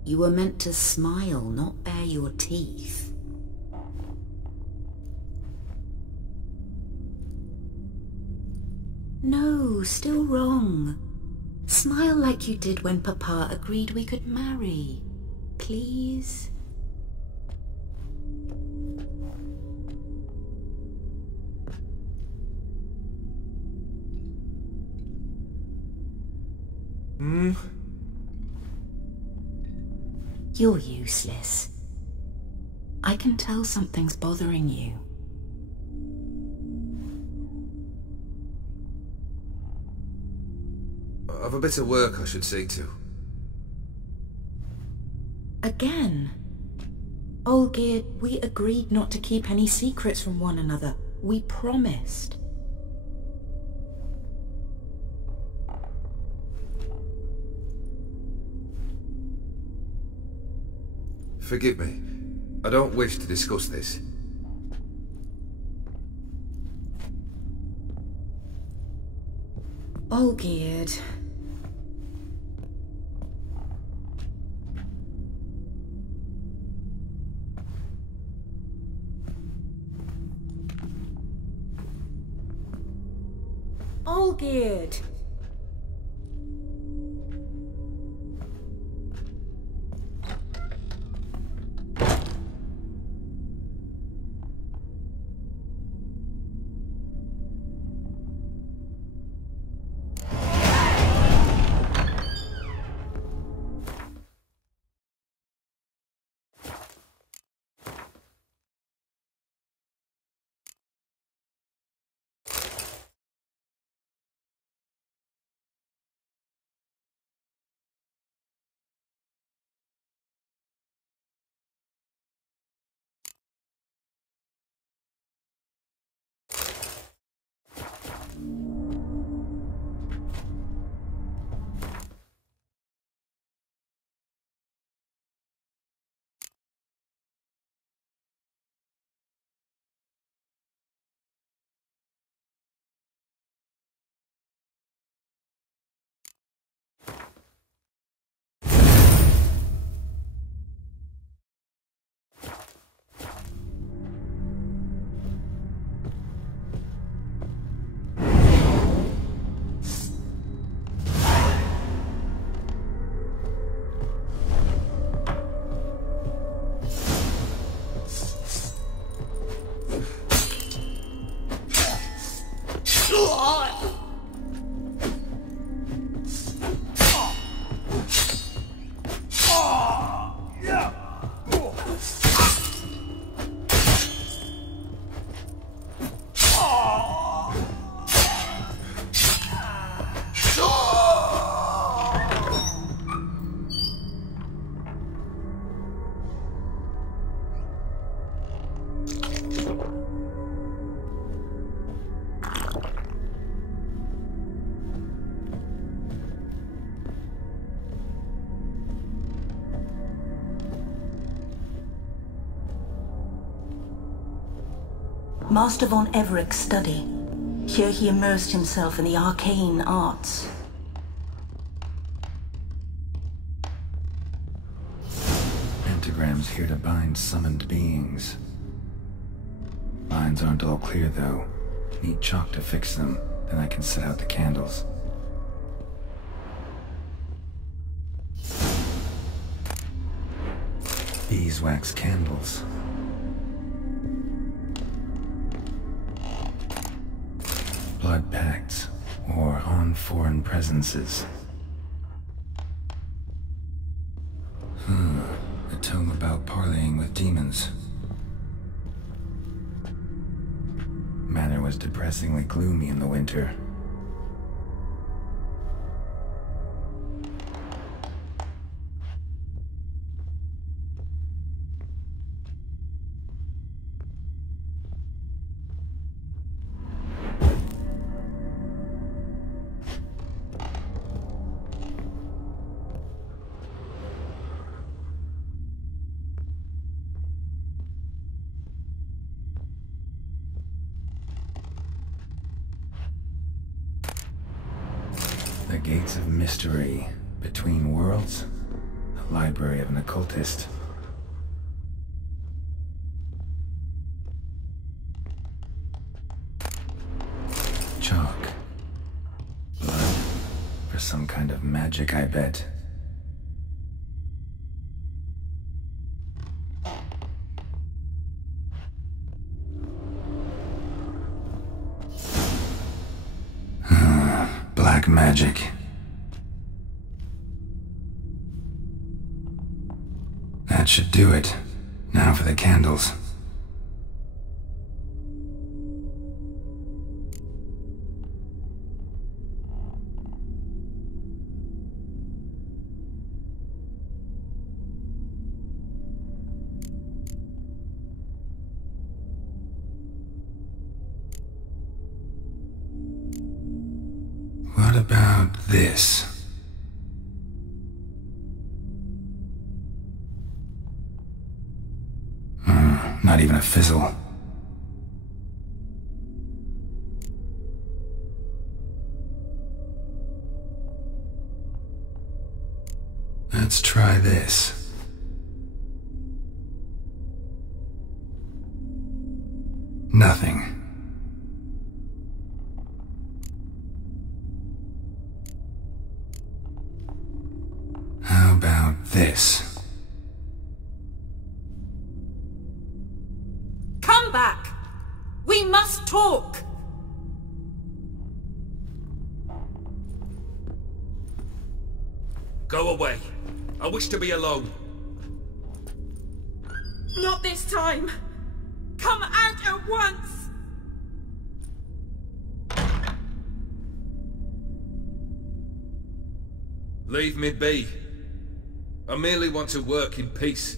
You were meant to smile, not bare your teeth. No, still wrong. Smile like you did when Papa agreed we could marry. Please? You're useless. I can tell something's bothering you. I've a bit of work I should see to. Again? Olgir, we agreed not to keep any secrets from one another. We promised. Forgive me. I don't wish to discuss this. All geared. All geared. Master von Everett's study. Here he immersed himself in the arcane arts. Pentagrams here to bind summoned beings. Lines aren't all clear, though. Need chalk to fix them, then I can set out the candles. Beeswax candles. Blood pacts, or on foreign presences. A tome about parleying with demons. Manor was depressingly gloomy in the winter. The gates of mystery between worlds, the library of an occultist. Chalk. Blood. For some kind of magic, I bet. Black magic. That should do it. Now for the candles. What about this? Not even a fizzle. Let's try this. Nothing. How about this? Come back! We must talk! Go away. I wish to be alone. Not this time! Come out at once! Leave me be. I merely want to work in peace.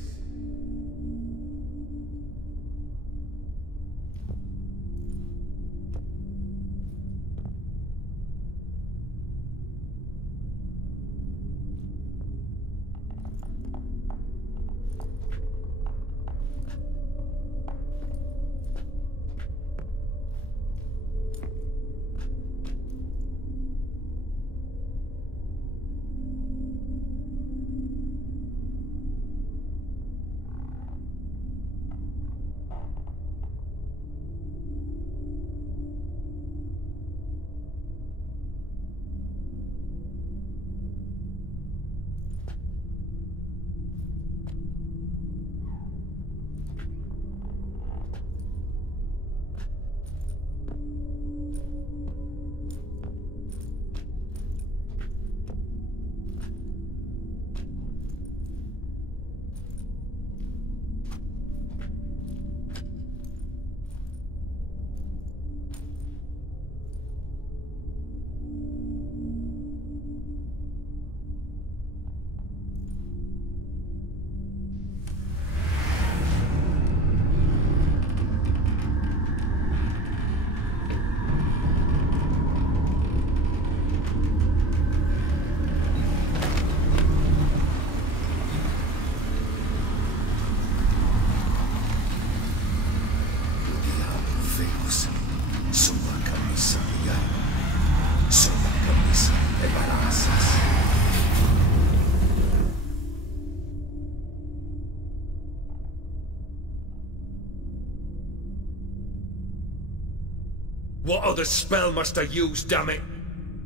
What other spell must I use, damn it?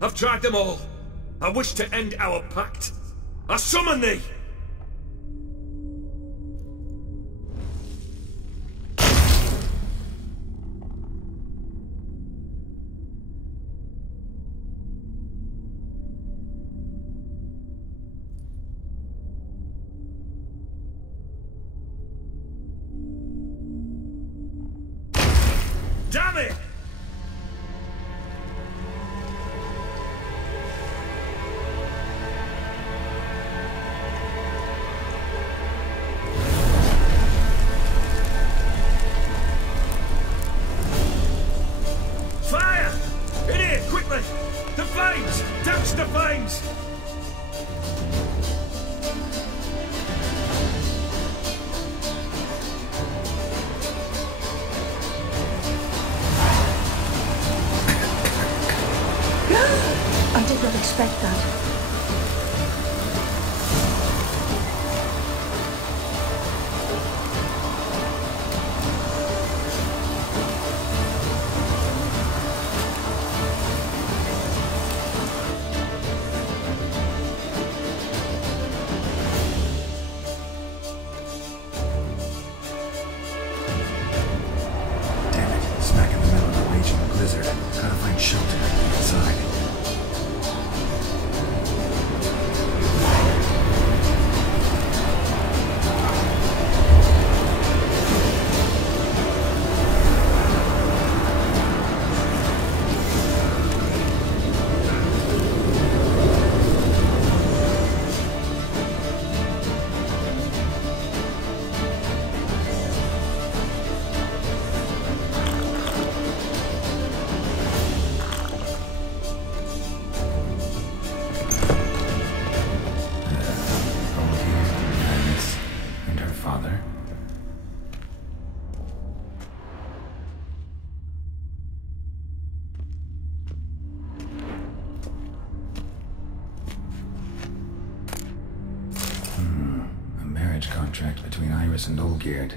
I've tried them all. I wish to end our pact. I summon thee! Damn it! Fire! In here, quickly! The flames! Douse the flames! contract between Iris and Olgierd.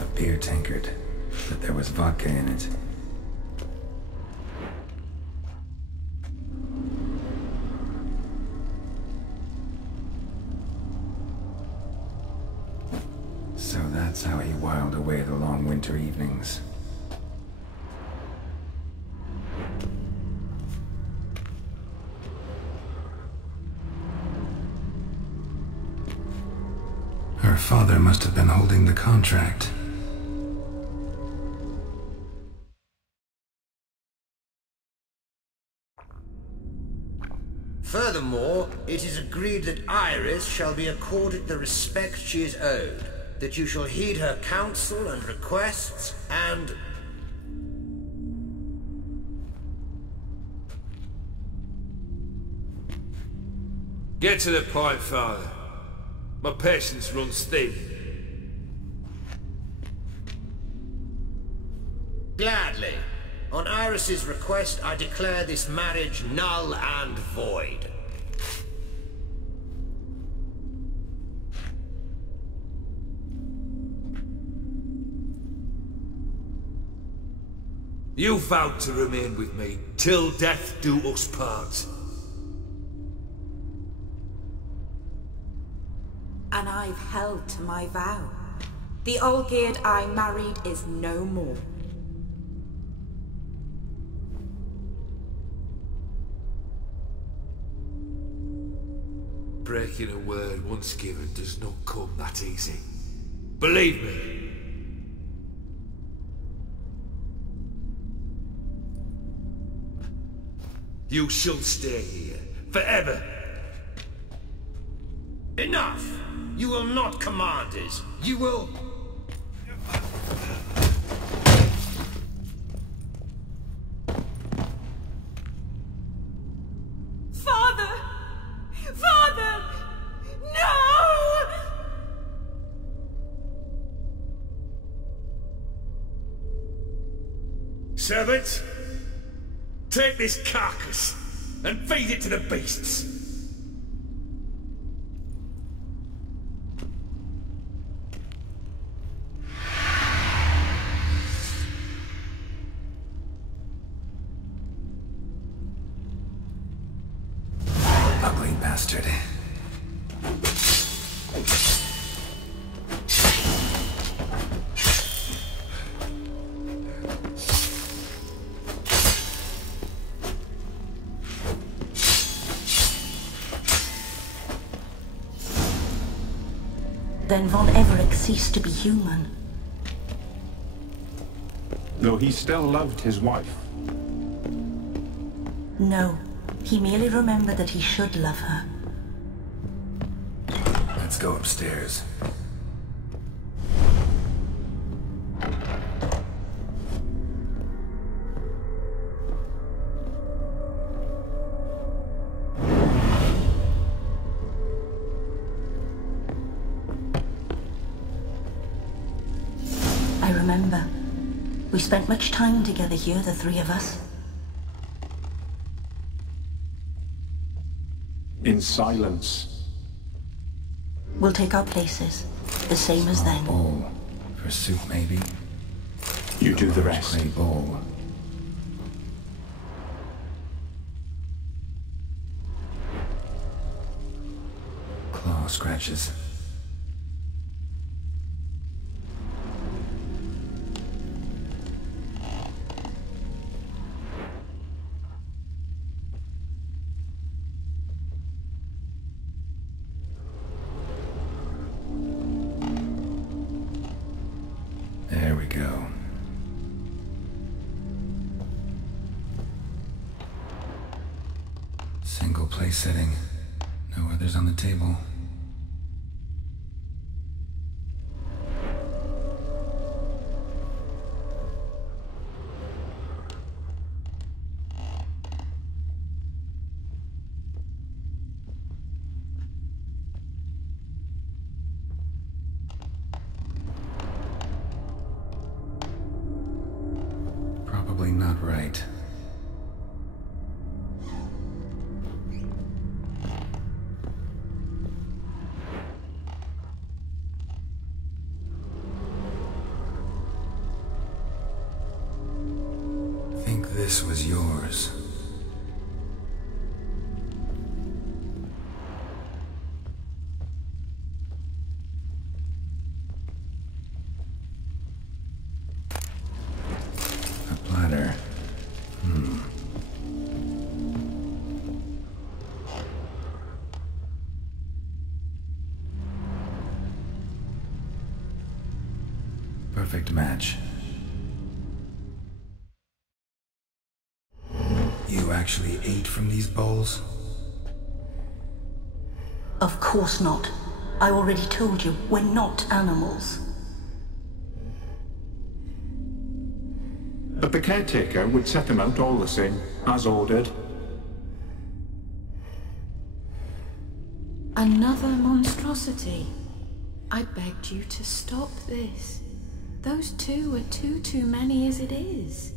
A beer tankard, but there was vodka in it. So that's how he whiled away the long winter evenings. Her father must have been holding the contract. Furthermore, it is agreed that Iris shall be accorded the respect she is owed, that you shall heed her counsel and requests, and... Get to the point, Father. My patience runs thin. Gladly. On Iris's request, I declare this marriage null and void. You vowed to remain with me till death do us part. And I've held to my vow. The Olgierd I married is no more. Breaking a word once given does not come that easy. Believe me. You shall stay here forever. Enough! You will not command us. You will... Father! Father! No! Servant, take this carcass and feed it to the beasts. Ugly bastard. Then Von Everett ceased to be human. Though he still loved his wife. No, he merely remembered that he should love her. Let's go upstairs. I remember. We spent much time together here, the three of us. In silence. We'll take our places, the same as then. Bowl. For soup, maybe? You do the rest. Clay bowl. Claw scratches. There we go. Single place setting. No others on the table. This was yours. A platter. Perfect match. You actually ate from these bowls? Of course not. I already told you, we're not animals. But the caretaker would set them out all the same, as ordered. Another monstrosity. I begged you to stop this. Those two are too many as it is.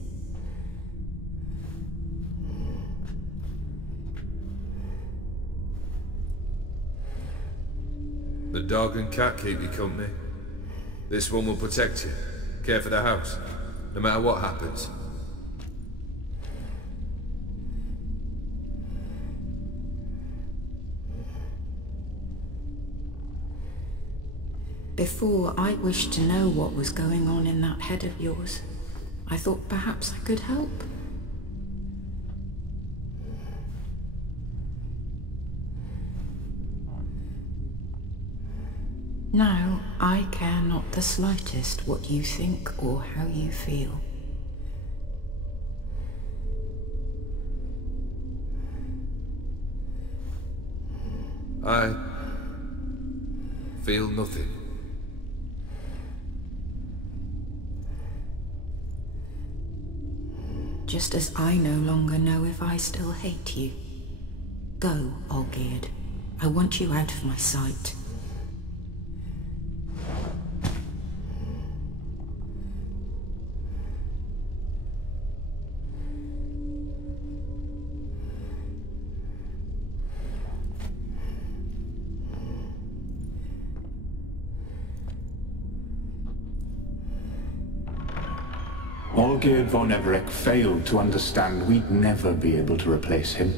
The dog and cat keep you company. This one will protect you, care for the house, no matter what happens. Before, I wished to know what was going on in that head of yours. I thought perhaps I could help. Now, I care not the slightest what you think or how you feel. I feel nothing. Just as I no longer know if I still hate you. Go, Olgierd. I want you out of my sight. Olgierd von Everec failed to understand we'd never be able to replace him.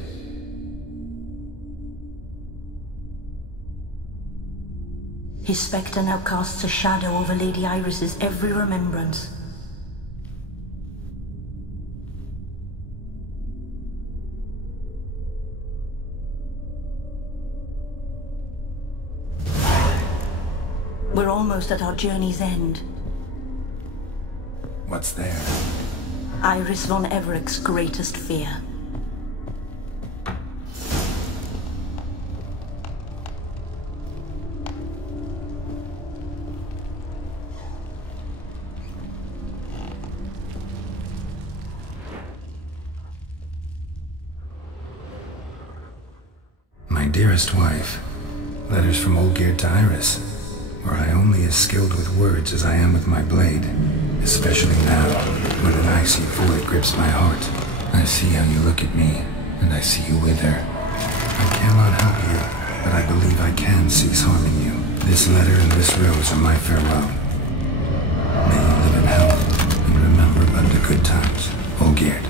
His spectre now casts a shadow over Lady Iris's every remembrance. We're almost at our journey's end. What's there? Iris von Everec's greatest fear. My dearest wife, letters from Olgierd to Iris, where I only as skilled with words as I am with my blade. Especially now, when an icy void grips my heart. I see how you look at me, and I see you wither. I cannot help you, but I believe I can cease harming you. This letter and this rose are my farewell. May you live in health, and remember but the good times, Olgierd.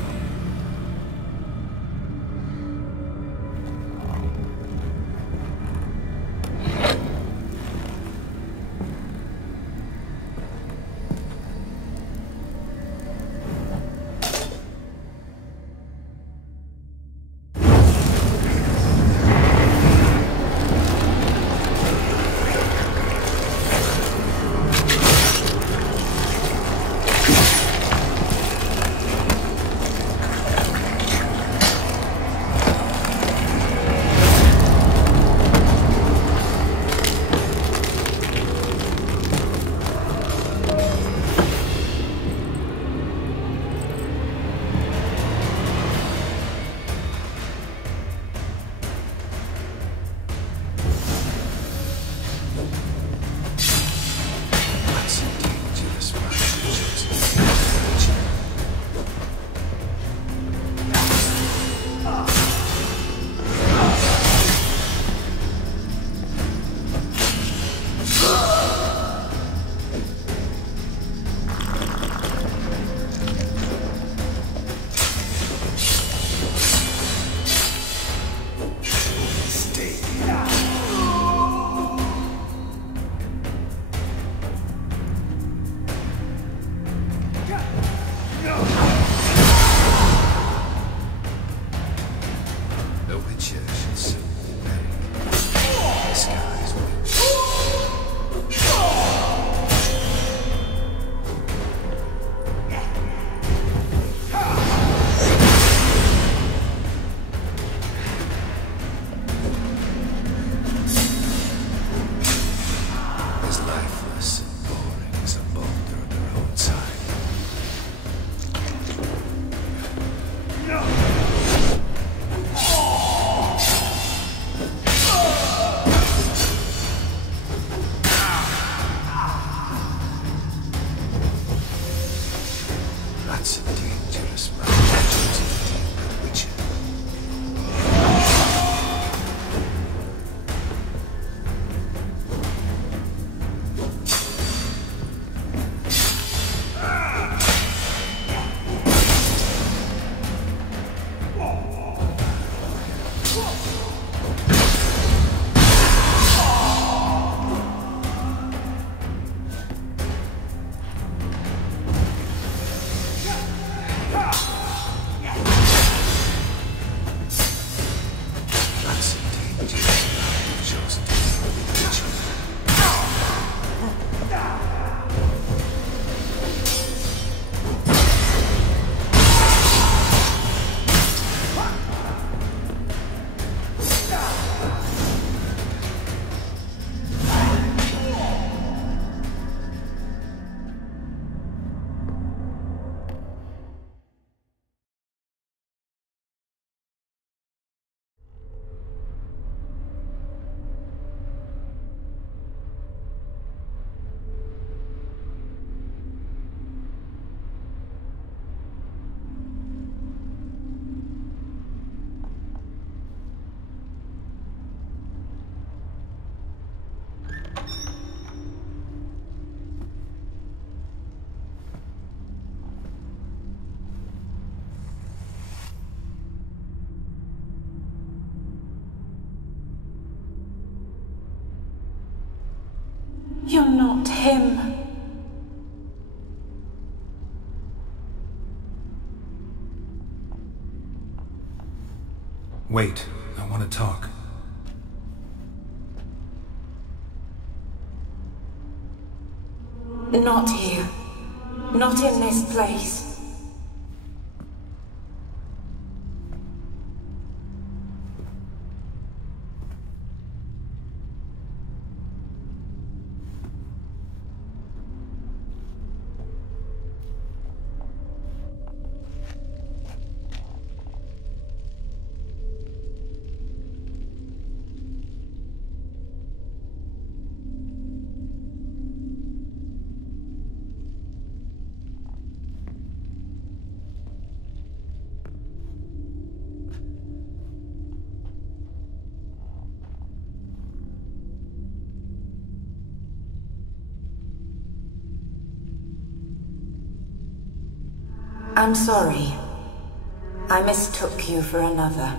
You're not him. Wait, I want to talk. Not here. Not in this place. I'm sorry. I mistook you for another.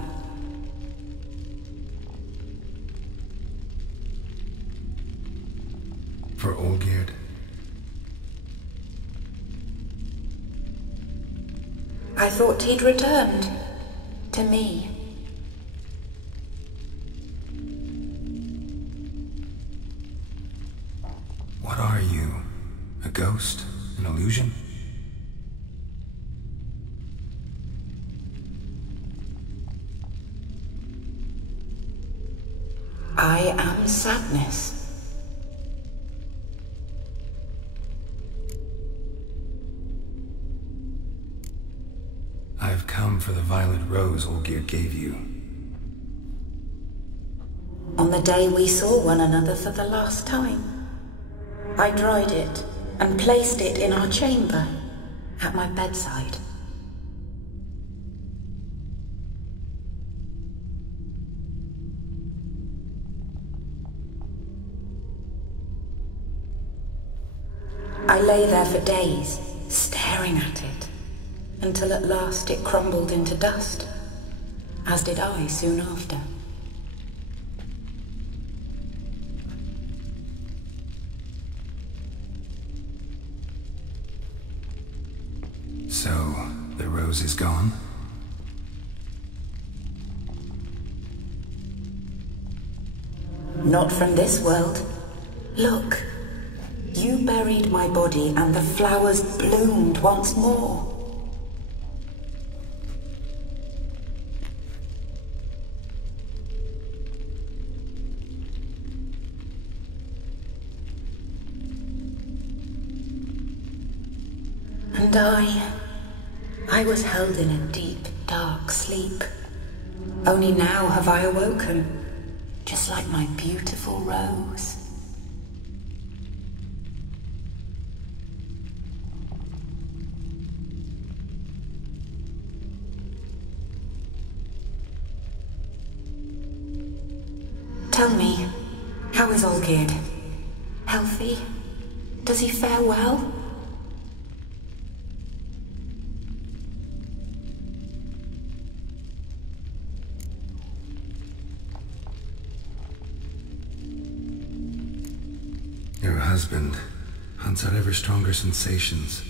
For Olgierd? I thought he'd returned. To me. What are you? A ghost? An illusion? I am sadness. I've come for the violet rose Olgierd gave you. On the day we saw one another for the last time, I dried it and placed it in our chamber at my bedside. I lay there for days, staring at it, until at last it crumbled into dust, as did I soon after. So, the rose is gone? Not from this world. Look. You buried my body and the flowers bloomed once more. And I was held in a deep, dark sleep. Only now have I awoken, just like my beautiful rose. Tell me, how is Olgierd? Healthy? Does he fare well? Your husband hunts out ever stronger sensations.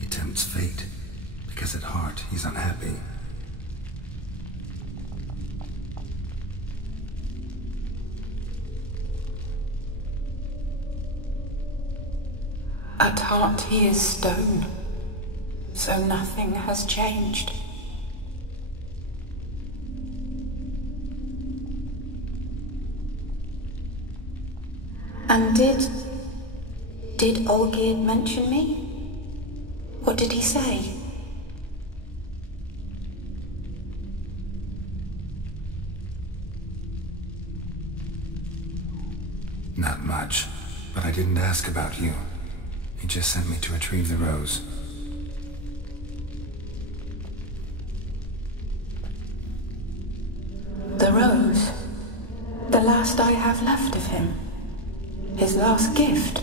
He tempts fate, because at heart he's unhappy. At heart he is stone, so nothing has changed. And did Olgierd mention me? What did he say? Not much, but I didn't ask about you. He just sent me to retrieve the rose. The rose? The last I have left of him? His last gift?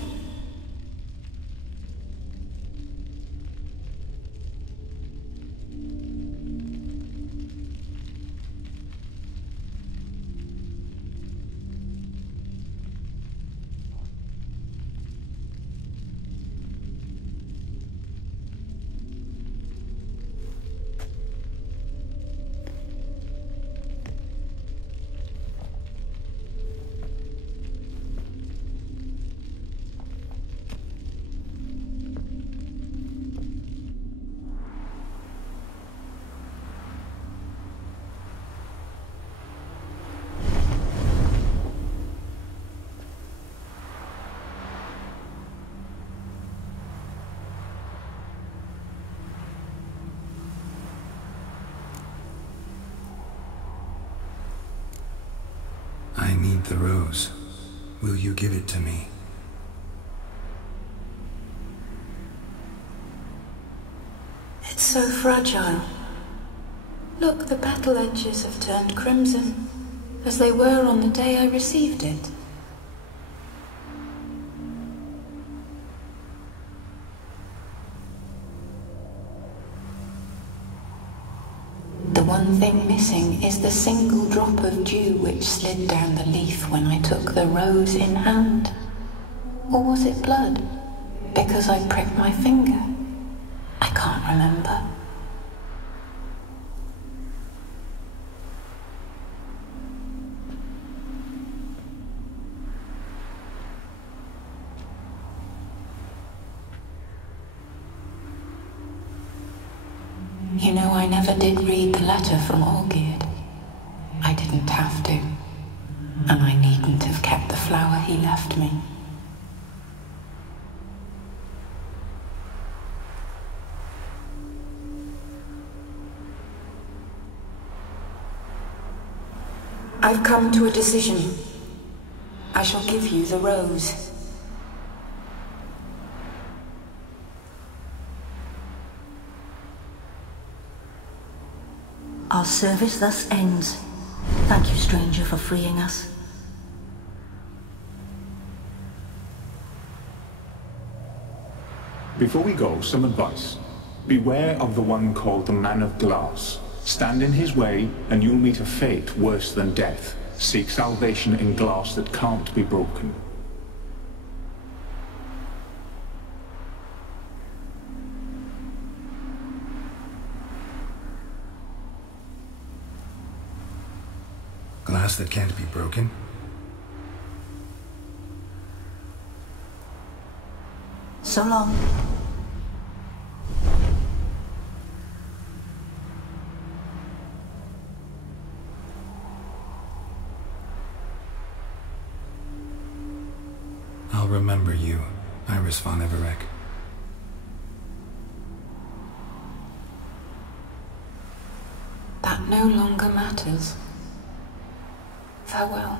I need the rose. Will you give it to me? It's so fragile. Look, the petal edges have turned crimson, as they were on the day I received it. The one thing missing is the single drop of dew which slid down the leaf when I took the rose in hand. Or was it blood? Because I pricked my finger? I can't remember. You know, I never did read the letter from Olgierd. I didn't have to. And I needn't have kept the flower he left me. I've come to a decision. I shall give you the rose. Our service thus ends. Thank you, stranger, for freeing us. Before we go, some advice. Beware of the one called the Man of Glass. Stand in his way, and you'll meet a fate worse than death. Seek salvation in glass that can't be broken. Glass that can't be broken? So long. I'll remember you, Iris von Everec. That no longer matters. Farewell.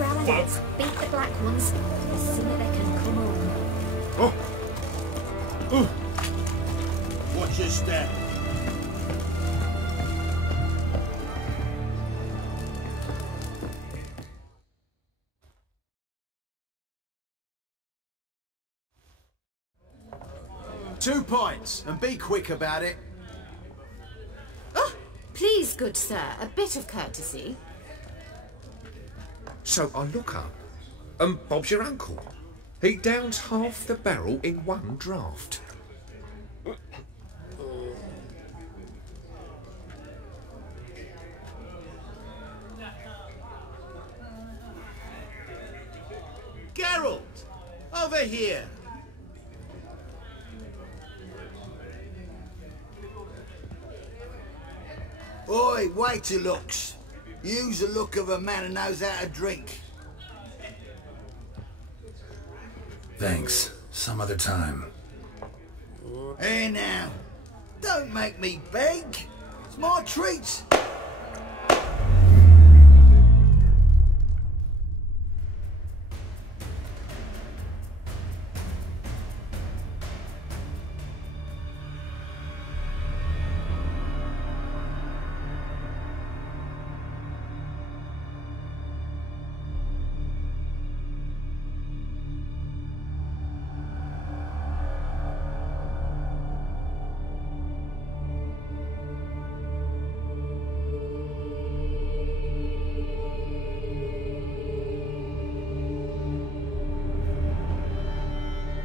through our heads, beat the black ones, as soon as they can come home. Oh! Ooh. Watch your step. Two pints, and be quick about it. Oh, please, good sir, a bit of courtesy. So I look up, and Bob's your uncle. He downs half the barrel in one draught. Geralt! Over here! Oi, waiter looks. Use the look of a man who knows how to drink. Thanks. Some other time. Here now. Don't make me beg. It's my treat.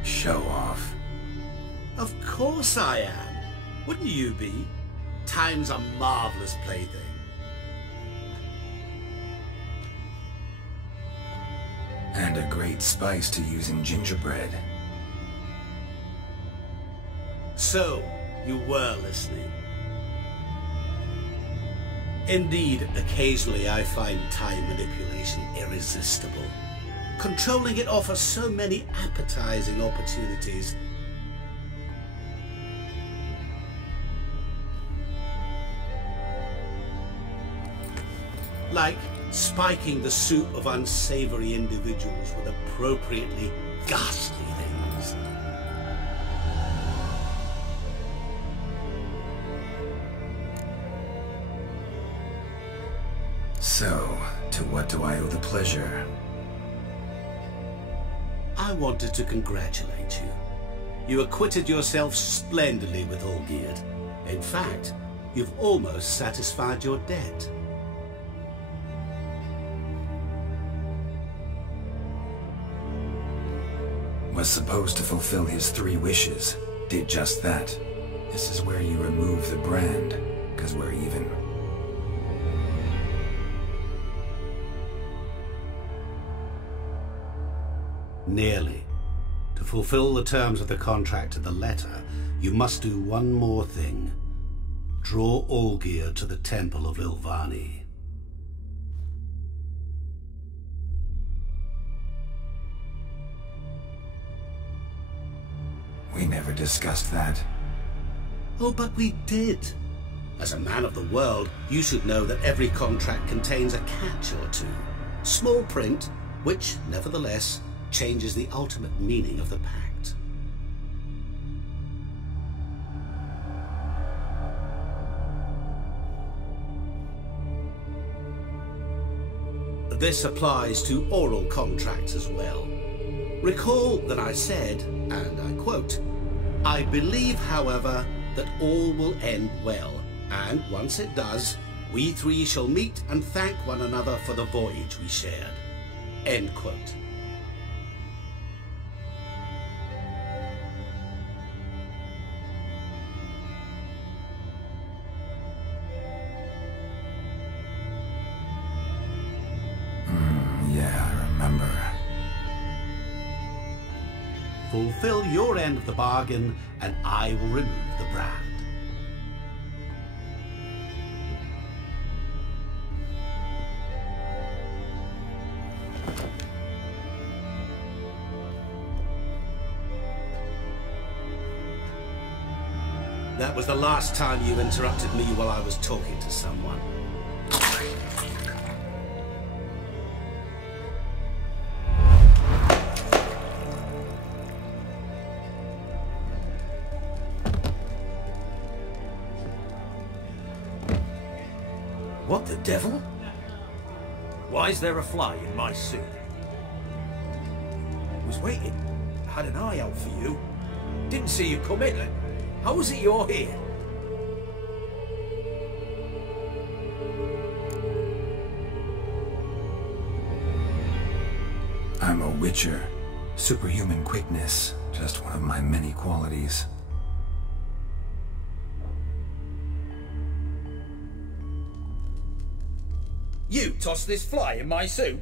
Show off. Of course I am. Wouldn't you be? Time's a marvellous plaything. And a great spice to use in gingerbread. So, you were listening. Indeed, occasionally I find time manipulation irresistible. Controlling it offers so many appetizing opportunities. Like spiking the soup of unsavory individuals with appropriately ghastly things. So, to what do I owe the pleasure? I wanted to congratulate you. You acquitted yourself splendidly with Olgierd. In fact, you've almost satisfied your debt. Was supposed to fulfill his 3 wishes. Did just that. This is where you remove the brand, 'cause we're even. Nearly. To fulfill the terms of the contract to the letter, you must do one more thing. Draw Olgierd to the Temple of Ilvani. We never discussed that. Oh, but we did. As a man of the world, you should know that every contract contains a catch or two. Small print, which, nevertheless, changes the ultimate meaning of the pact. This applies to oral contracts as well. Recall that I said, and I quote, "I believe, however, that all will end well, and once it does, we 3 shall meet and thank one another for the voyage we shared." End quote. Yeah, I remember. Fulfill your end of the bargain, and I will remove the brand. That was the last time you interrupted me while I was talking to someone. The devil? Why is there a fly in my suit? I was waiting. I had an eye out for you. Didn't see you come in. How is it you're here? I'm a witcher. Superhuman quickness, just one of my many qualities. You tossed this fly in my soup?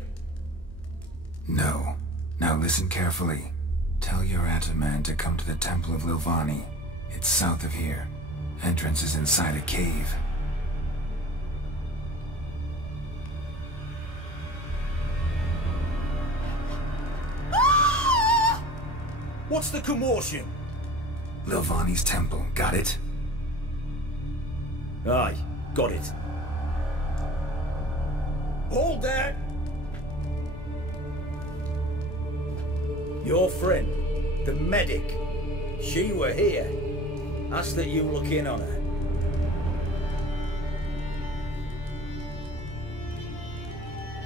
No. Now listen carefully. Tell your Ataman to come to the Temple of Lilvani. It's south of here. Entrance is inside a cave. What's the commotion? Lilvani's temple, got it? Aye, got it. Hold there! Your friend, the medic, she were here. Ask that you look in on her.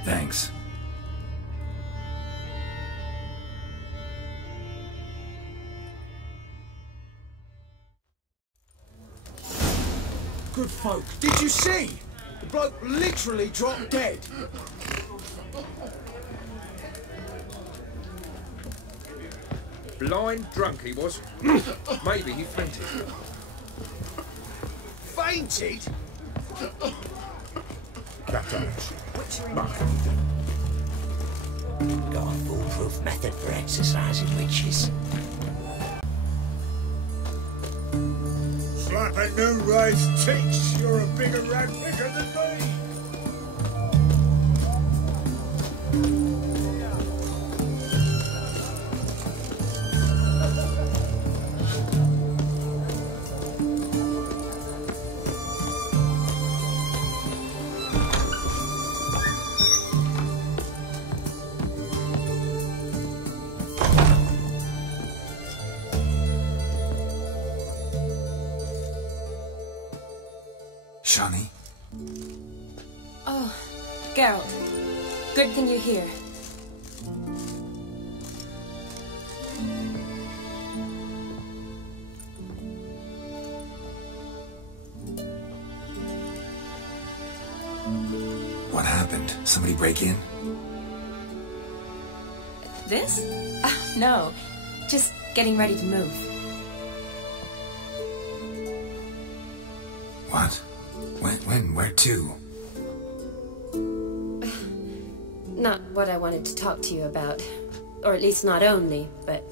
Thanks. Good folk, did you see? The bloke literally dropped dead. Blind drunk he was. Maybe he fainted. Fainted? Got a foolproof method for exercising witches. Slap a new raised teats. You're a bigger rat picker than me. Shani? Oh, Geralt. Good thing you're here. What happened? Somebody break in? This? No. Just getting ready to move. What? When? Where to? Not what I wanted to talk to you about. Or at least not only, but...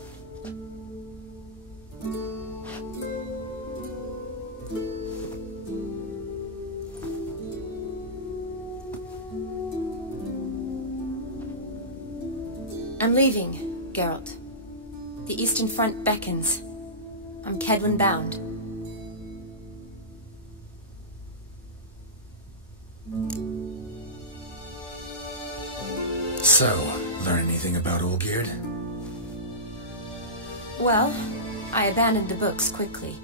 I'm leaving, Geralt. The Eastern Front beckons. I'm Kedwin bound. So, learn anything about Olgierd? Well, I abandoned the books quickly.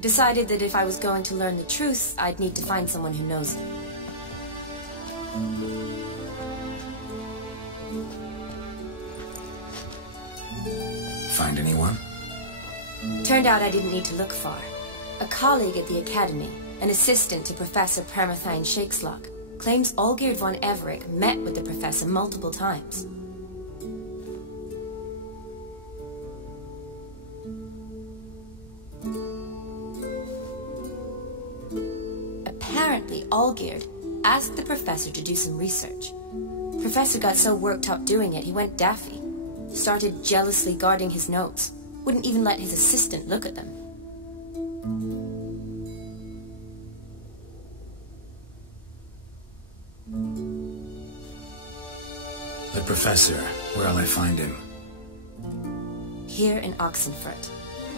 Decided that if I was going to learn the truth, I'd need to find someone who knows it. Find anyone? Turned out I didn't need to look far. A colleague at the Academy, an assistant to Professor Permathine Shakeslock, claims Olgierd von Everec met with the professor multiple times. Apparently, Olgierd asked the professor to do some research. Professor got so worked up doing it, he went daffy. Started jealously guarding his notes. Wouldn't even let his assistant look at them. The professor. Where'll I find him? Here in Oxenfurt.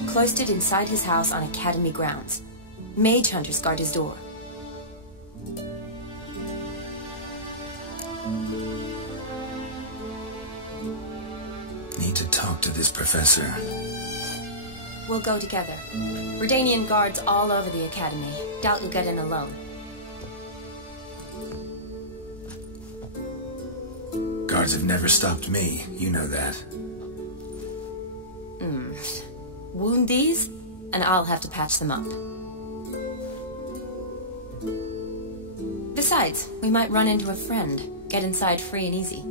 Cloistered inside his house on Academy grounds. Mage hunters guard his door. Need to talk to this professor. We'll go together. Redanian guards all over the Academy. Doubt you'll get in alone. Guards have never stopped me, you know that. Wound these, and I'll have to patch them up. Besides, we might run into a friend. Get inside free and easy.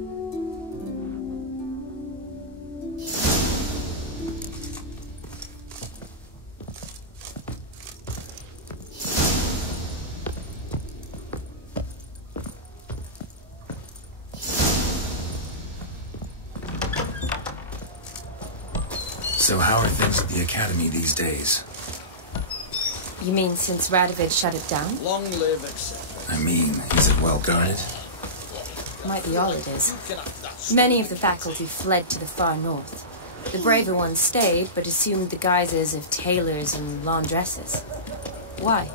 So how are things at the Academy these days? You mean since Radovid shut it down? Long live, etc. I mean, is it well guarded? Might be all it is. Many of the faculty fled to the far north. The braver ones stayed, but assumed the guises of tailors and laundresses. Why?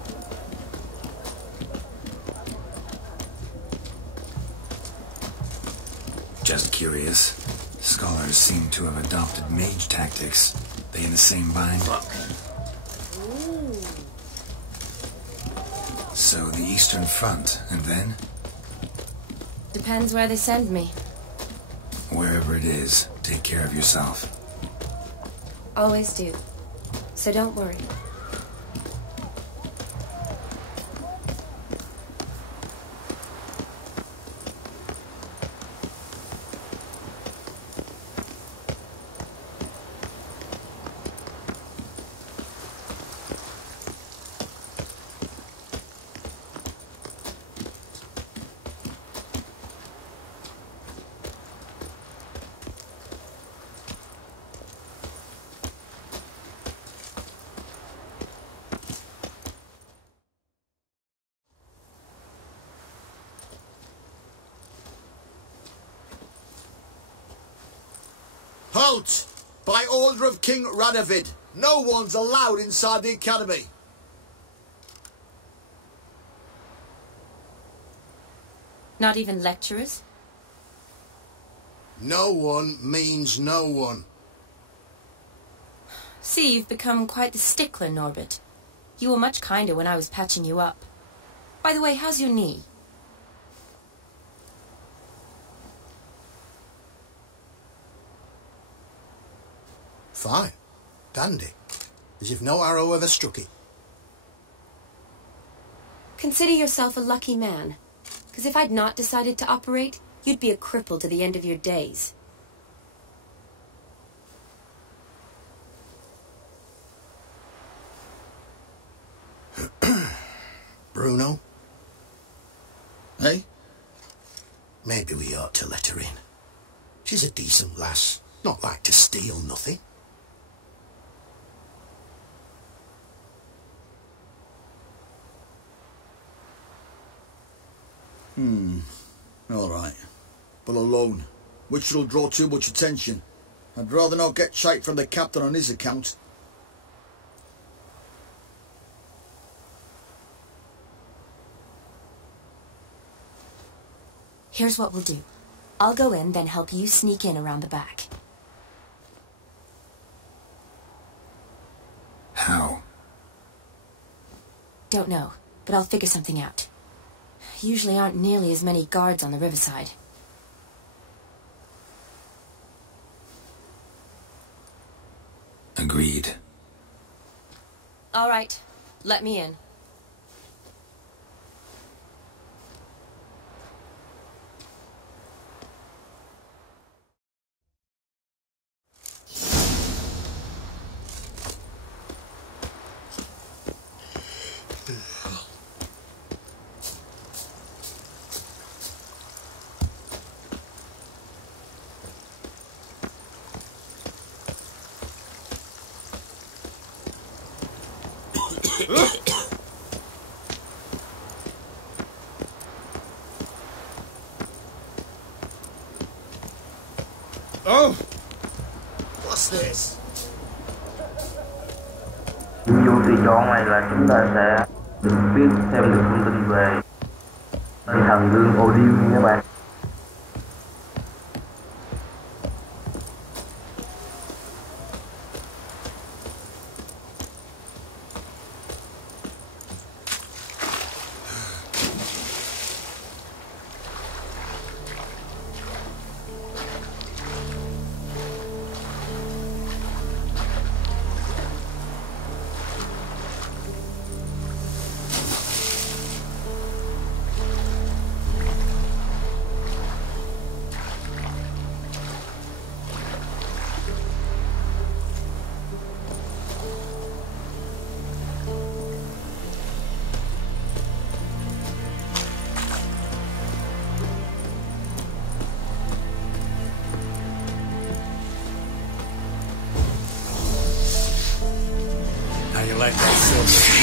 Just curious. Scholars seem to have adopted mage tactics. They in the same bind? So the Eastern Front, and then? Depends where they send me. Wherever it is, take care of yourself. Always do. So don't worry. Halt! By order of King Radovid, no one's allowed inside the Academy. Not even lecturers? No one means no one. See, you've become quite the stickler, Norbert. You were much kinder when I was patching you up. By the way, how's your knee? Fine. Dandy. As if no arrow ever struck it. Consider yourself a lucky man. Because if I'd not decided to operate, you'd be a cripple to the end of your days. Bruno? Hey? Maybe we ought to let her in. She's a decent lass. Not like to steal nothing. All right. But alone, which will draw too much attention. I'd rather not get shite from the captain on his account. Here's what we'll do. I'll go in, then help you sneak in around the back. How? Don't know, but I'll figure something out. Usually aren't nearly as many guards on the riverside. Agreed. All right, let me in. Oh! What's this? Nhiệm vụ tùy chọn này là chúng ta sẽ được biết thêm được thông tin về thần gương Odin nha các bạn. you like that silver?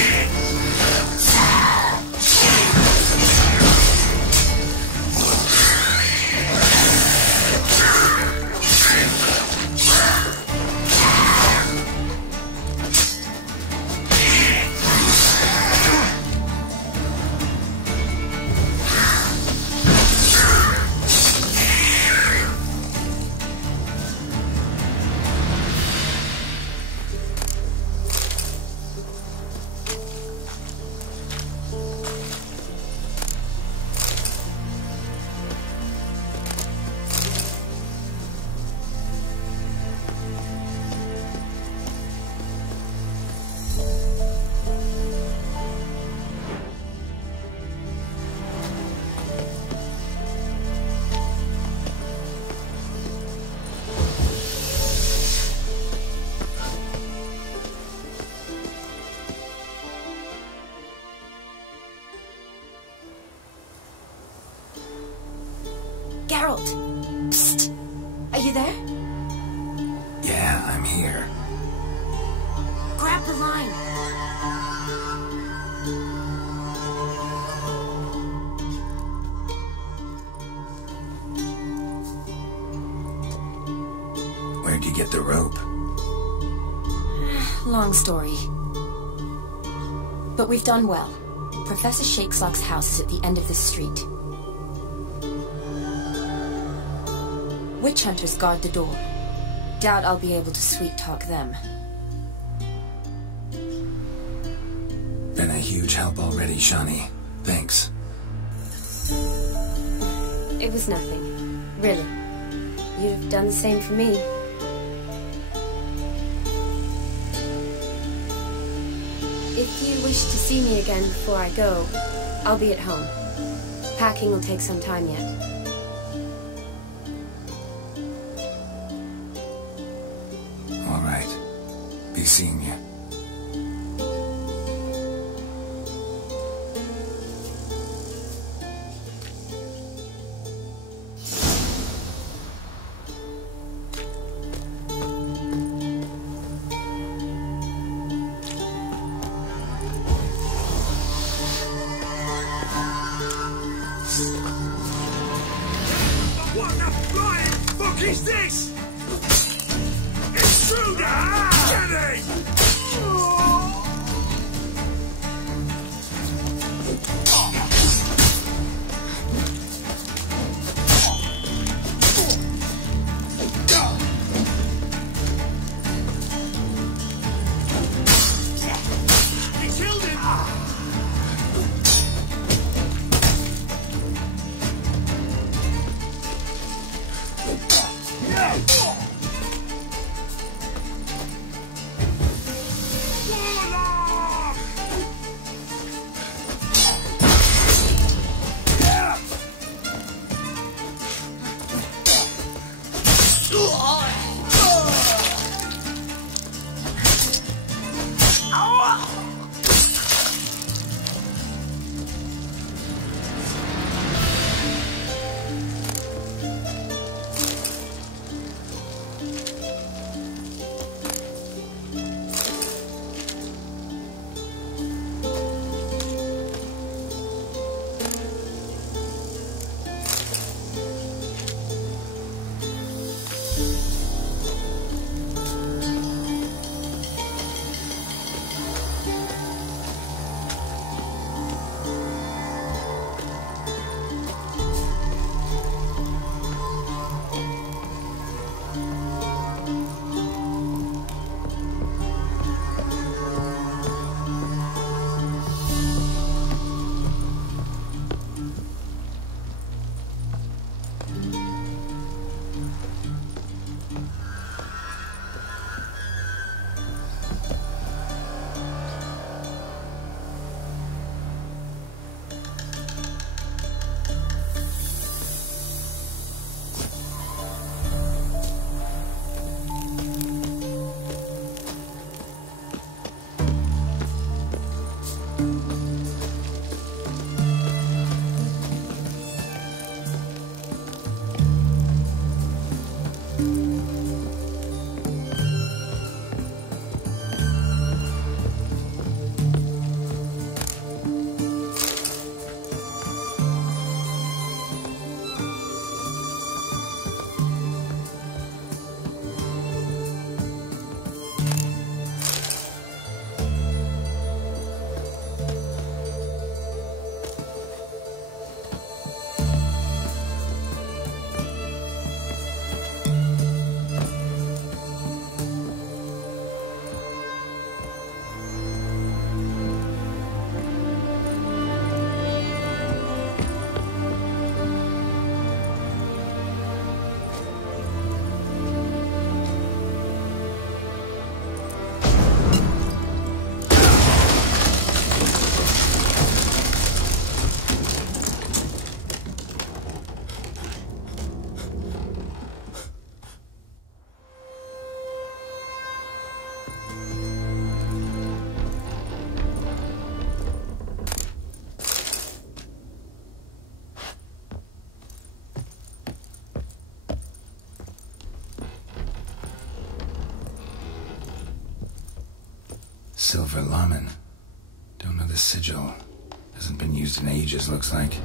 Geralt! Psst! Are you there? Yeah, I'm here. Grab the line! Where'd you get the rope? Long story. But we've done well. Professor Shakeslock's house is at the end of this street. Witch hunters guard the door. Doubt I'll be able to sweet-talk them. Been a huge help already, Shani. Thanks. It was nothing. Really. You'd have done the same for me. If you wish to see me again before I go, I'll be at home. Packing will take some time yet. All right. Be seeing you. What the flying fuck is this? Intruder! Get him! Silver Lamen. Don't know the sigil. Hasn't been used in ages, looks like.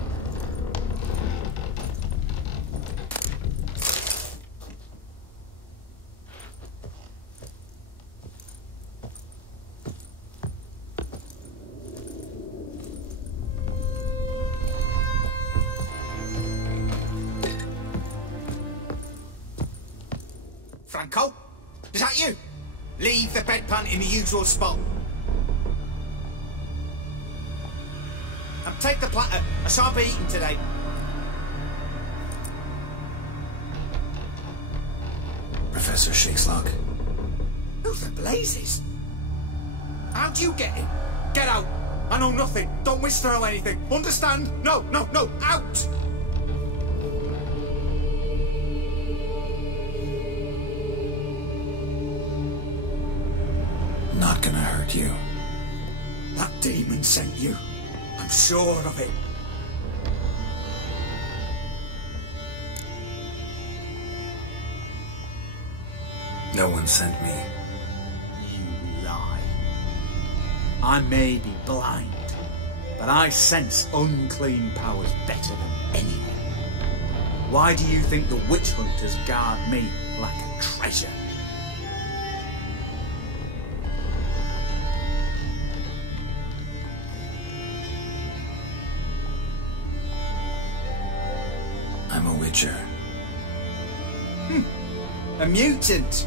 Franco? Is that you? Leave the bedpan in the usual spot. And take the platter. I shan't be eating today. Professor Shakeslock. Who the blazes? How do you get in? Get out. I know nothing. Don't whisper or anything. Understand? No, no, no. Out! Not gonna hurt you. That demon sent you. I'm sure of it. No one sent me. You lie. I may be blind, but I sense unclean powers better than anyone. Why do you think the witch hunters guard me like a treasure? I'm a witcher. A mutant?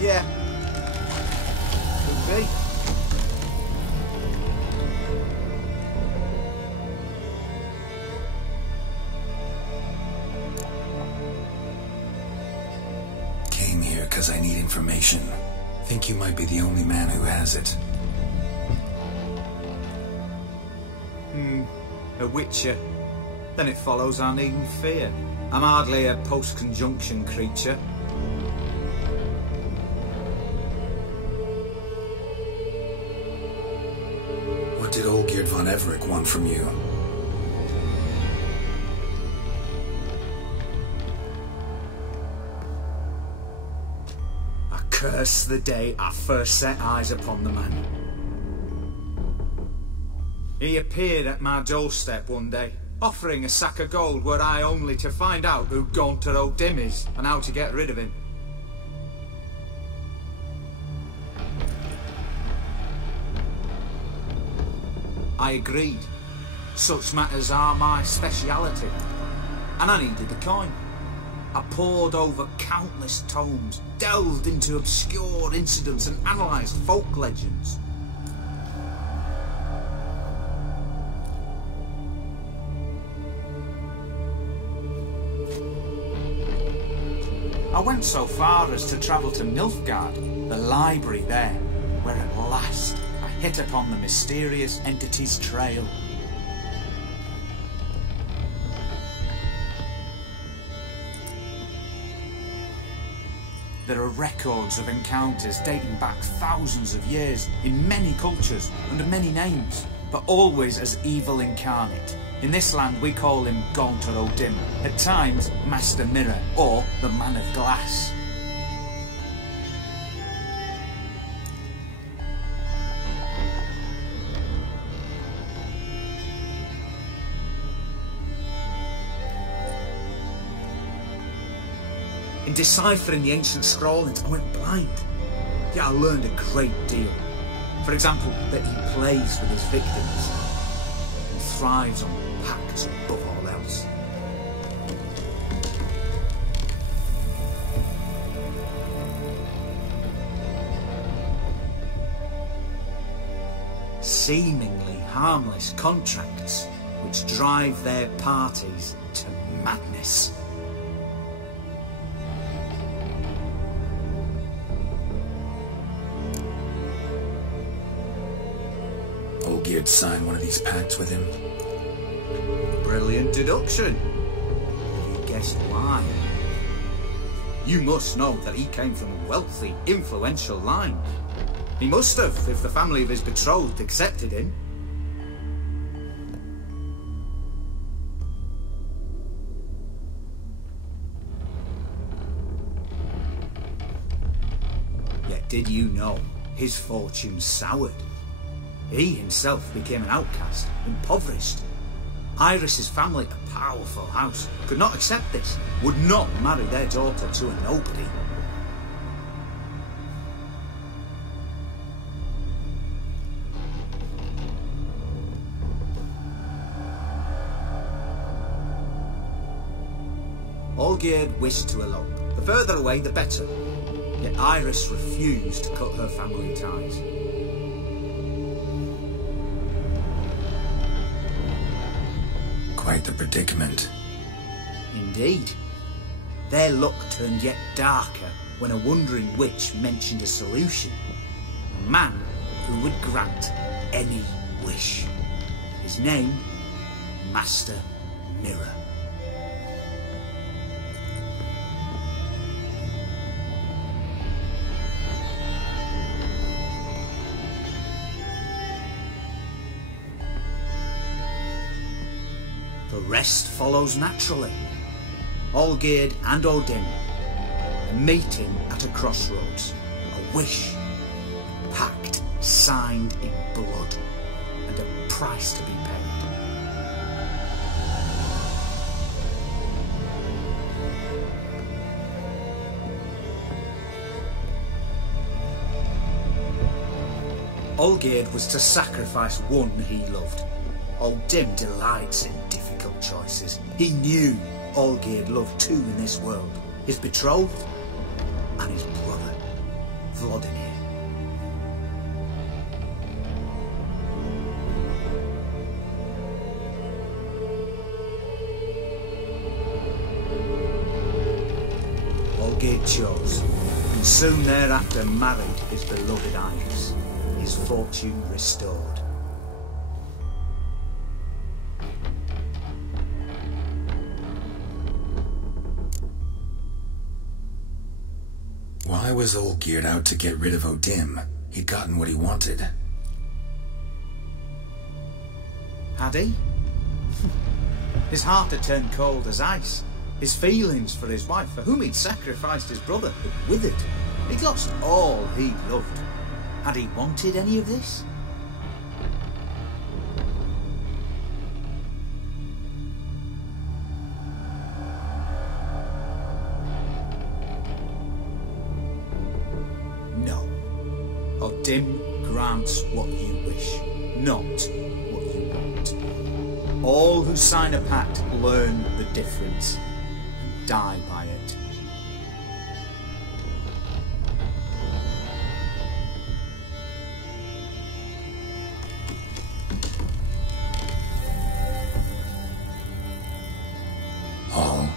Yeah. Could be. Came here because I need information. Think you might be the only man who has it. A witcher. Then it follows I needn't fear. I'm hardly a post-conjunction creature. What did Olgierd von Everec want from you? I curse the day I first set eyes upon the man. He appeared at my doorstep one day, offering a sack of gold were I only to find out who Gaunter O'Dim is and how to get rid of him. I agreed. Such matters are my speciality. And I needed the coin. I pored over countless tomes, delved into obscure incidents and analysed folk legends. I went so far as to travel to Nilfgaard, the library there, where at last I hit upon the mysterious entity's trail. There are records of encounters dating back thousands of years in many cultures under many names, but always as evil incarnate. In this land we call him Gaunter O'Dim, at times Master Mirror or the Man of Glass. In deciphering the ancient scrollings, I went blind. Yet I learned a great deal. For example, that he plays with his victims and thrives on pacts above all else. Seemingly harmless contracts which drive their parties to madness. Olgierd signed one of these pacts with him. Brilliant deduction. Have you guessed why? You must know that he came from a wealthy, influential line. He must have, if the family of his betrothed accepted him. Did you know his fortune soured? He himself became an outcast, impoverished. Iris's family, a powerful house, could not accept this, would not marry their daughter to a nobody. Olgierd wished to elope. The further away, the better. Yet Iris refused to cut her family ties. Quite the predicament. Indeed. Their luck turned yet darker when a wandering witch mentioned a solution. A man who would grant any wish. His name, Master Mirror. The rest follows naturally. Olgierd and Odin, a meeting at a crossroads, a wish, a pact signed in blood, and a price to be paid. Olgierd was to sacrifice one he loved. Odin delights in difficult choices. He knew Olgierd loved two in this world, his betrothed and his brother, Vladimir. Olgierd chose, and soon thereafter married his beloved Iris, his fortune restored. Why was Olgierd out to get rid of Odin? He'd gotten what he wanted. Had he? His heart had turned cold as ice. His feelings for his wife, for whom he'd sacrificed his brother, had withered. He'd lost all he loved. Had he wanted any of this? Odin grants what you wish, not what you want. All who sign a pact learn the difference and die by it. Oh,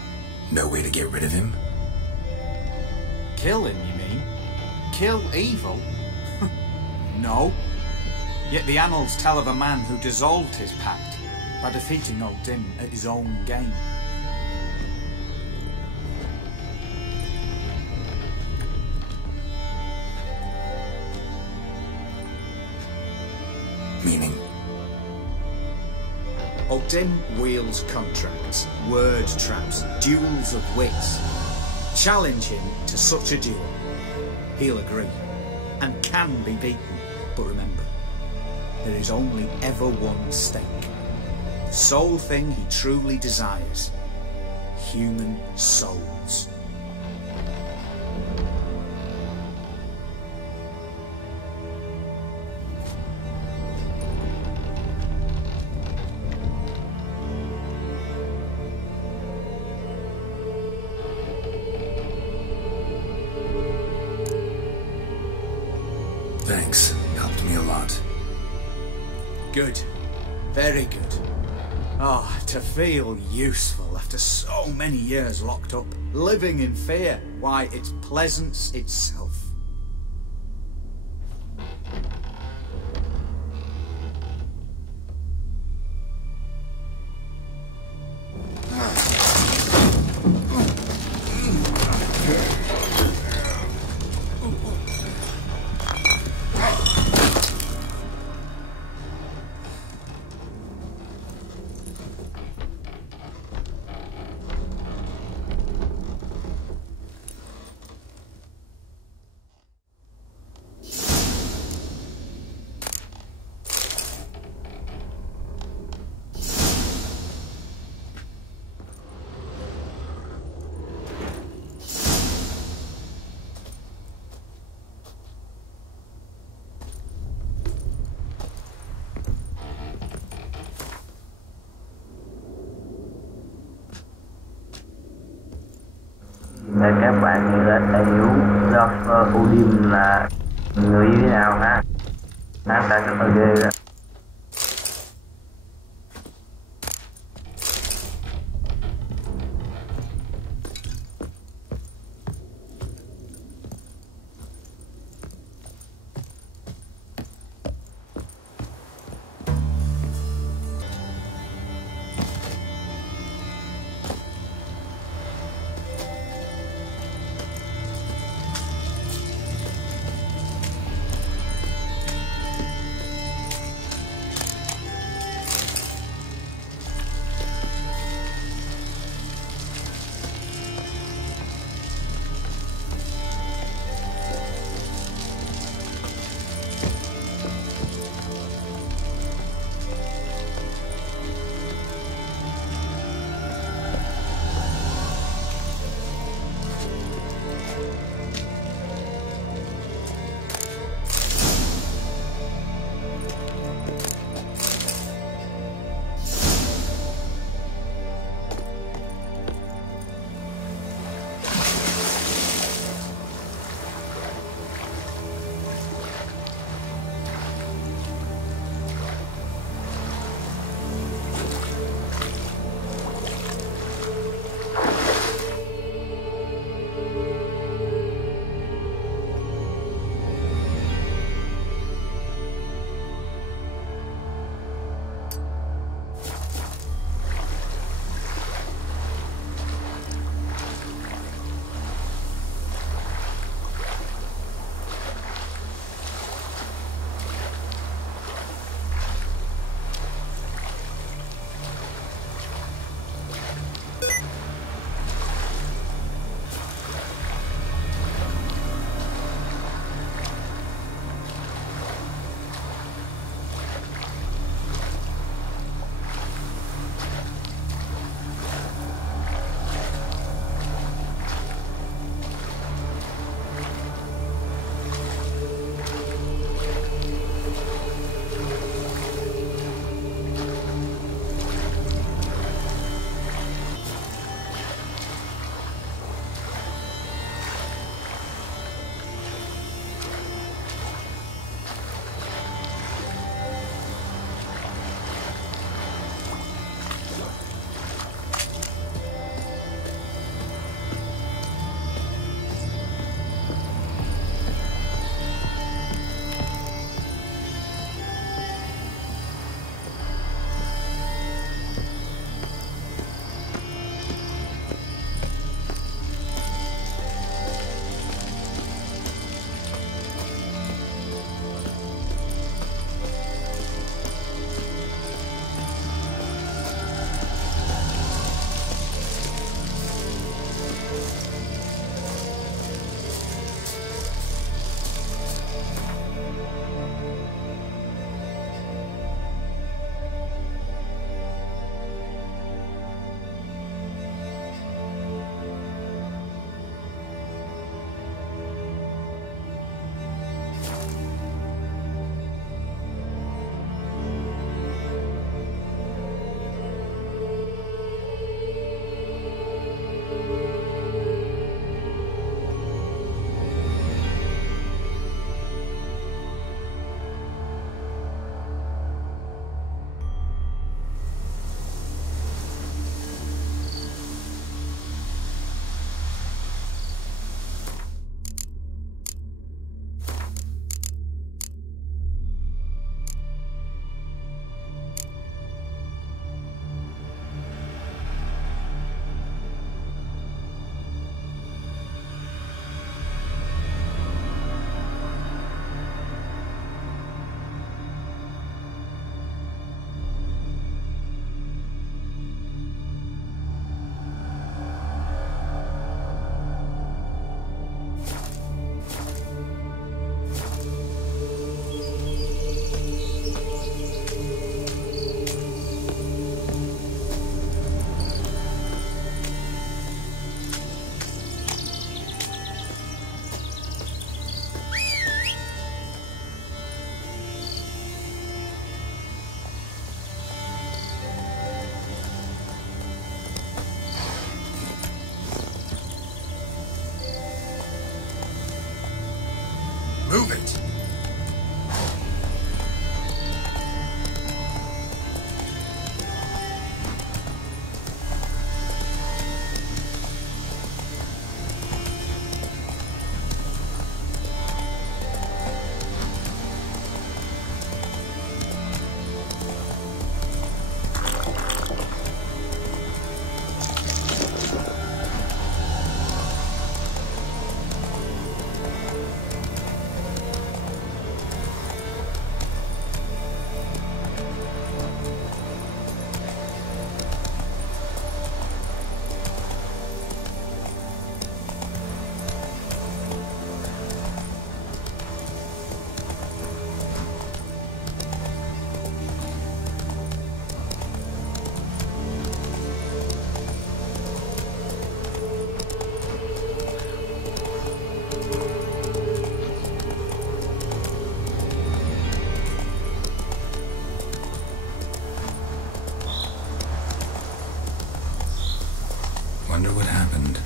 no way to get rid of him? Kill him, you mean? Kill evil? No. Yet the annals tell of a man who dissolved his pact by defeating Odin at his own game. Meaning? Odin wields contracts, word traps, duels of wits. Challenge him to such a duel. He'll agree, and can be beaten. But remember, there is only ever one stake. The sole thing he truly desires. Human souls. Thanks. Helped me a lot. Good. Very good. Oh, to feel useful after so many years locked up, living in fear. Why, it's pleasance itself. để các bạn hiểu Geralt Udim là người như thế nào ha. Ta rất là ghê đó. Move it! Wonder what happened.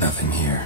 Nothing here.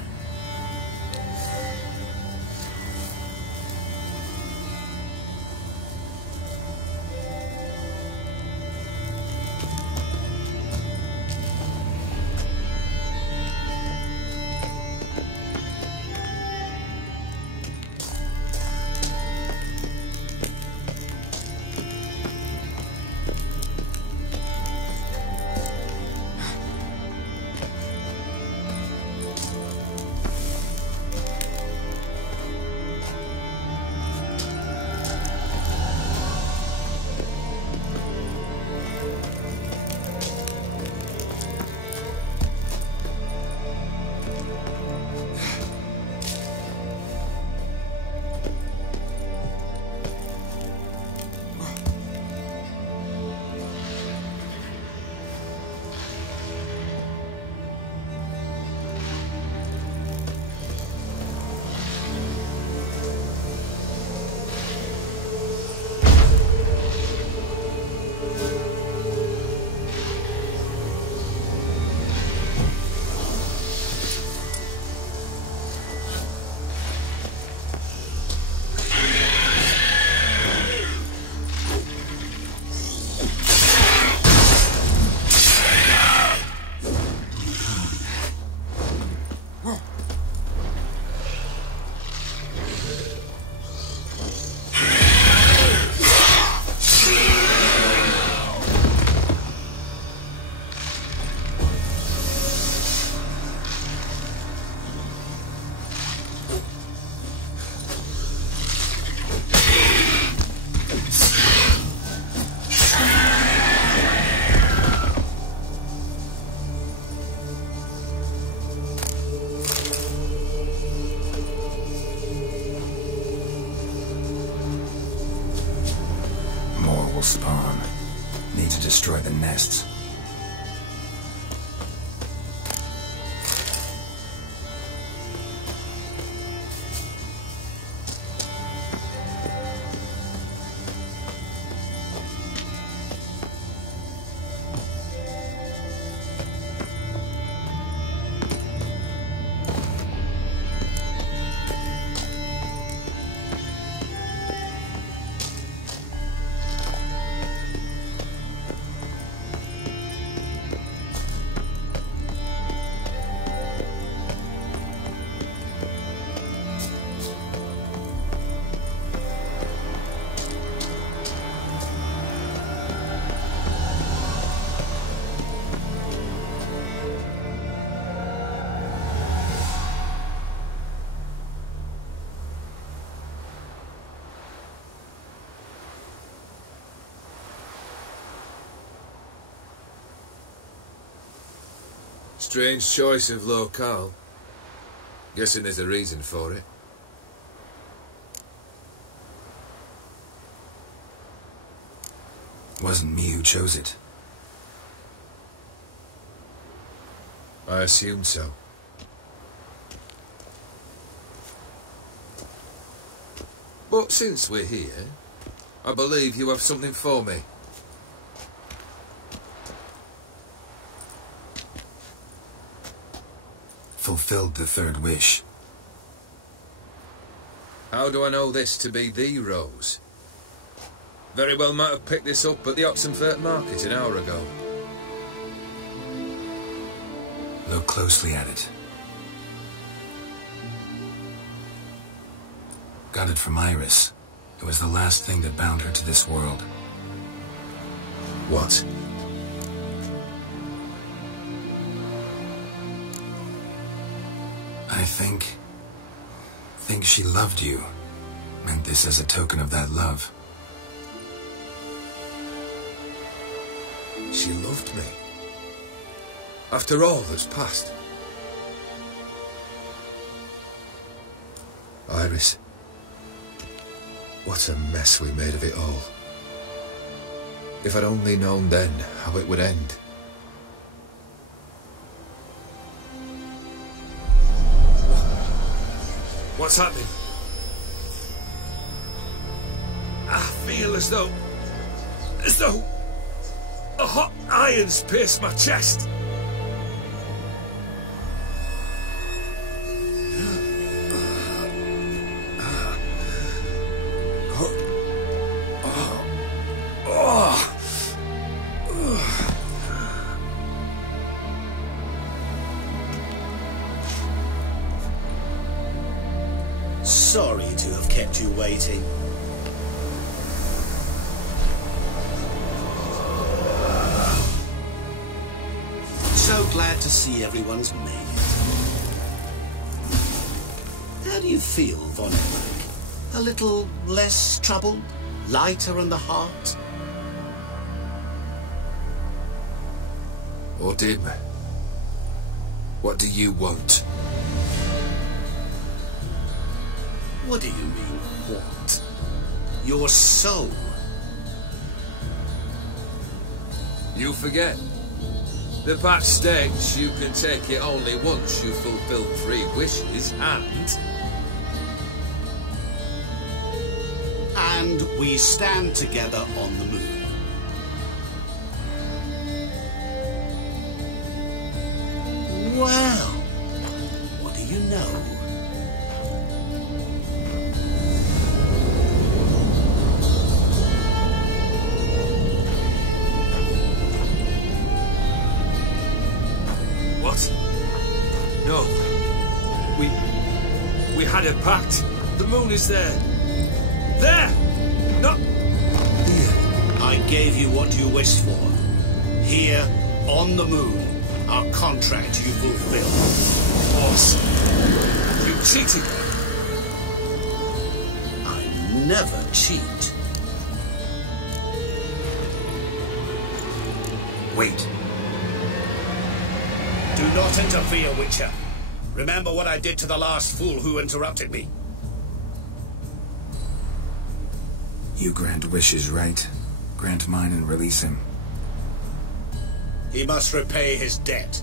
will spawn. Need to destroy the nests. Strange choice of locale. Guessing there's a reason for it. Wasn't me who chose it. I assumed so. But since we're here, I believe you have something for me. Fulfilled the third wish. How do I know this to be the rose? Very well might have picked this up at the Oxenfurt market an hour ago. Look closely at it. Got it from Iris. It was the last thing that bound her to this world. What? I think she loved you. Meant this as a token of that love. She loved me. After all that's passed. Iris. What a mess we made of it all. If I'd only known then how it would end. What's happening? I feel as though a hot iron's pierced my chest. Sorry to have kept you waiting. So glad to see everyone's made it. How do you feel, Von Emmerich? A little less troubled? Lighter on the heart? Odim, what do you want? What do you mean, what? Your soul. You forget. The pact states you can take it only once you fulfill 3 wishes, and we stand together on the moon. Well, what do you know? What? No. We had a pact. The moon is there. There! Not here. I gave you what you wished for. Here, on the moon, our contract you fulfilled. Boss, you cheated. I never cheat. Wait. Do not interfere, Witcher. Remember what I did to the last fool who interrupted me. You grant wishes, right? Grant mine and release him. He must repay his debt.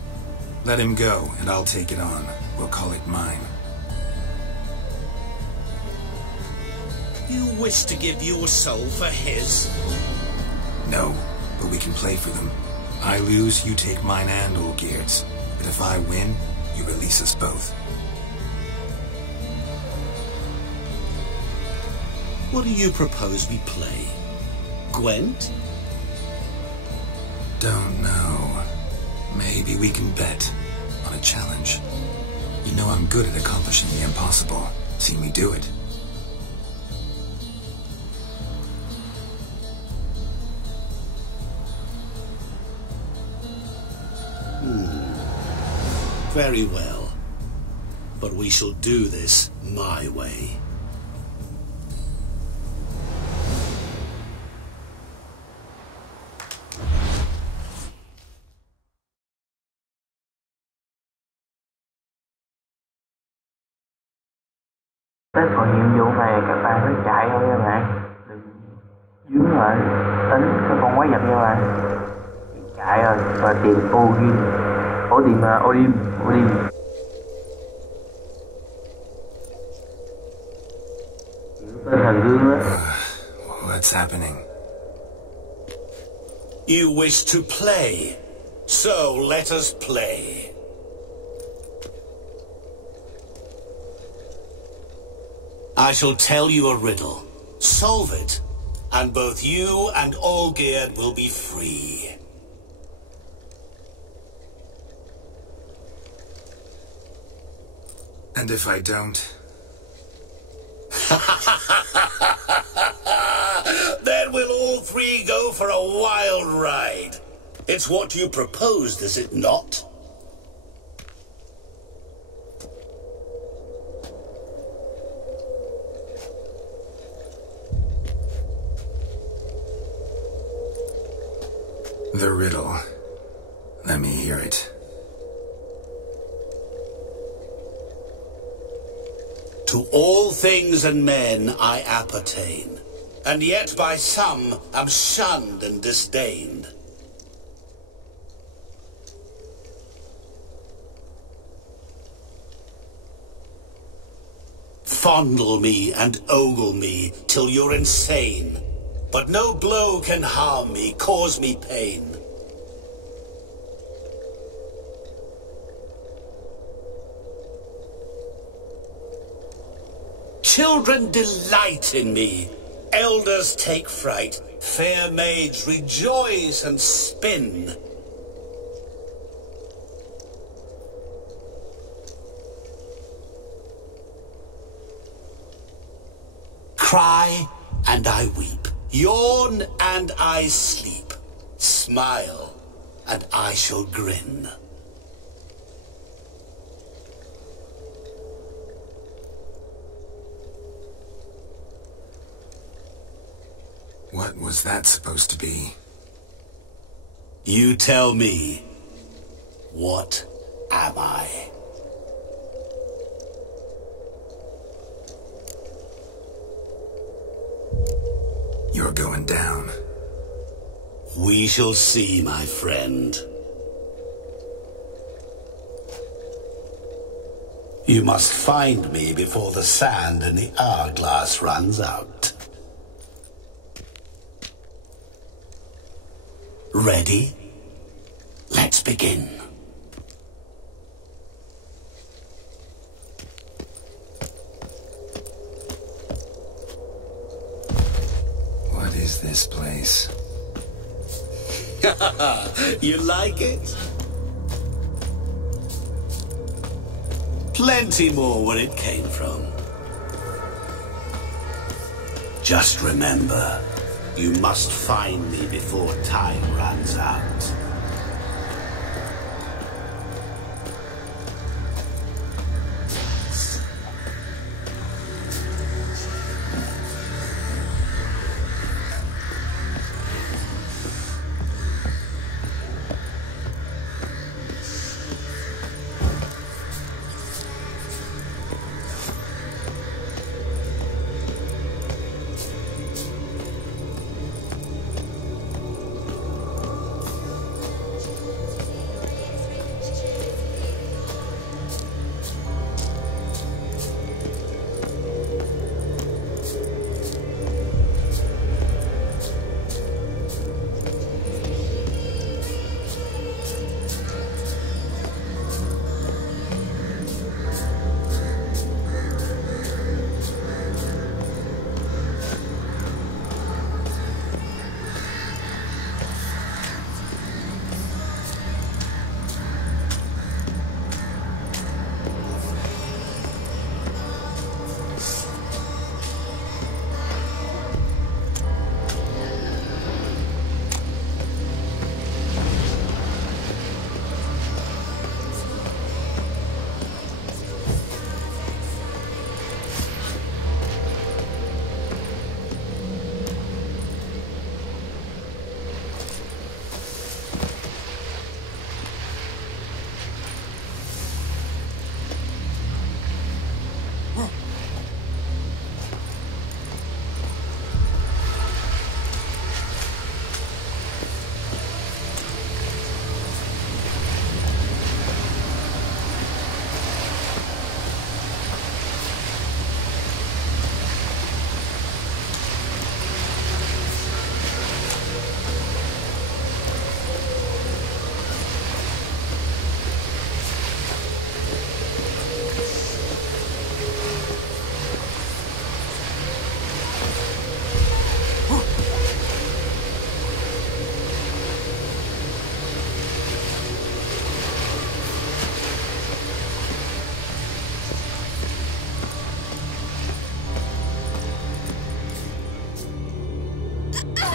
Let him go, and I'll take it on. We'll call it mine. You wish to give your soul for his? No, but we can play for them. I lose, you take mine and Olgierd's. But if I win, you release us both. What do you propose we play? Gwent? Don't know. Maybe we can bet on a challenge. You know I'm good at accomplishing the impossible. See me do it. Very well. But we shall do this my way. Tới phần nhiệm vụ này các bạn phải chạy thôi nha bạn, đừng dướng lại tính cái con quái vật nha bạn. Chạy rồi và tìm Odin, Odin. Tên thần gương á. What's happening? You wish to play, so let us play. I shall tell you a riddle. Solve it, and both you and Olgierd will be free. And if I don't? Then we'll all three go for a wild ride. It's what you proposed, is it not? The riddle. Let me hear it. To all things and men I appertain, and yet by some am shunned and disdained. Fondle me and ogle me till you're insane, but no blow can harm me, cause me pain. Children delight in me, elders take fright, fair maids rejoice and spin. Cry and I weep, yawn and I sleep, smile and I shall grin. What was that supposed to be? You tell me, what am I? You're going down. We shall see, my friend. You must find me before the sand in the hourglass runs out. Ready? Let's begin. What is this place? You like it? Plenty more where it came from. Just remember, you must find me before time runs out.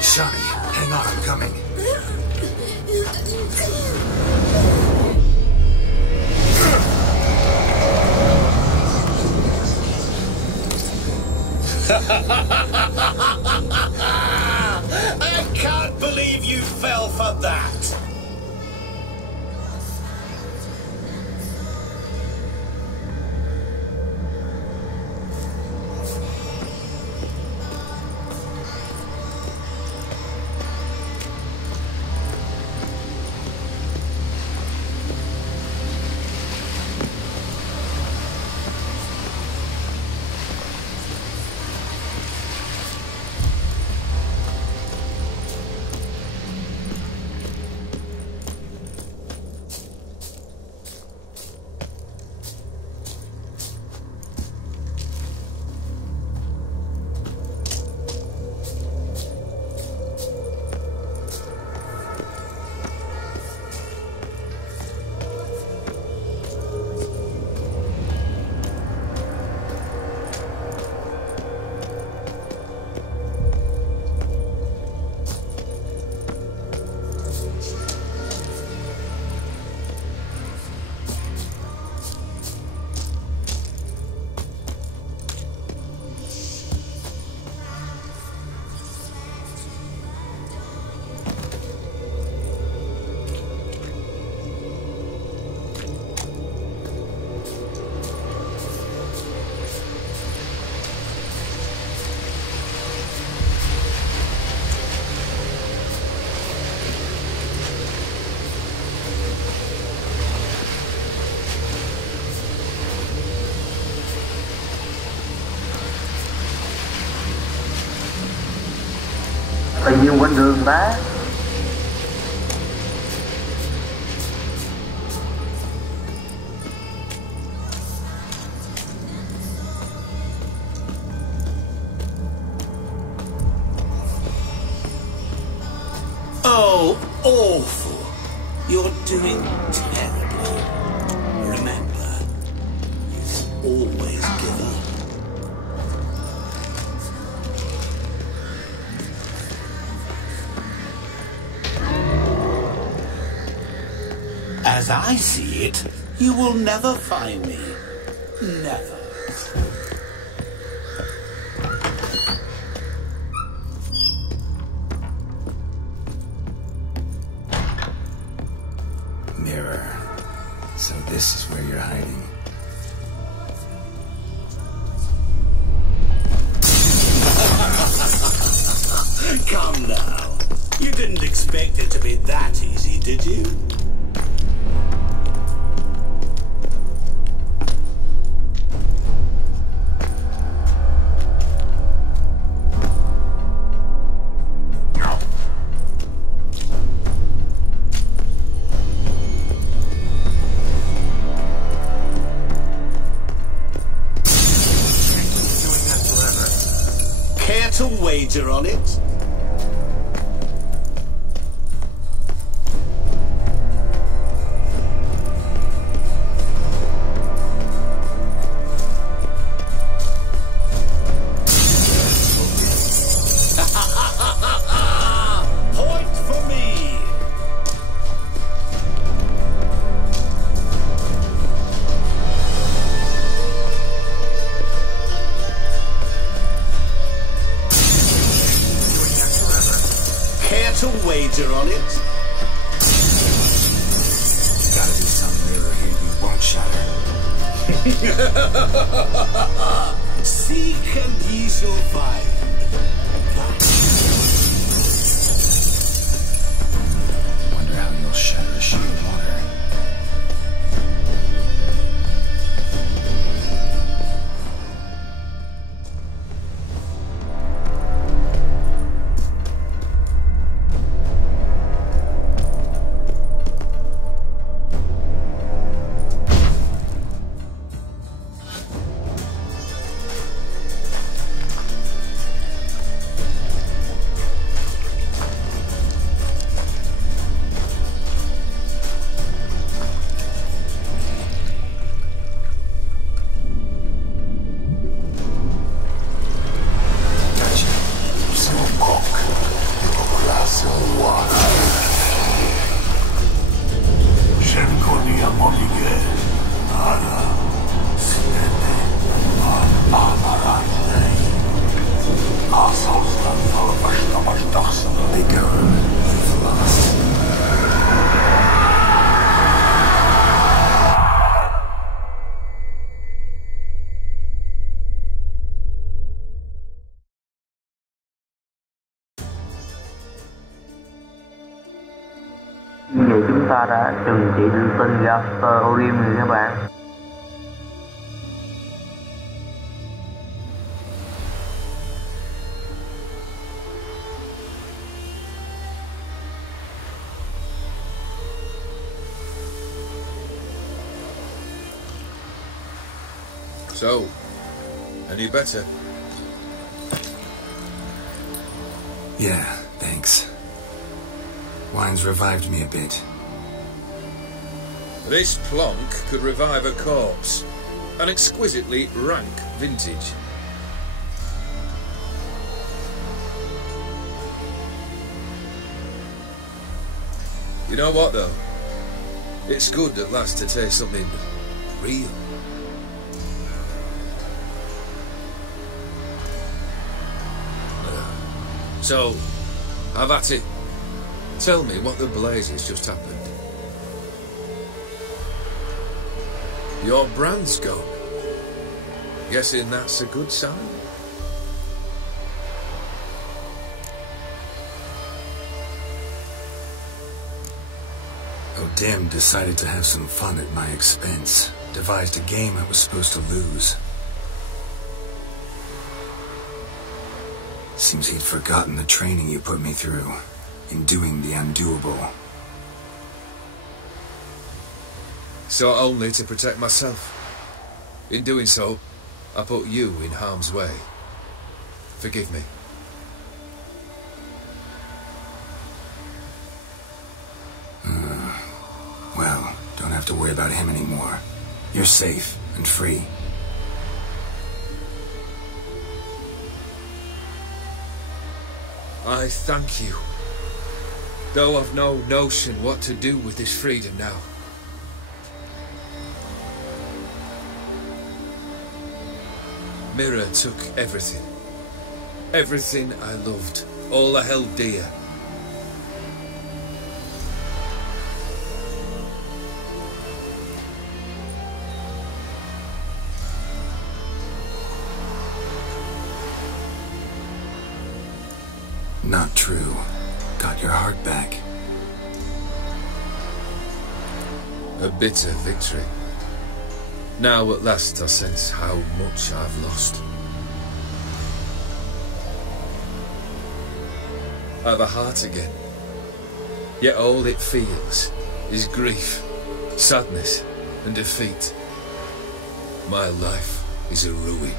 Shani, hang on, I'm coming. I can't believe you fell for that. Tự nhiên quên đường ta. Oh, awful. You're doing terribly. Remember, you always give up. As I see it, you will never find me. Never. Mirror. So this is where you're hiding. Come now. You didn't expect it to be that easy, did you? Care to wager on it? Point for me! Care to wager on it? Gotta be some mirror here you won't shatter. Seek and ye shall find. Wonder how you'll shatter a sheet of water. ta đã trừng trị được tên Gaster Orim rồi các bạn. So, any better? Yeah, thanks. Wine's revived me a bit. This plonk could revive a corpse. An exquisitely rank vintage. You know what, though? It's good at last to taste something real. So, have at it. Tell me what the blazes just happened. Your brand's gone. Guessing that's a good sign? O'Dim decided to have some fun at my expense. Devised a game I was supposed to lose. Seems he'd forgotten the training you put me through in doing the undoable. So only to protect myself. In doing so, I put you in harm's way. Forgive me. Well, don't have to worry about him anymore. You're safe and free. I thank you. Though I've no notion what to do with this freedom now. Mirror took everything. Everything I loved. All I held dear. Not true. Got your heart back. A bitter victory. Now at last I sense how much I've lost. I've a heart again. Yet all it feels is grief, sadness and defeat. My life is a ruin.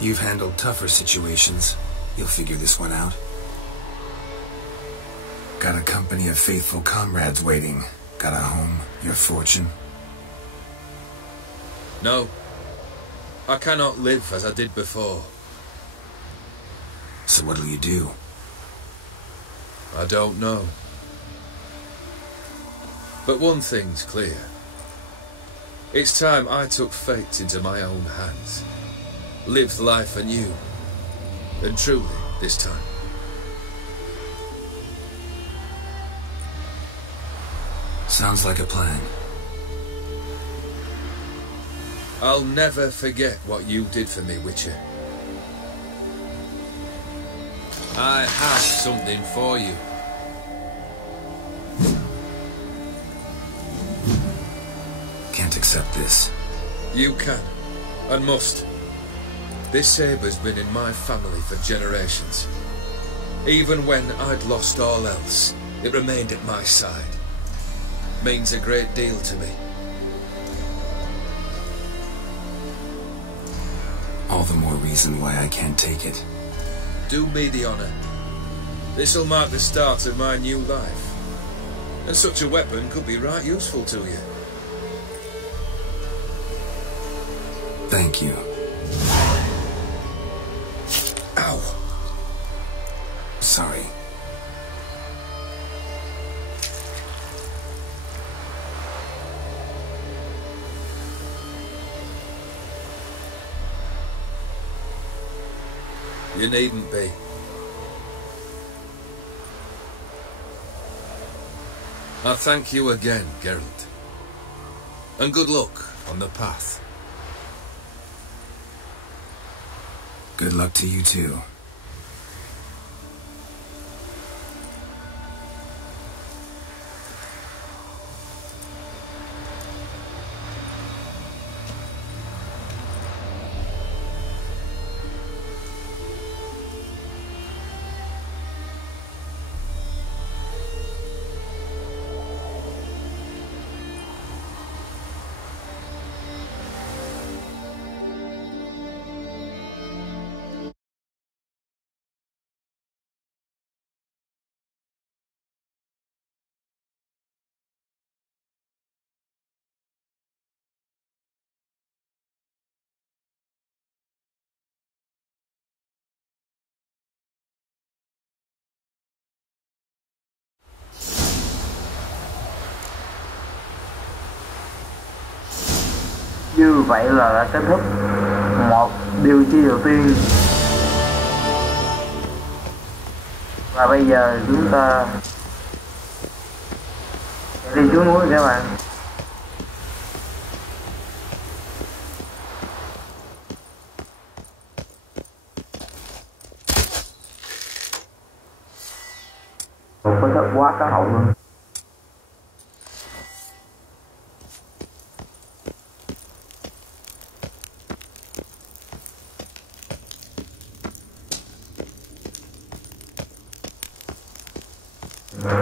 You've handled tougher situations. You'll figure this one out. Got a company of faithful comrades waiting. Got a home, your fortune. No. I cannot live as I did before. So what'll you do? I don't know. But one thing's clear. It's time I took fate into my own hands. Lived life anew. And truly, this time. Sounds like a plan. I'll never forget what you did for me, Witcher. I have something for you. Can't accept this. You can, and must. This sabre's been in my family for generations. Even when I'd lost all else, it remained at my side. Means a great deal to me. All the more reason why I can't take it. Do me the honour. This'll mark the start of my new life. And such a weapon could be right useful to you. Thank you. Ow. Sorry. You needn't be. I thank you again, Geralt. And good luck on the path. Good luck to you too. Như vậy là đã kết thúc một điều chi đầu tiên. Và bây giờ chúng ta sẽ đi xuống núi các bạn. Một cái đất quá cá hậu luôn.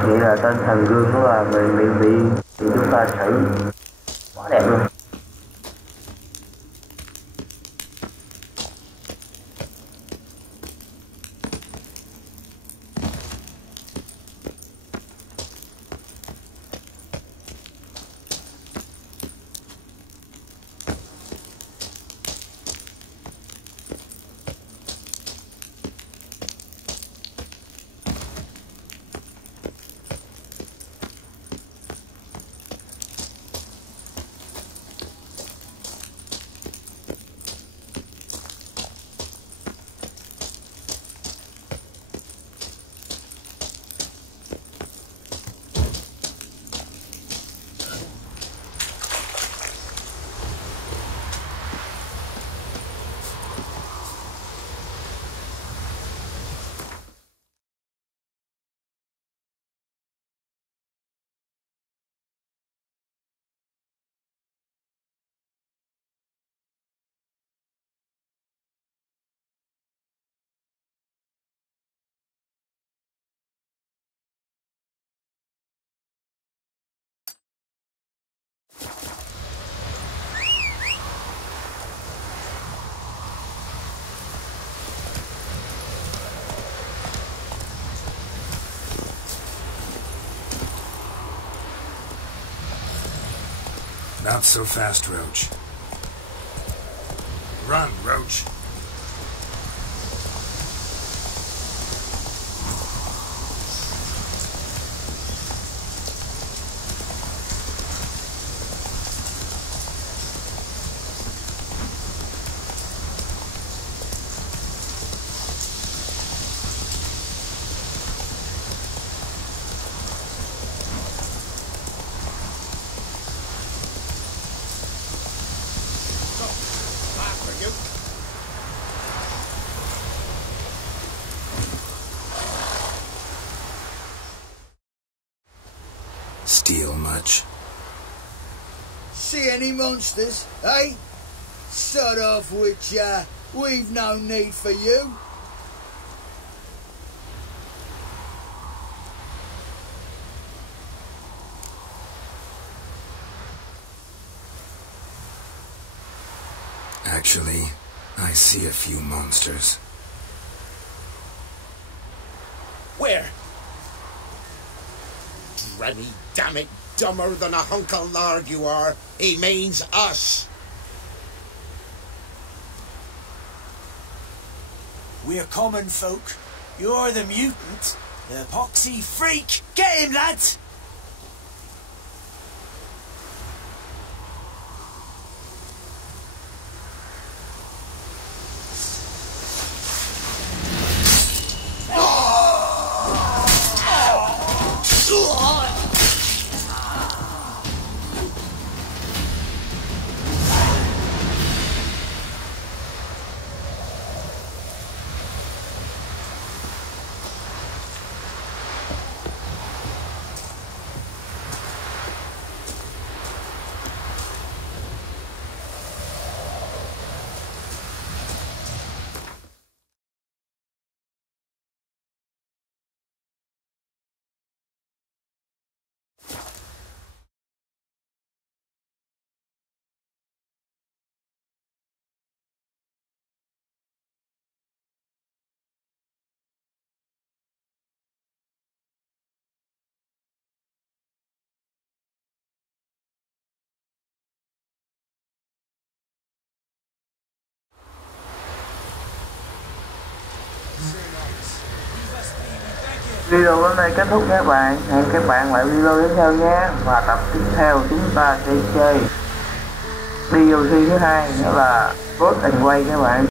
Vậy là tên thần gương đó là mình bị chúng ta xử quá đẹp luôn. Not so fast, Roach. Run, Roach. Steal much? See any monsters, eh? Sod off, Witcher. We've no need for you. Actually, I see a few monsters. Where? Granny, damn it, dumber than a hunk of lard you are. He means us. We're common folk. You're the mutant, the poxy freak. Get him, lads! Video đến đây kết thúc các bạn. Hẹn các bạn lại video tiếp theo nhé. Và tập tiếp theo chúng ta sẽ chơi DLC thứ 2, đó là Road and Way các bạn.